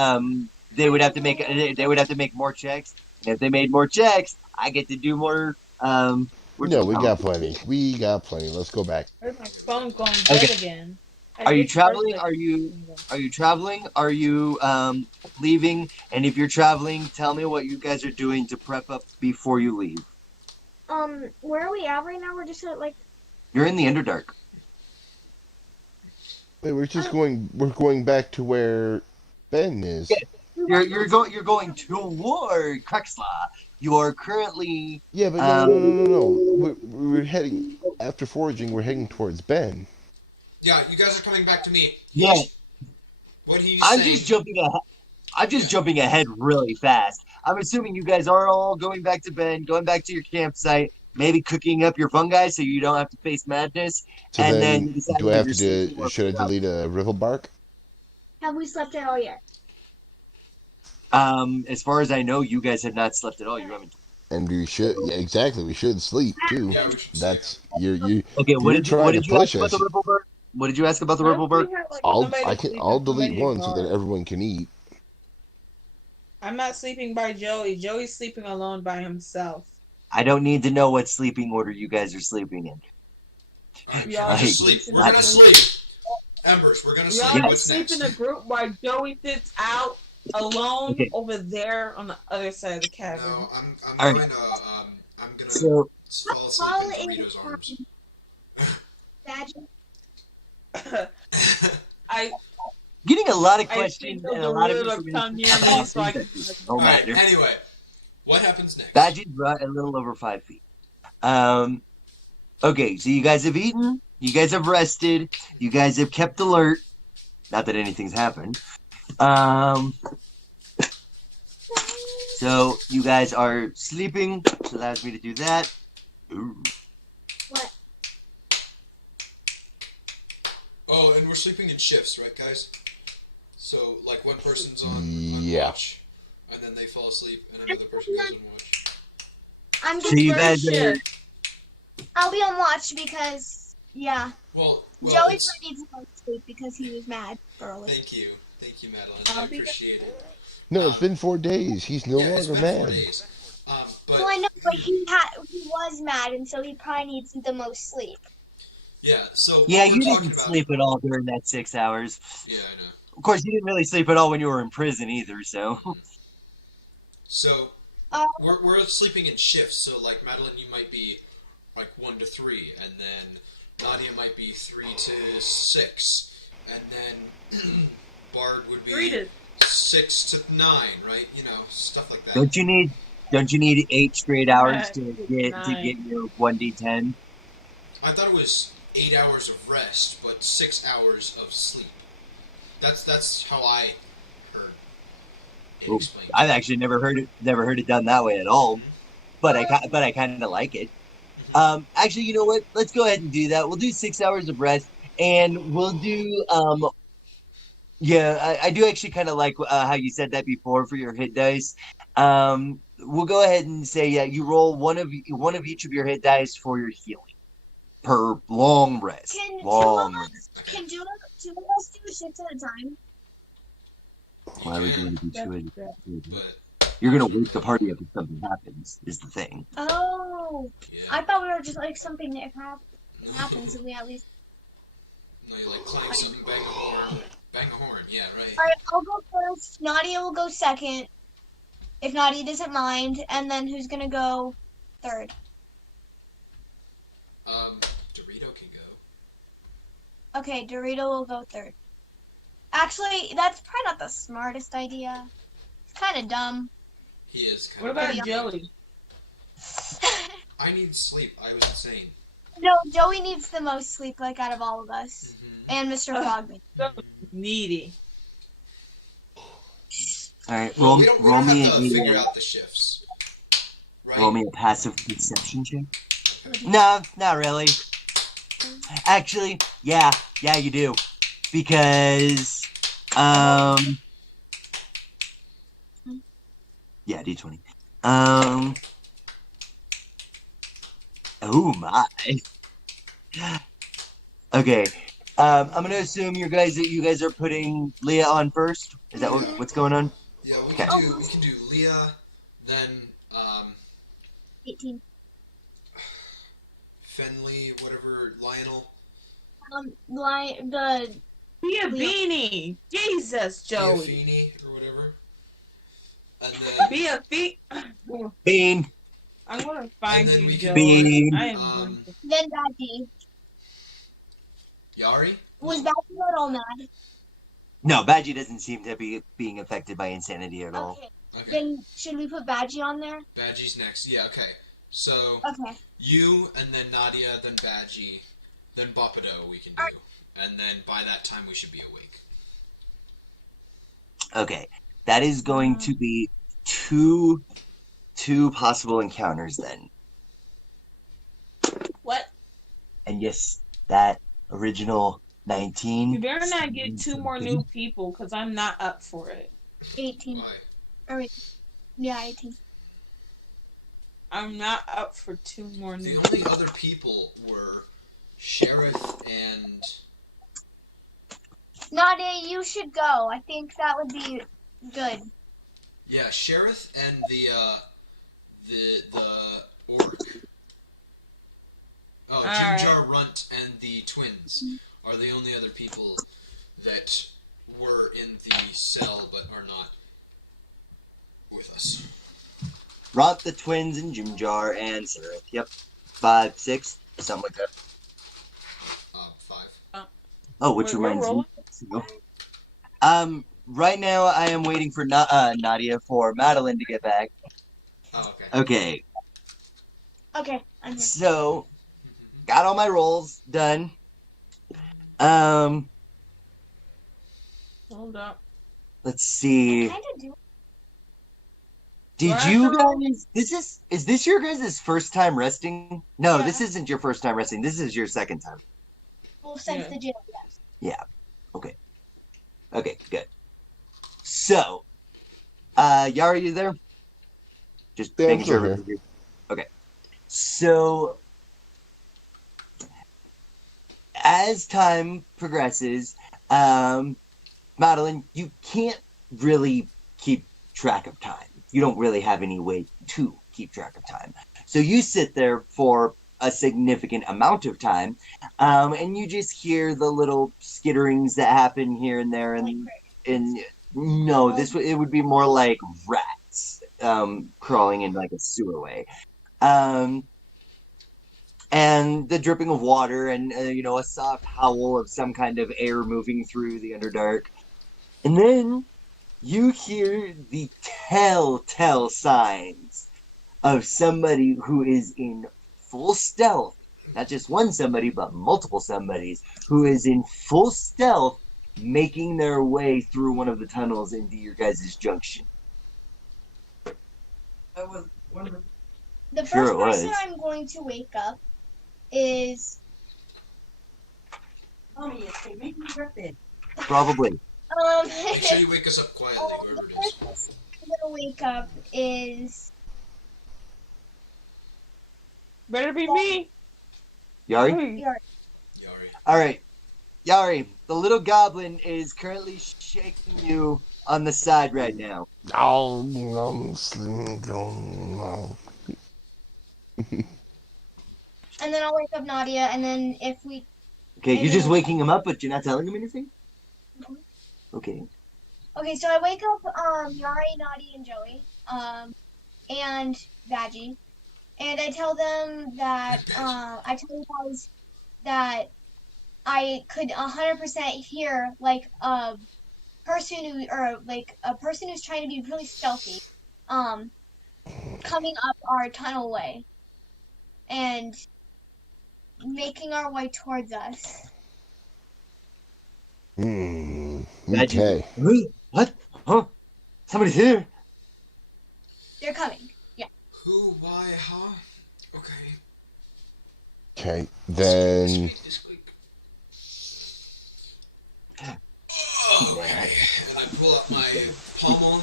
They would have to make more checks, and if they made more checks, I get to do more. No, we got plenty. We got plenty. Let's go back. Where's my phone going dead again? Are you traveling? Are you traveling? Are you leaving? And if you're traveling, tell me what you guys are doing to prep up before you leave. Where are we at right now? We're just at like. You're in the Underdark. Wait, we're going back to where Ben is. Yeah. You're going toward Krexla. You are currently. Yeah, but no. We're heading after foraging. We're heading towards Ben. Yeah, you guys are coming back to me. Yeah. What he's I'm saying. just jumping ahead. I'm just jumping ahead really fast. I'm assuming you guys are all going back to Ben, going back to your campsite, maybe cooking up your fungi so you don't have to face madness. So and then, you decide do I have you're to sleeping or should I delete a rivel bark? Have we slept at all yet? As far as I know, you guys have not slept at all. You haven't. And we should, yeah, exactly. We should sleep too. Yeah, we should That's sleep. you. Okay, what You're did trying you to push ask about us. the Ripple Bird? What did you ask about the Ripple Bird? I'll delete one so that everyone can eat. I'm not sleeping by Joey. Joey's sleeping alone by himself. I don't need to know what sleeping order you guys are sleeping in. We all Just sleep. We're gonna sleep. Embers, we're gonna sleep. We all What's sleep next? in a group while Joey sits out alone over there on the other side of the cavern. No, I'm gonna So, fall asleep in Dorito's arms. getting a lot of questions and a lot of come near me so I can. Alright, anyway, what happens next? Badgie's right a little over 5 feet. Okay, so you guys have eaten, you guys have rested, you guys have kept alert. Not that anything's happened. So you guys are sleeping, which allows me to do that. Ooh. What? Oh, and we're sleeping in shifts, right, guys? So, like, one person's on watch, and then they fall asleep, and another person goes on watch. I'm just so you guys are... I'll be on watch because, yeah. Well Joey needs to sleep because he was mad early. Thank you, Madeline. I appreciate it. No, it's been 4 days. He's no longer mad. 4 days. But well, I know, but he was mad, and so he probably needs the most sleep. Yeah. So yeah, you didn't sleep at all during that 6 hours. Yeah, I know. Of course, you didn't really sleep at all when you were in prison either. So. So we're sleeping in shifts. So like Madeline, you might be like 1 to 3, and then Nadia might be 3 to 6, and then Bard would be 6 to 9, right? You know, stuff like that. Don't you need 8 straight hours to get your 1d10? I thought it was 8 hours of rest, but 6 hours of sleep. That's how I heard it explained. I've actually never heard it done that way at all. But I kind of like it. Actually, you know what? Let's go ahead and do that. We'll do 6 hours of rest, and we'll do yeah, I do actually kind of like how you said that before for your hit dice. We'll go ahead and say you roll one of each of your hit dice for your healing per long rest. Can two of us do a shift at a time? Why would you want to do 2 at a time? You're gonna wake the party up if something happens. Is the thing. Oh, yeah. I thought we were just like something that happens, and we at least. No, you like climb something, bang a horn. Bang a horn, yeah, right. Alright, I'll go first. Nadia will go second. If Nadia doesn't mind. And then who's gonna go third? Dorito can go. Okay, Dorito will go third. Actually, that's probably not the smartest idea. It's kind of dumb. He is kind of. What about Joey? I need sleep. I was insane. No, Joey needs the most sleep, like, out of all of us. And Mr. Frogman. So needy. Alright, we don't have to figure out the shifts. Right? Roll me a passive perception check. Okay. No, not really. Actually, yeah, you do. Because, yeah, D20. Oh my. Okay. I'm gonna assume you guys are putting Leah on first. Is that what's going on? Yeah, we Okay. can do Leah, then 18. Finley, whatever, Lionel. The Be a beanie. Jesus, Joey. Feeney or whatever. And then Be a Bean. I'm gonna find then you, we can Joey. Bean. I am going to. then Badgie. Yari? Was Badgie not all mad? No, Badgie doesn't seem to be being affected by insanity at all. Okay. Okay. Then should we put Badgie on there? Badgie's next. Yeah, okay. So Okay. you and then Nadia, then Badgie, then Boppido we can do. And then by that time we should be awake. Okay. That is going to be two possible encounters then. What? And yes, that original 19. You better not get 2 more new people, because I'm not up for it. 18. Why? Or, yeah, 18. I'm not up for 2 more The new only people. other people were Sheriff and... Nadia, you should go. I think that would be good. Yeah, Sheriff and the orc. Oh, Alright. Jim Jar, Runt, and the twins are the only other people that were in the cell but are not with us. Rot the twins and Jim Jar and Sarah. Yep. 5, 6, something like that. 5. Oh, which Wait, we're reminds me. rolling? Right now I am waiting for Nadia for Madeline to get back. Oh, okay. Okay. Okay, I'm here. So, got all my rolls done. Hold up. Let's see. Kind of do. Did Right you now- guys? Is this your guys' first time resting? No, Yeah. this isn't your first time resting. This is your second time. Well, since Yeah. the jail, yes. Okay, good. So, Yara, you there? Just Yeah, I'm making still sure. here. everybody's here. Okay. So, as time progresses, Madeline, you can't really keep track of time. You don't really have any way to keep track of time. So you sit there for a significant amount of time, and you just hear the little skitterings that happen here and there, and no, it would be more like rats crawling in like a sewer way, and the dripping of water, and a soft howl of some kind of air moving through the Underdark, and then you hear the telltale signs of somebody who is in full stealth. Not just one somebody, but multiple somebodies who is in full stealth making their way through one of the tunnels into your guys' junction. That was wonderful. The Sure first it was. person I'm going to wake up is Mommy, okay, make me rip it. Probably. Make sure you wake us up quietly, the whoever it is. first person I'm gonna wake up is Better be me. Yari? Yari. Yari. Alright. Yari, the little goblin is currently shaking you on the side right now. Oh, no. And then I'll wake up Nadia, and then if we Okay, you're just waking him up, but you're not telling him anything? Mhm. Okay. Okay, so I wake up Yari, Nadia, and Joey, and Badgie, and I tell them that I tell you guys that I could 100% hear like a person who's trying to be really stealthy, coming up our tunnel way, and making our way towards us. Okay. What? Huh? Somebody's here? They're coming. Yeah. Who, why, huh? Okay. Okay, then... This week. Okay. And I pull out my pommel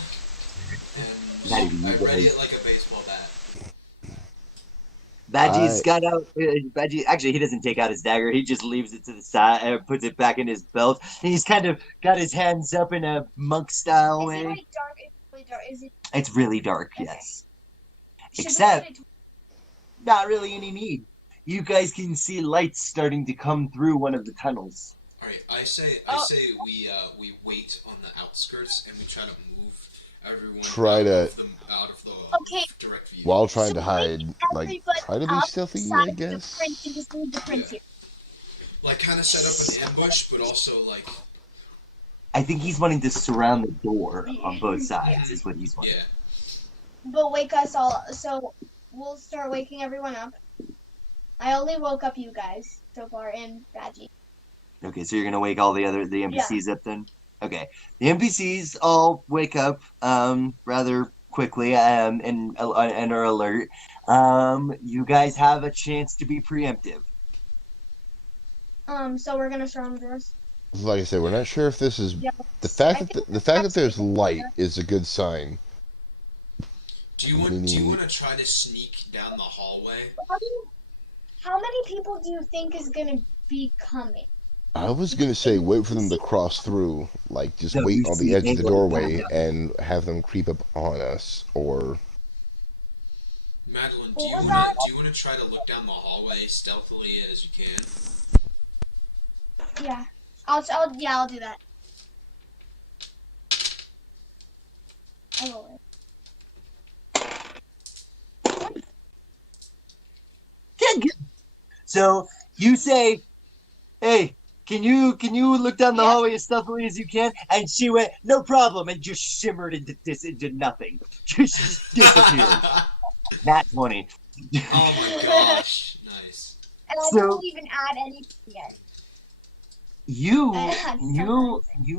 and I ready it like a baseball bat. Badgie's got out. Badgie, actually, he doesn't take out his dagger. He just leaves it to the side and puts it back in his belt. And he's kind of got his hands up in a monk style way. Is it like dark? It's really dark. Is it? It's really dark, Okay. yes. Should we Except, get it- not really any need. You guys can see lights starting to come through one of the tunnels. All right, I say we wait on the outskirts and we try to move everyone out of the Okay. direct view. While trying to hide, like, try to be stealthy, I outside guess. The prince and just leave the prince here. Like, kind of set up an ambush, but also like. I think he's wanting to surround the door on both sides. Is what he's wanting. Yeah. But wake us all. So we'll start waking everyone up. I only woke up you guys so far and Badgie. Okay, so you're gonna wake all the NPCs up then? Okay. The NPCs all wake up rather quickly and are alert. You guys have a chance to be preemptive. So we're gonna surround the doors. Like I said, we're not sure if this is the fact that there's light is a good sign. Do you want to try to sneak down the hallway? How many people do you think is gonna be coming? I was gonna say wait for them to cross through, like just wait on the edge of the doorway and have them creep up on us, or. Madeline, do you want to try to look down the hallway stealthily as you can? Yeah, I'll do that. I will. So you say, "Hey, can you look down the hallway as stealthily as you can?" And she went, "No problem," and just shimmered into nothing. She just disappeared. Nat 20. Oh my gosh! Nice. And I didn't even add anything yet. You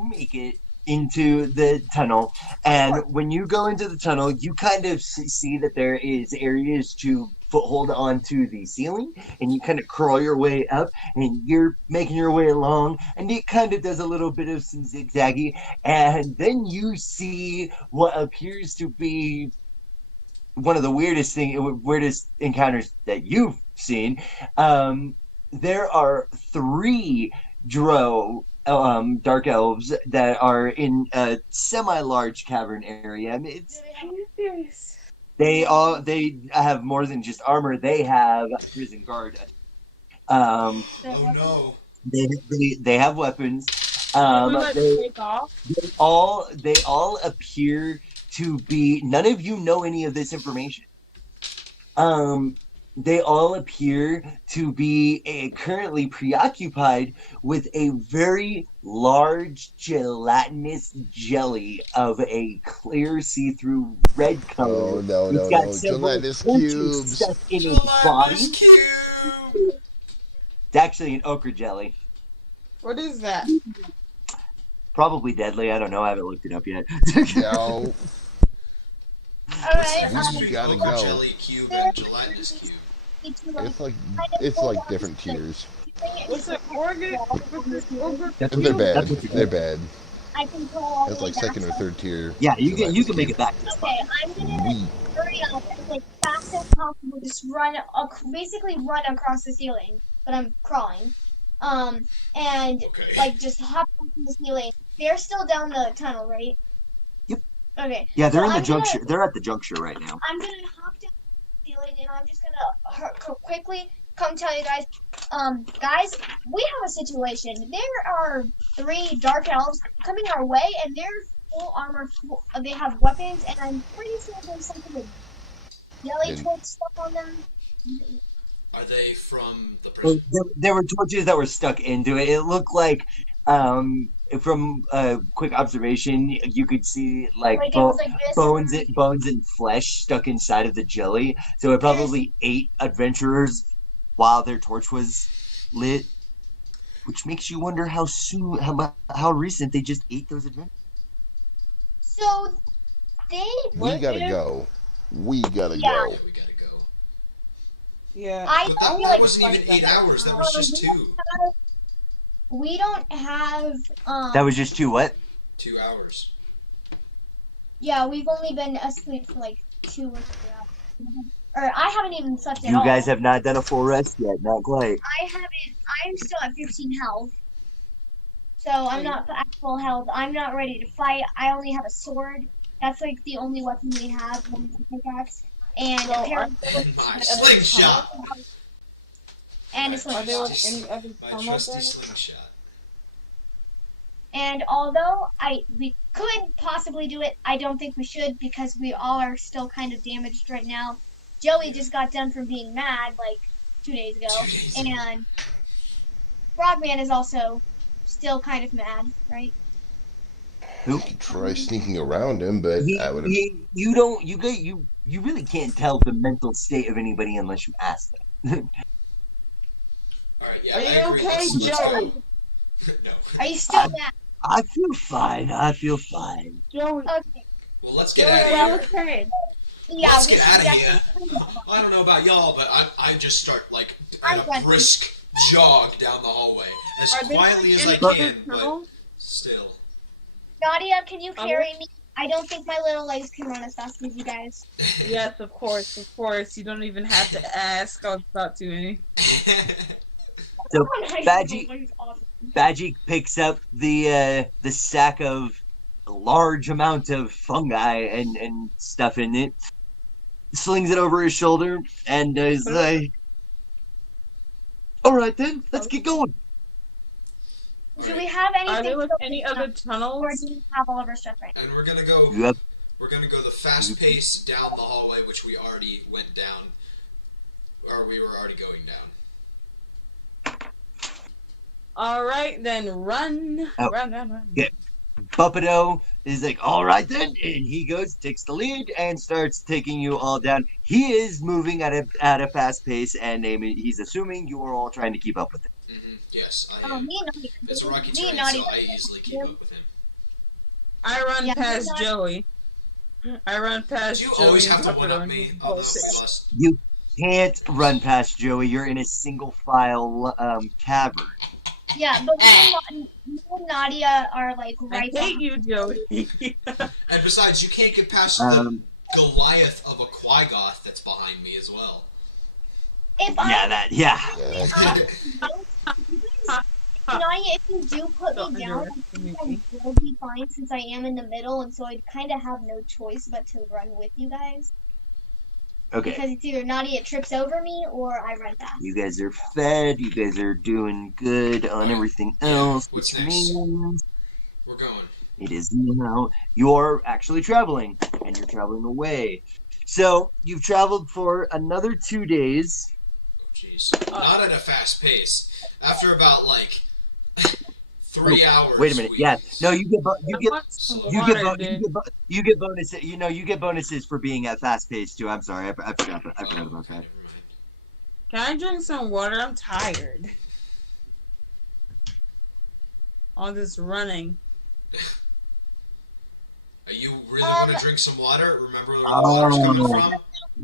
make it into the tunnel, and when you go into the tunnel, you kind of see that there is areas to foothold onto the ceiling, and you kind of crawl your way up, and you're making your way along, and it kind of does a little bit of some zigzaggy, and then you see what appears to be one of the weirdest encounters that you've seen. There are 3 dark elves that are in a semi-large cavern area. They have more than just armor. They have prison guard. Oh no! They have weapons. They all appear to be. None of you know any of this information. They all appear to be currently preoccupied with a very large gelatinous jelly of a clear see-through red color. Oh, no. Gelatinous cubes. Stuck in its body. It's actually an ochre jelly. What is that? Probably deadly. I don't know. I haven't looked it up yet. No. Alright, We gotta go. Jelly cube and gelatinous cube. It's like different tiers. What's it? Organ? They're bad. They're bad. I can go all It's the way like back. second or third tier. Yeah, you can make it back. Okay, I'm gonna hurry up as like fast as possible. Just basically run across the ceiling, but I'm crawling. And like just hop off the ceiling. They're still down the tunnel, right? Yep. Okay. Yeah, they're in the juncture. They're at the juncture right now. I'm gonna hop down the ceiling, and I'm just gonna quickly come tell you guys. Guys, we have a situation. There are 3 dark elves coming our way, and they're full armor. They have weapons, and I'm pretty sure there's something with jelly torch stuff on them. Are they from the prison? There were torches that were stuck into it. It looked like, from a quick observation, you could see like bones and flesh stuck inside of the jelly. So it probably ate adventurers while their torch was lit, which makes you wonder how recent they just ate those adventurers. So we gotta go. We gotta go. We gotta go. Yeah. But that wasn't even 8 hours. That was just 2. We don't have. That was just 2 what? 2 hours. Yeah, we've only been asleep for like 2 or 3 hours. Or I haven't even slept at You all. guys have not done a full rest yet, not quite. I haven't. I'm still at 15 health. So I'm not at full health. I'm not ready to fight. I only have a sword. That's like the only weapon we have. One pickaxe. And a pair of And my slingshot. And a slingshot. My trusty slingshot. And although we could possibly do it, I don't think we should because we all are still kind of damaged right now. Joey just got done from being mad like 2 days ago, and Frogman is also still kind of mad, right? Who could try sneaking around him, but I would have. You really can't tell the mental state of anybody unless you ask them. All right, yeah. Are you okay, Joey? No. Are you still mad? I feel fine. I feel fine. Joey. Okay. Well, let's get out of here. Okay. Yeah, Let's we get should out of here. definitely. I don't know about y'all, but I just start like I'm at a running. brisk jog down the hallway as Are there, quietly as any I other can, but tunnels? still. Nadia, can you carry me? I don't think my little legs can run as fast as you guys. Yes, of course, of course. You don't even have to ask. I was about to. Eh? So Badgie Badgie picks up the sack of a large amount of fungi and stuff in it, slings it over his shoulder, and is like, "All right then, let's get going." Do we have anything? Are there to any open other up, tunnels? or do we have all of our stuff right now? And we're gonna go. Yep. We're gonna go the fast pace down the hallway, which we already went down, or we were already going down. All right, then run. Oh. Run. Yeah. Buppido is like, "All right then," and he goes, takes the lead, and starts taking you all down. He is moving at a fast pace, and he's assuming you are all trying to keep up with him. Mm-hmm. Yes, I Oh, am. me and Nadia. It's a rocky Me terrain, and Nadia. so I easily keep up with him. I run Yeah, past not- Joey. I run past Do you Joey. always and have to Puppedo one up and me? he's Oh no, we close. lost. You can't run past Joey. You're in a single file cavern. Yeah, but me and Nadia are like I right hate behind. you, Joey. And besides, you can't get past Um, the Goliath of a Quagoth that's behind me as well. If yeah. Nadia, if you do put Don't me down, I underestimate think me. I will be fine since I am in the middle, and so I'd kind of have no choice but to run with you guys. Okay. Because it's either Nadia trips over me or I run fast. You guys are fed. You guys are doing good on everything Yeah, else, what's which next? means We're going. it is now you're actually traveling, and you're traveling away. So you've traveled for another 2 days. Jeez. Not at a fast pace. After about like 3 hours. Wait a minute. Yeah. No, you get bonuses. You get bonuses for being at fast pace too. I'm sorry. I forgot about that. Never mind. Can I drink some water? I'm tired. All this running. You really want to drink some water? Remember where the water's coming from?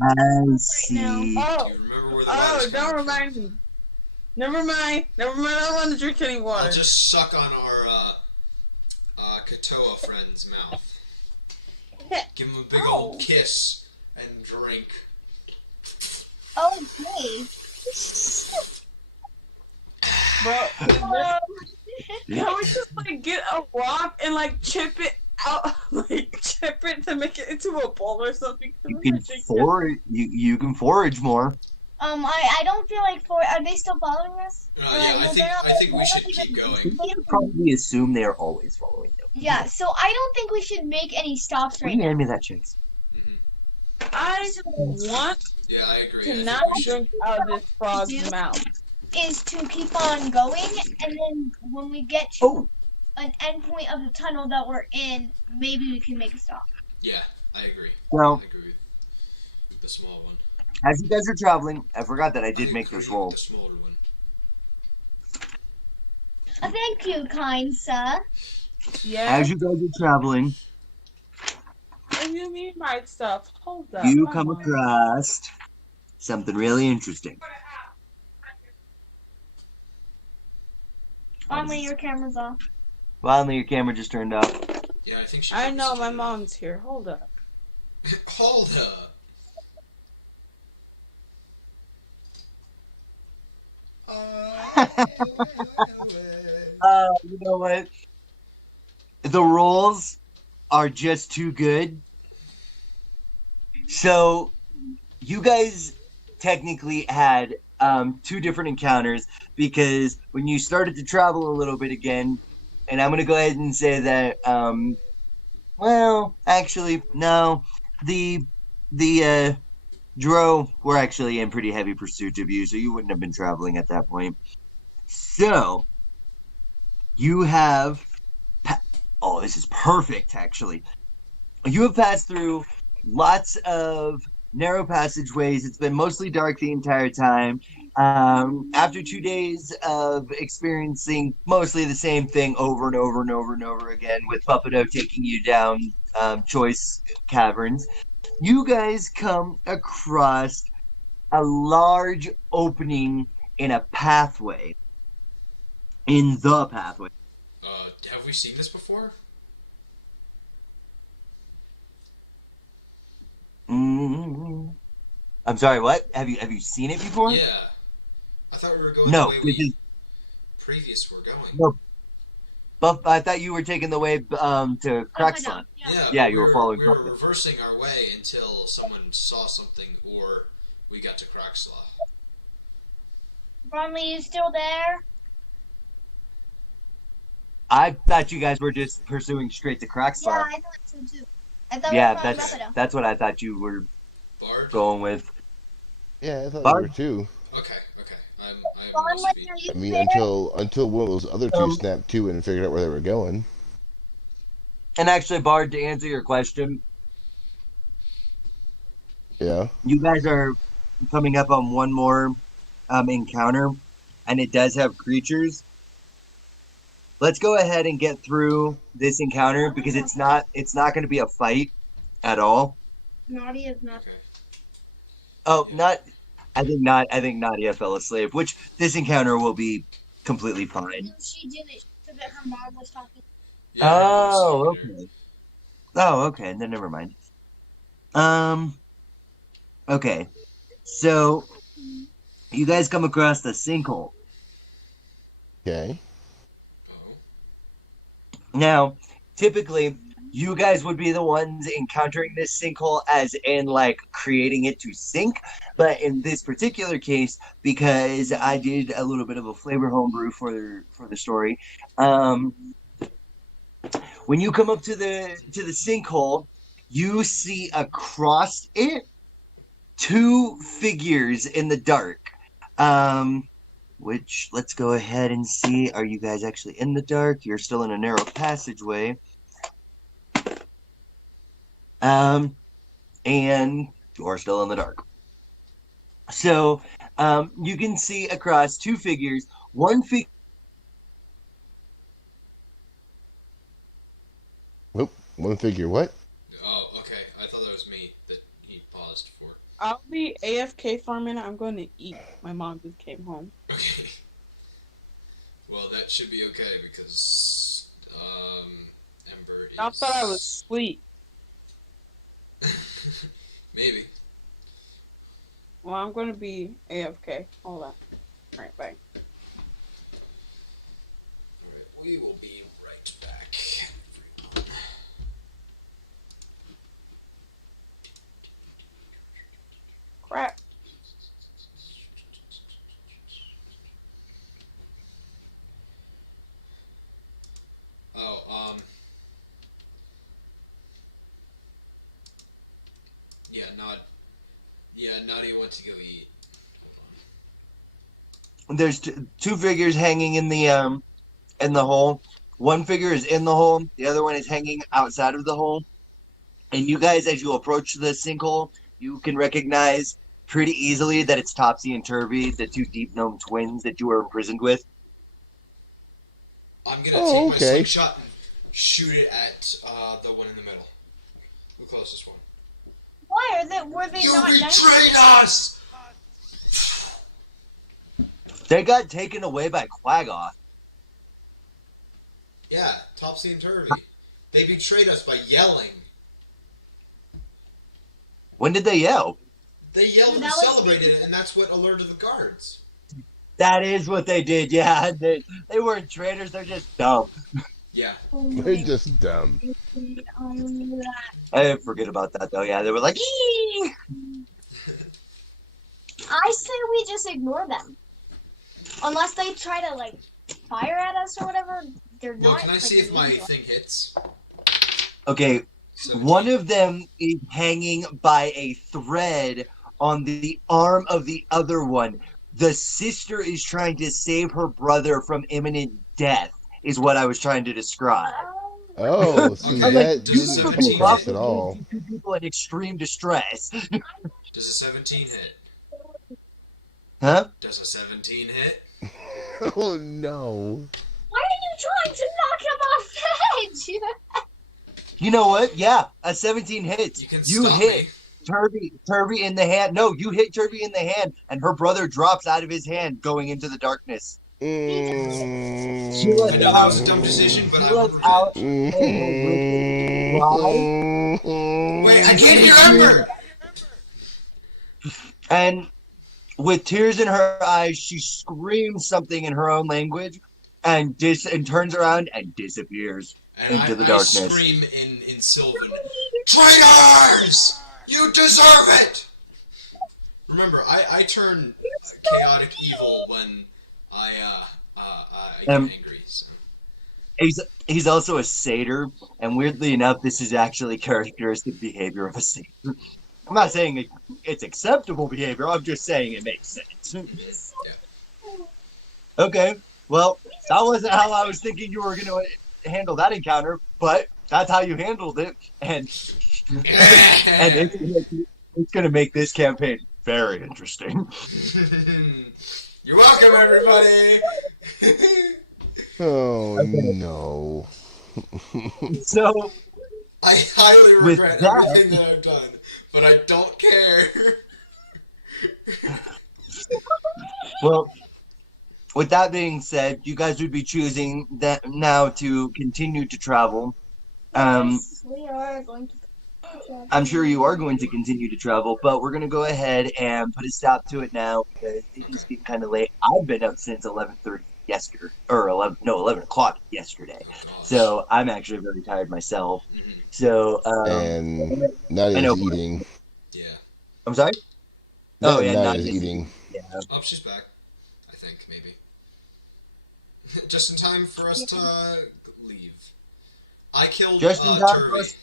I see. Oh, You remember where the water's don't coming remind me. Never mind. I don't want to drink any from? water. I'll just suck on our Katoa friend's mouth. Give him a big old kiss and drink. Okay. Bro, can we just like get a rock and like chip it out, like chip it to make it into a bowl or something? You can forage. You can forage more. I don't feel like are they still following us? Yeah, I think we should keep going. You can probably assume they are always following you. Yeah, so I don't think we should make any stops Will right you now. hand me that, Chase? I want Yeah, I agree. to I think not we should. drink out of this frog's mouth. Is to keep on going, and then when we get to Oh, an end point of the tunnel that we're in, maybe we can make a stop. Yeah, I agree. well, I agree with the small one. as you guys are traveling, I forgot that I did make this agree roll. with the smaller one. Thank you, kind sir. Yeah. As you guys are traveling, What do you mean by stuff? Hold up. you hold come on. across something really interesting. Finally, your camera's off. Finally, your camera just turned off. Yeah, I think she. I know my mom's here. Hold up. Hold up. You know what? The rolls are just too good. So you guys technically had two different encounters because when you started to travel a little bit again, and I'm going to go ahead and say that, well, actually, no, the Dro were actually in pretty heavy pursuit of you, so you wouldn't have been traveling at that point. So you have, oh, this is perfect, actually. You have passed through lots of narrow passageways. It's been mostly dark the entire time. After 2 days of experiencing mostly the same thing over and over and over and over again, with Puppetto taking you down choice caverns, you guys come across a large opening in a pathway. In the pathway. Have we seen this before? I'm sorry, what? Have you seen it before? Yeah. I thought we were going the way we previous were going. No. But I thought you were taking the way to Crackslot. Yeah, you were following. We were reversing our way until someone saw something or we got to Crackslot. Bromley, you still there? I thought you guys were just pursuing straight to Crackslot. Yeah, I thought so too. I thought that's what I thought you were going with. Yeah, I thought you were too. Okay. I mean, until one of those other two snapped to it and figured out where they were going. And actually, Bard, to answer your question, yeah, you guys are coming up on one more encounter, and it does have creatures. Let's go ahead and get through this encounter because it's not going to be a fight at all. Nadia's not. Okay. Oh, not. I think not. I think Nadia fell asleep, which this encounter will be completely fine. No, she didn't. She said that her mom was talking. Yeah, oh, okay. Oh, okay. Then never mind. Okay. So, you guys come across the sinkhole. Okay. Now, typically, you guys would be the ones encountering this sinkhole as in, like, creating it to sink. But in this particular case, because I did a little bit of a flavor homebrew for the story, when you come up to the sinkhole, you see across it 2 figures in the dark. Which, let's go ahead and see. Are you guys actually in the dark? You're still in a narrow passageway. And you're still in the dark. So, you can see across 2 figures. One figure. Nope. One figure. What? Oh, okay. I thought that was me that he paused for. I'll be AFK for a minute. I'm going to eat. My mom just came home. Okay. Well, that should be okay because Ember is... I thought I was asleep. Maybe. Well, I'm going to be AFK. Hold on. Alright, bye. Alright, we will be right back. Crap. Oh, Nadia went to go eat. There's 2 figures hanging in the hole. One figure is in the hole. The other one is hanging outside of the hole. And you guys, as you approach the sinkhole, you can recognize pretty easily that it's Topsy and Turvy, the 2 deep gnome twins that you were imprisoned with. I'm gonna take my slingshot and shoot it at the one in the middle. The closest one. Why were they you not betrayed us! They got taken away by Quaggoth. Yeah, Topsy and Turvy. They betrayed us by yelling. When did they yell? They yelled and celebrated, and that's what alerted the guards. That is what they did. Yeah, they weren't traitors. They're just dumb. Yeah. They're just dumb. I forget about that though. Yeah, they were like, "Eee!" I say we just ignore them. Unless they try to, like, fire at us or whatever, they're Well, not. can I see if my thing hits? Okay, 17. one of them is hanging by a thread on the arm of the other one. The sister is trying to save her brother from imminent death, is what I was trying to describe. Oh, see, Okay, that does didn't come 17 across hit? at all. Two people in extreme distress. Does a 17 hit? Huh? Does a 17 hit? Oh, no. Why are you trying to knock him off the edge? You know what? Yeah, a 17 hits. You can You stop hit me. Turvy in the hand. No, you hit Turvy in the hand, and her brother drops out of his hand going into the darkness. I know that was a dumb decision, but I would out revenge. Wait, I can't hear Ember! And with tears in her eyes, she screams something in her own language and turns around and disappears into the darkness. I scream in Sylvan, "Traitors! You deserve it!" Remember, I turn chaotic evil when I get angry. So. He's also a satyr, and weirdly enough, this is actually characteristic behavior of a satyr. I'm not saying it's acceptable behavior. I'm just saying it makes sense. Yeah. Okay, well, that wasn't how I was thinking you were going to handle that encounter, but that's how you handled it, and it's going to make this campaign very interesting. You're welcome, everybody. Oh, no. So, I highly regret everything that I've done, but I don't care. Well, with that being said, you guys would be choosing that now to continue to travel. Yes, we are going to. I'm sure you are going to continue to travel, but we're going to go ahead and put a stop to it now because it is getting kind of late. I've been up since 11:30 yesterday, or 11 o'clock yesterday. So I'm actually very tired myself. Mm-hmm. So and Nadia's eating. Yeah. I'm sorry. Nadia's eating. Yeah. Oh, she's back. I think maybe. Just in time for us to leave. I killed Turvy.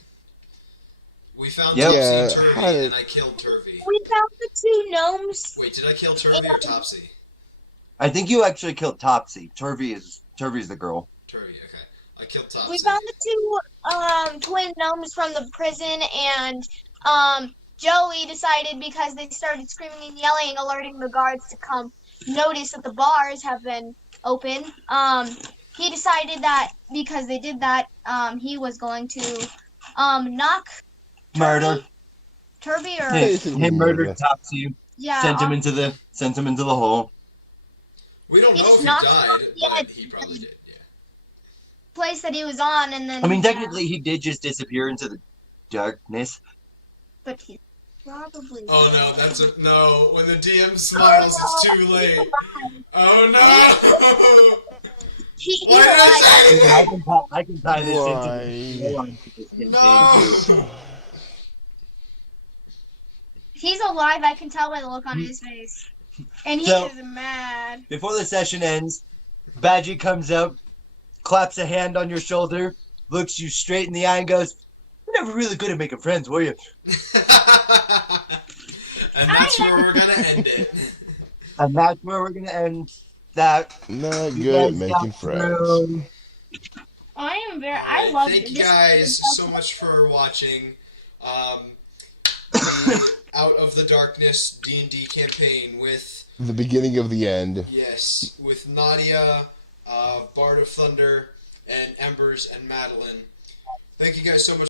We found Topsy and Turvy, and I killed Turvy. We found the two gnomes. Wait, did I kill Turvy or Topsy? I think you actually killed Topsy. Turvy's the girl. Turvy, okay. I killed Topsy. We found the two twin gnomes from the prison, and Joey decided, because they started screaming and yelling, alerting the guards to come notice that the bars have been open. He decided that because they did that, he was going to knock Murder. Turvy or he murdered Topsy. Yeah. Sent him into the hole. We don't know if he died, but he probably did. Yeah. Place that he was on, and then. I mean, technically, he did just disappear into the darkness. But he probably. Oh no, no. When the DM smiles, it's too late. Oh no! Why did I say I can tie this into. No. He's alive. I can tell by the look on his face, and he is mad. Before the session ends, Badgie comes up, claps a hand on your shoulder, looks you straight in the eye, and goes, "You're never really good at making friends, were you?" And that's where we're gonna end it. And that's where we're gonna end that. Not good at making friends. I am very. I love. Thank you guys so much for watching. The Out of the Darkness D&D campaign with the beginning of the end. Yes, with Nadia, Bard of Thunder, and Embers and Madeline. Thank you guys so much.